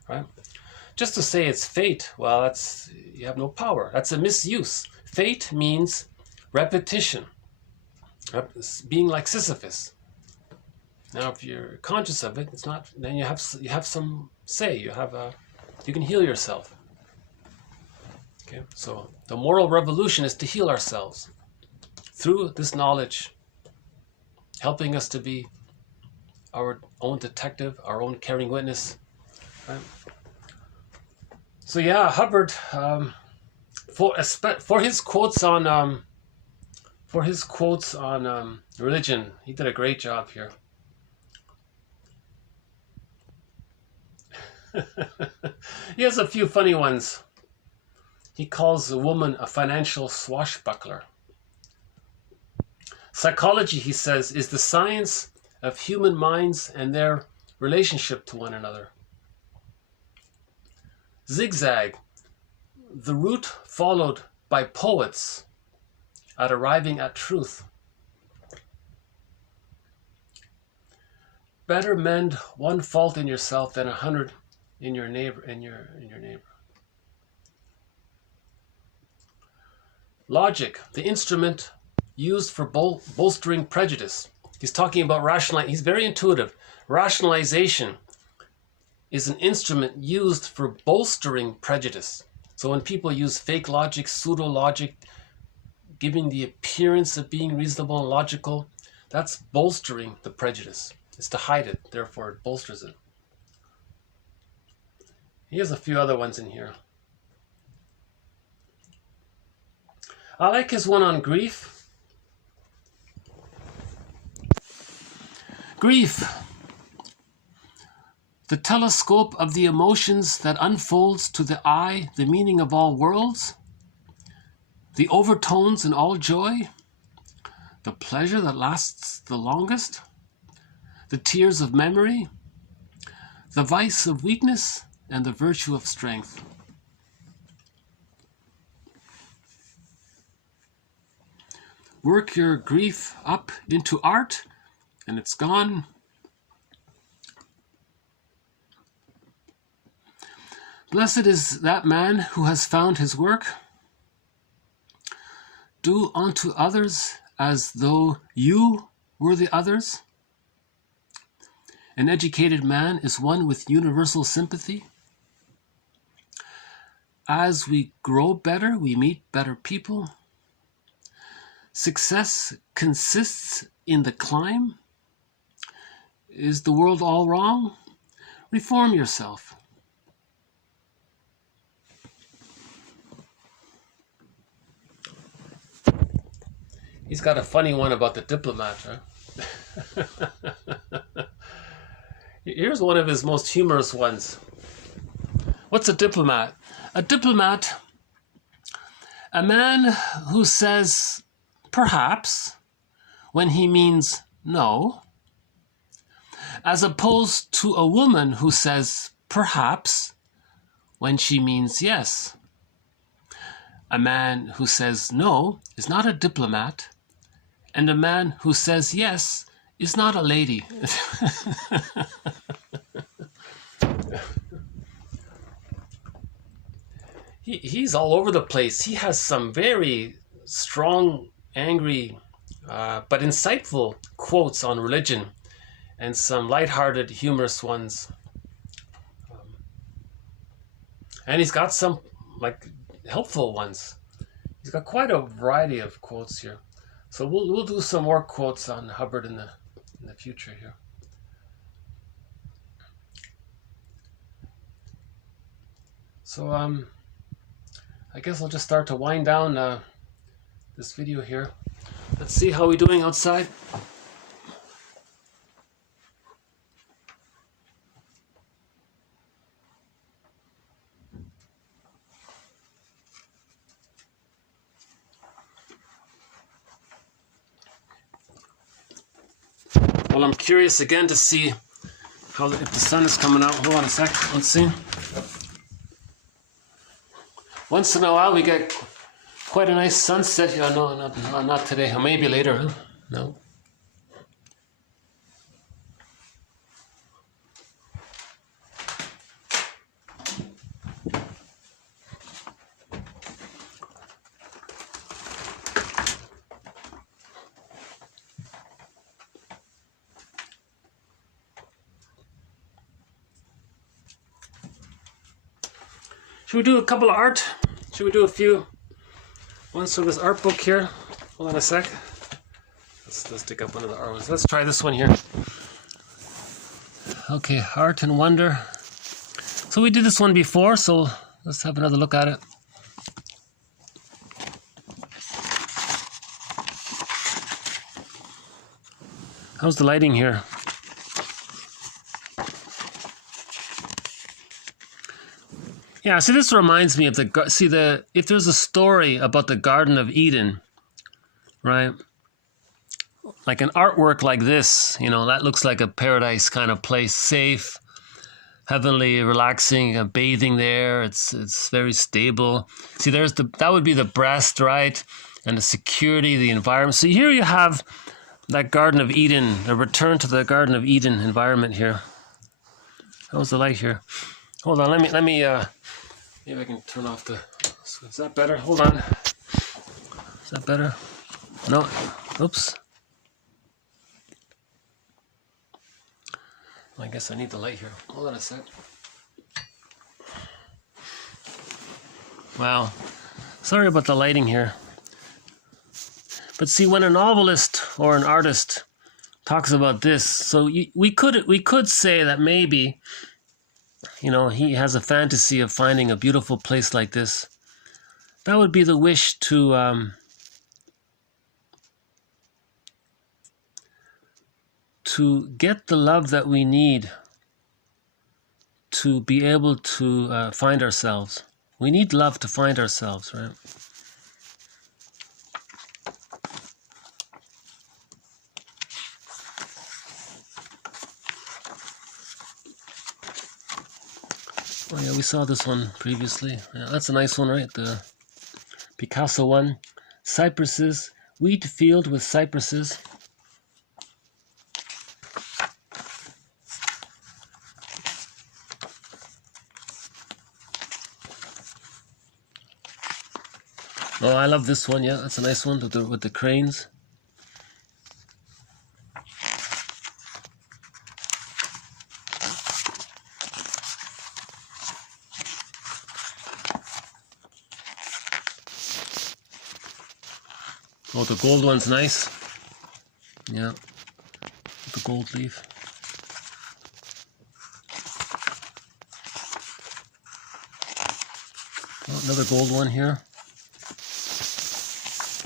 right? Just to say it's fate, well, you have no power. That's a misuse. Fate means repetition, being like Sisyphus. Now, if you're conscious of it, it's not. Then you have some say. You can heal yourself. Okay, so the moral revolution is to heal ourselves through this knowledge, helping us to be our own detective, our own caring witness. Right? So yeah, Hubbard, for his quotes on religion, he did a great job here. He has a few funny ones. He calls a woman a financial swashbuckler. Psychology, he says, is the science of human minds and their relationship to one another. Zigzag, the route followed by poets at arriving at truth. Better mend one fault in yourself than 100 in your neighbor. Logic, the instrument used for bolstering prejudice. He's talking about he's very intuitive. Rationalization, is an instrument used for bolstering prejudice. So when people use fake logic, pseudo-logic, giving the appearance of being reasonable and logical, that's bolstering the prejudice. It's to hide it, therefore it bolsters it. He has a few other ones in here. I like his one on grief. Grief, the telescope of the emotions that unfolds to the eye the meaning of all worlds, the overtones in all joy, the pleasure that lasts the longest, the tears of memory, the vice of weakness, and the virtue of strength. Work your grief up into art, and it's gone. Blessed is that man who has found his work. Do unto others as though you were the others. An educated man is one with universal sympathy. As we grow better, we meet better people. Success consists in the climb. Is the world all wrong? Reform yourself. He's got a funny one about the diplomat, huh? Here's one of his most humorous ones. What's a diplomat? A diplomat, a man who says perhaps when he means no, as opposed to a woman who says perhaps when she means yes. A man who says no is not a diplomat, and a man who says yes is not a lady. He's all over the place. He has some very strong, angry, but insightful quotes on religion, and some lighthearted, humorous ones. And he's got some like helpful ones. He's got quite a variety of quotes here. So we'll do some more quotes on Hubbard in the future here. So I guess I'll just start to wind down this video here. Let's see how we're doing outside. Well, I'm curious again to see if the sun is coming out. Hold on a sec. Let's see. Once in a while we get quite a nice sunset here. No, not today. Or maybe later, huh? No. Should we do a couple of art? Should we do a few? Ones from this art book here. Hold on a sec. Let's dig up one of the art ones. Let's try this one here. Okay, Art and Wonder. So we did this one before, so let's have another look at it. How's the lighting here? Yeah, see, this reminds me of if there's a story about the Garden of Eden, right? Like an artwork like this, that looks like a paradise kind of place, safe, heavenly, relaxing, bathing there. It's very stable. See, that would be the breast, right? And the security, the environment. So here you have that Garden of Eden, a return to the Garden of Eden environment here. How's the light here? Hold on, let me maybe I can turn off is that better? Hold on. Is that better? No. Oops. I guess I need the light here. Hold on a sec. Wow. Sorry about the lighting here. But see, when a novelist or an artist talks about this, so we could say that maybe, you know, he has a fantasy of finding a beautiful place like this. That would be the wish to get the love that we need to be able to find ourselves. We need love to find ourselves, right? Oh yeah, we saw this one previously. Yeah, that's a nice one, right? The Picasso one. Cypresses, wheat field with cypresses. Oh, I love this one. Yeah, that's a nice one with the cranes. Oh, the gold one's nice. Yeah, the gold leaf. Oh, another gold one here.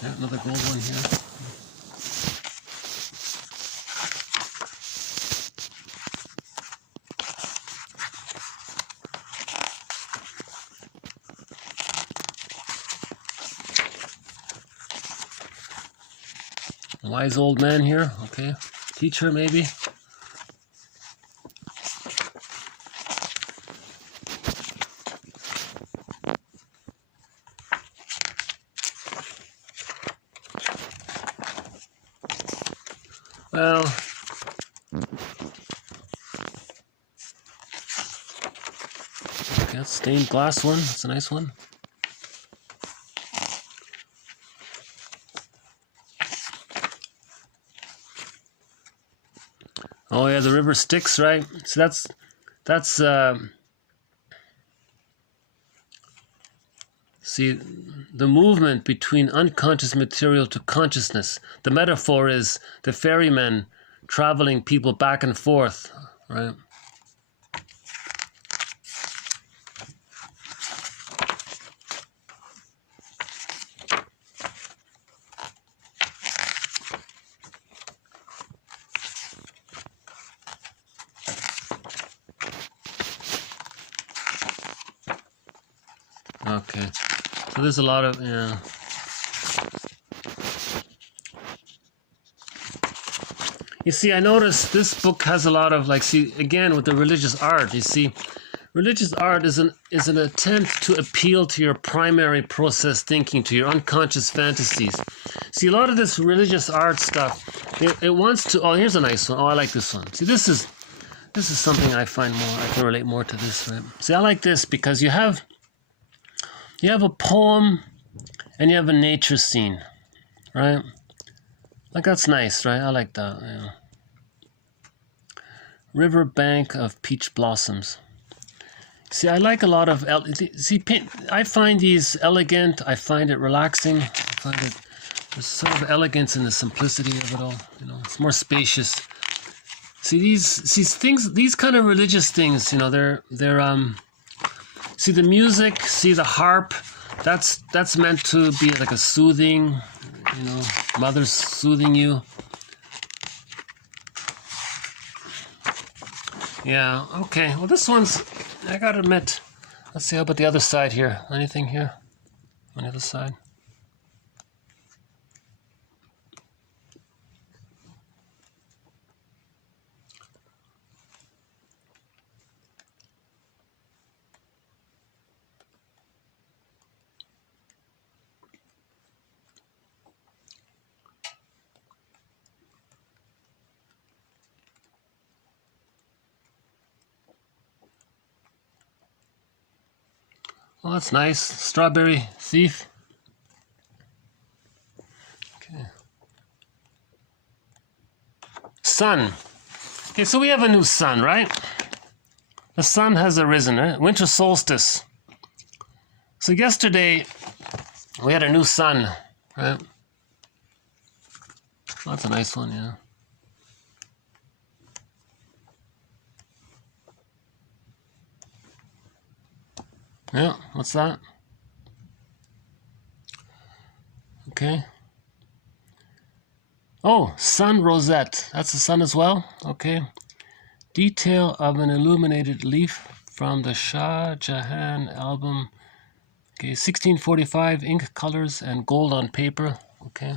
Yeah, another gold one here. A wise old man here. Okay, teacher maybe. Well, okay, that's stained glass one. That's a nice one. Oh yeah, the river Styx, right? So that's see, the movement between unconscious material to consciousness. The metaphor is the ferryman traveling people back and forth, right? Okay, so there's a lot of, yeah. You see, I noticed this book has a lot of, like, see, again, with the religious art, you see, religious art is an attempt to appeal to your primary process thinking, to your unconscious fantasies. See, a lot of this religious art stuff, it wants to, oh, here's a nice one. Oh, I like this one. See, this is something I find more, I can relate more to this, right? See, I like this because you have a poem and you have a nature scene, right? Like, that's nice, right? I like that. Yeah. River bank of peach blossoms. See, I like a lot of, I find these elegant, I find it relaxing, I find it, there's sort of elegance in the simplicity of it all, you know, it's more spacious. See, these kind of religious things, you know, they're see the music, see the harp, that's meant to be like a soothing, you know, mother's soothing you. Yeah, okay. Well, this one's, I gotta admit, let's see, how about the other side here? Anything here on the other side? Oh, that's nice. Strawberry thief. Okay. Sun. Okay, so we have a new sun, right? The sun has arisen, right? Winter solstice. So yesterday, we had a new sun, right? That's a nice one, yeah. Yeah, what's that? Okay. Oh, sun rosette. That's the sun as well? Okay. Detail of an illuminated leaf from the Shah Jahan album. Okay, 1645, ink colors and gold on paper. Okay.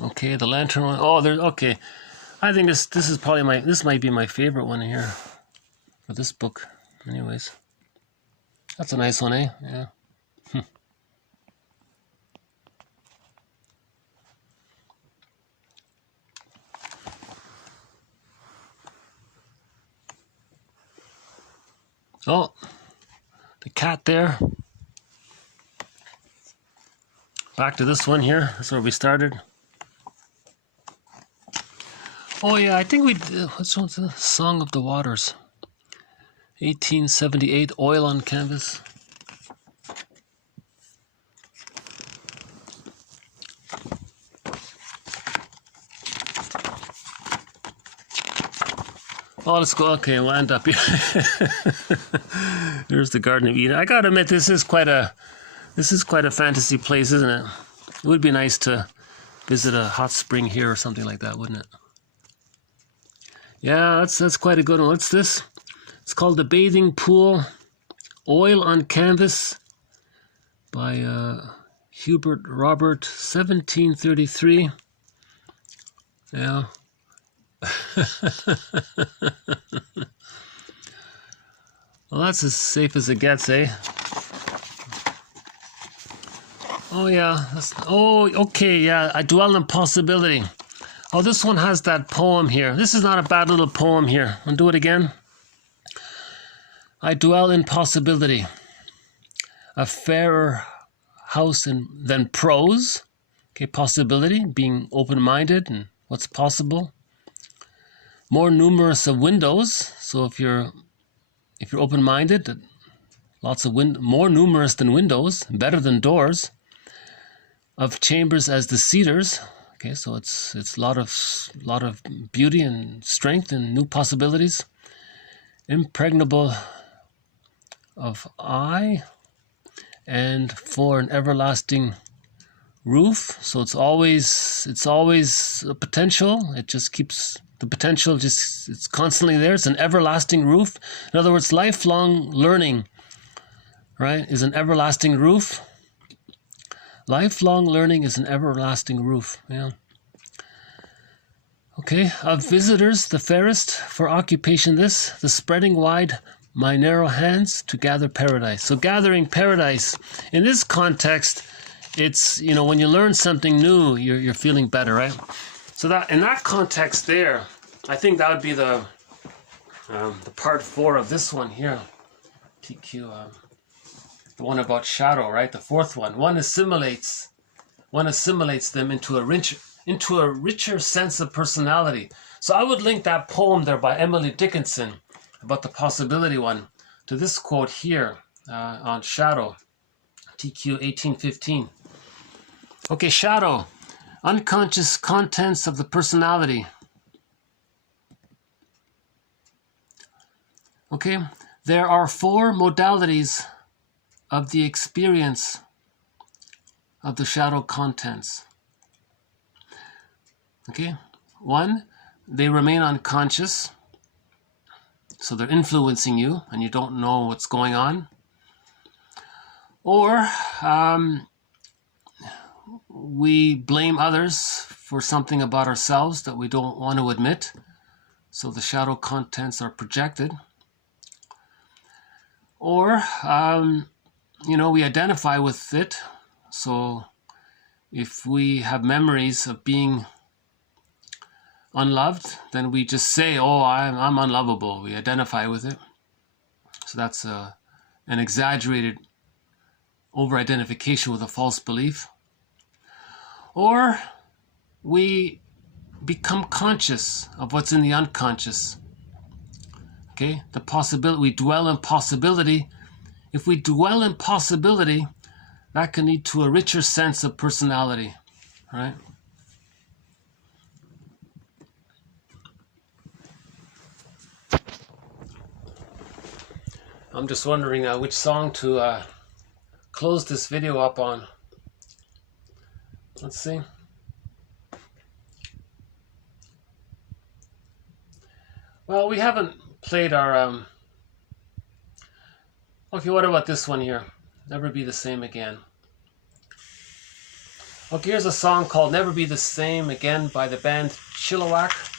Okay, the lantern one. Oh, there's okay. I think this is probably this might be my favorite one here for this book. Anyways, that's a nice one, eh? Yeah. Oh, the cat there. Back to this one here. That's where we started. Oh yeah, I think we did, what's the Song of the Waters? 1878, oil on canvas. Oh, let's go. Okay, we'll end up here. There's the Garden of Eden. I gotta admit, this is quite a fantasy place, isn't it? It would be nice to visit a hot spring here or something like that, wouldn't it? Yeah, that's quite a good one. What's this? It's called The Bathing Pool, Oil on Canvas by Hubert Robert, 1733. Yeah. Well, that's as safe as it gets, eh? Oh, yeah. Oh, okay, yeah. I dwell in possibility. Oh, this one has that poem here. This is not a bad little poem here. I'll do it again. I dwell in possibility. A fairer house than prose. Okay, possibility, being open-minded and what's possible. More numerous of windows. So if you're open-minded, lots of more numerous than windows, better than doors. Of chambers as the cedars. Okay, so it's a lot of beauty and strength and new possibilities. Impregnable of eye, and for an everlasting roof. So it's always a potential. It just keeps the potential. It's constantly there. It's an everlasting roof. In other words, lifelong learning, right, is an everlasting roof. Lifelong learning is an everlasting roof. Yeah. Okay. Of visitors, the fairest for occupation this, the spreading wide my narrow hands to gather paradise. So gathering paradise in this context, it's, you know, when you learn something new, you're feeling better, right? So that in that context there, I think that would be the part 4 of this one here, TQ. The one about shadow, right? The 4th one. One assimilates them into a richer sense of personality. So I would link that poem there by Emily Dickinson about the possibility one to this quote here on shadow, TQ 1815. Okay, shadow, unconscious contents of the personality. Okay, there are 4 modalities of the experience of the shadow contents. Okay, 1, they remain unconscious, so they're influencing you and you don't know what's going on. Or we blame others for something about ourselves that we don't want to admit, so the shadow contents are projected. Or you know, we identify with it. So if we have memories of being unloved, then we just say, oh, I'm unlovable. We identify with it. So that's an exaggerated over-identification with a false belief. or we become conscious of what's in the unconscious. Okay, the possibility, we dwell in possibility. If we dwell in possibility, that can lead to a richer sense of personality, right? I'm just wondering which song to close this video up on. Let's see. Well, we haven't played our... Okay, what about this one here? Never Be the Same Again. Okay, here's a song called Never Be the Same Again by the band Chilliwack.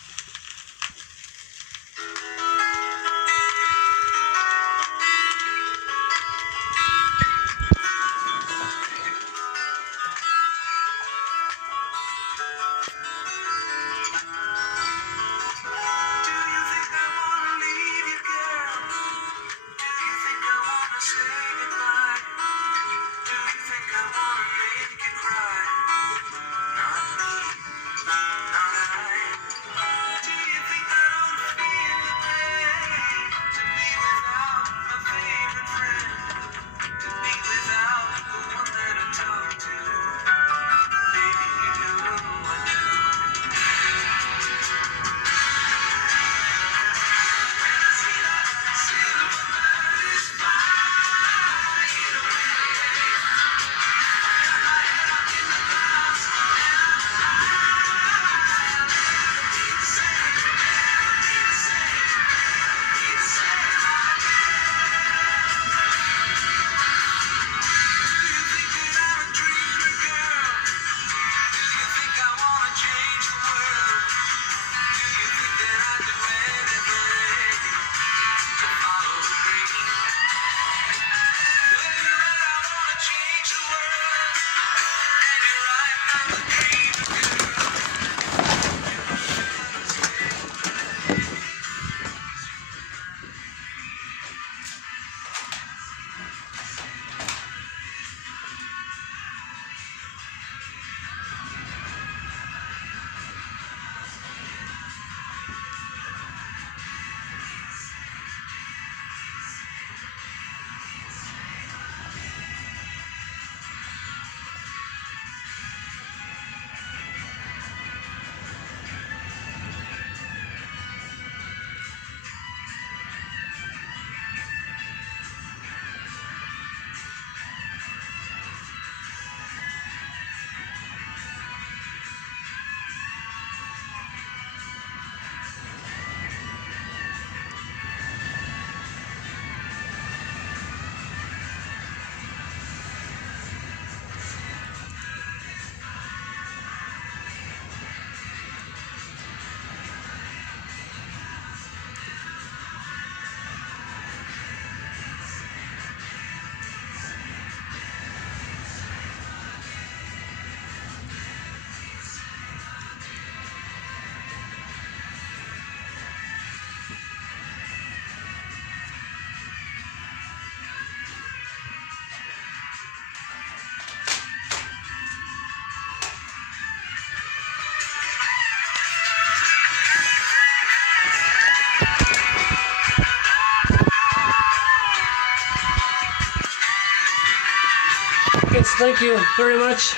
Kids, thank you very much.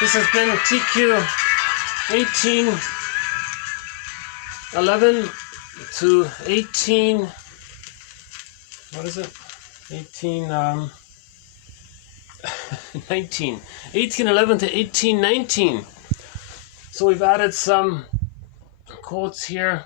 This has been TQ 1811 to 18... What is it? 1811 to 1819. So we've added some quotes here.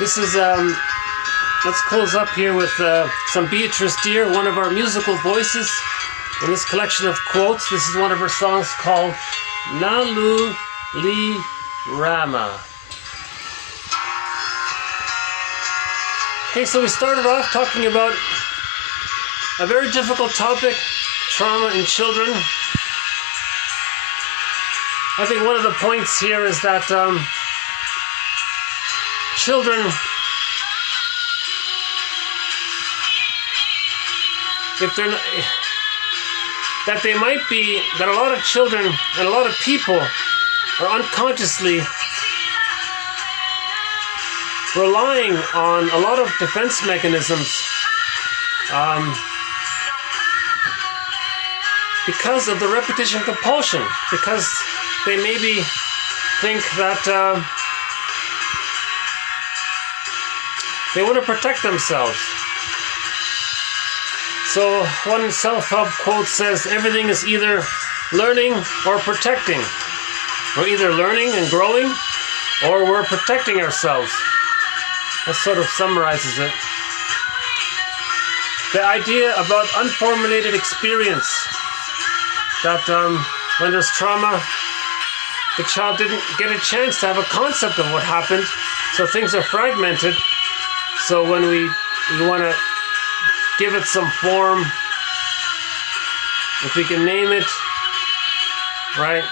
This is, let's close up here with some Beatrice Deer, one of our musical voices in this collection of quotes. This is one of her songs called Nalu Li Rama. Okay, so we started off talking about a very difficult topic, trauma in children. I think one of the points here is that children, if they're not, that they might be, that a lot of children and a lot of people are unconsciously relying on a lot of defense mechanisms because of the repetition compulsion, because they maybe think that they want to protect themselves. So one self-help quote says, everything is either learning or protecting. We're either learning and growing, or we're protecting ourselves. That sort of summarizes it. The idea about unformulated experience, that when there's trauma, the child didn't get a chance to have a concept of what happened, so things are fragmented. So when we want to give it some form, if we can name it, right?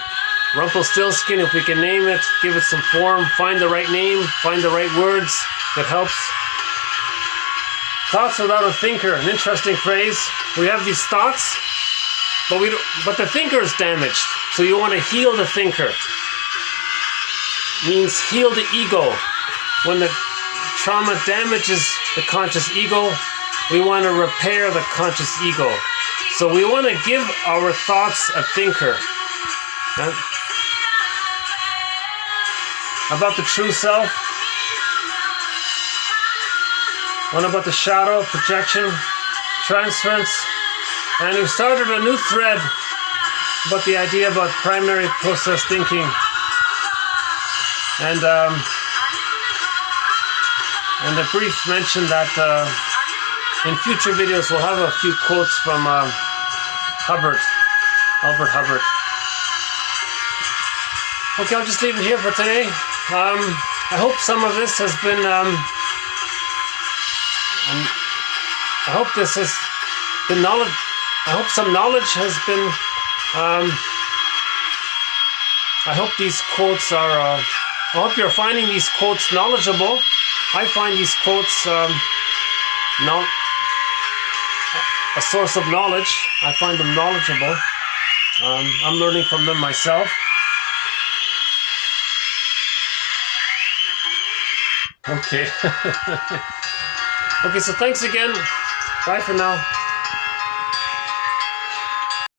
Rumpelstiltskin, if we can name it, give it some form, find the right name, find the right words, that helps. Thoughts without a thinker, an interesting phrase. We have these thoughts, but the thinker is damaged. So you want to heal the thinker. Means heal the ego. When the trauma damages the conscious ego, we want to repair the conscious ego. So we want to give our thoughts a thinker. Right? About the true self. One about the shadow, projection, transference. And we started a new thread about the idea about primary process thinking. And a brief mention that in future videos we'll have a few quotes from Albert Hubbard. Okay, I'll just leave it here for today. I hope some of this has been, I hope this has been knowledge. I hope some knowledge has been, I hope these quotes are, I hope you're finding these quotes knowledgeable. I find these quotes a source of knowledge. I find them knowledgeable. I'm learning from them myself. Okay. Okay, so thanks again. Bye for now.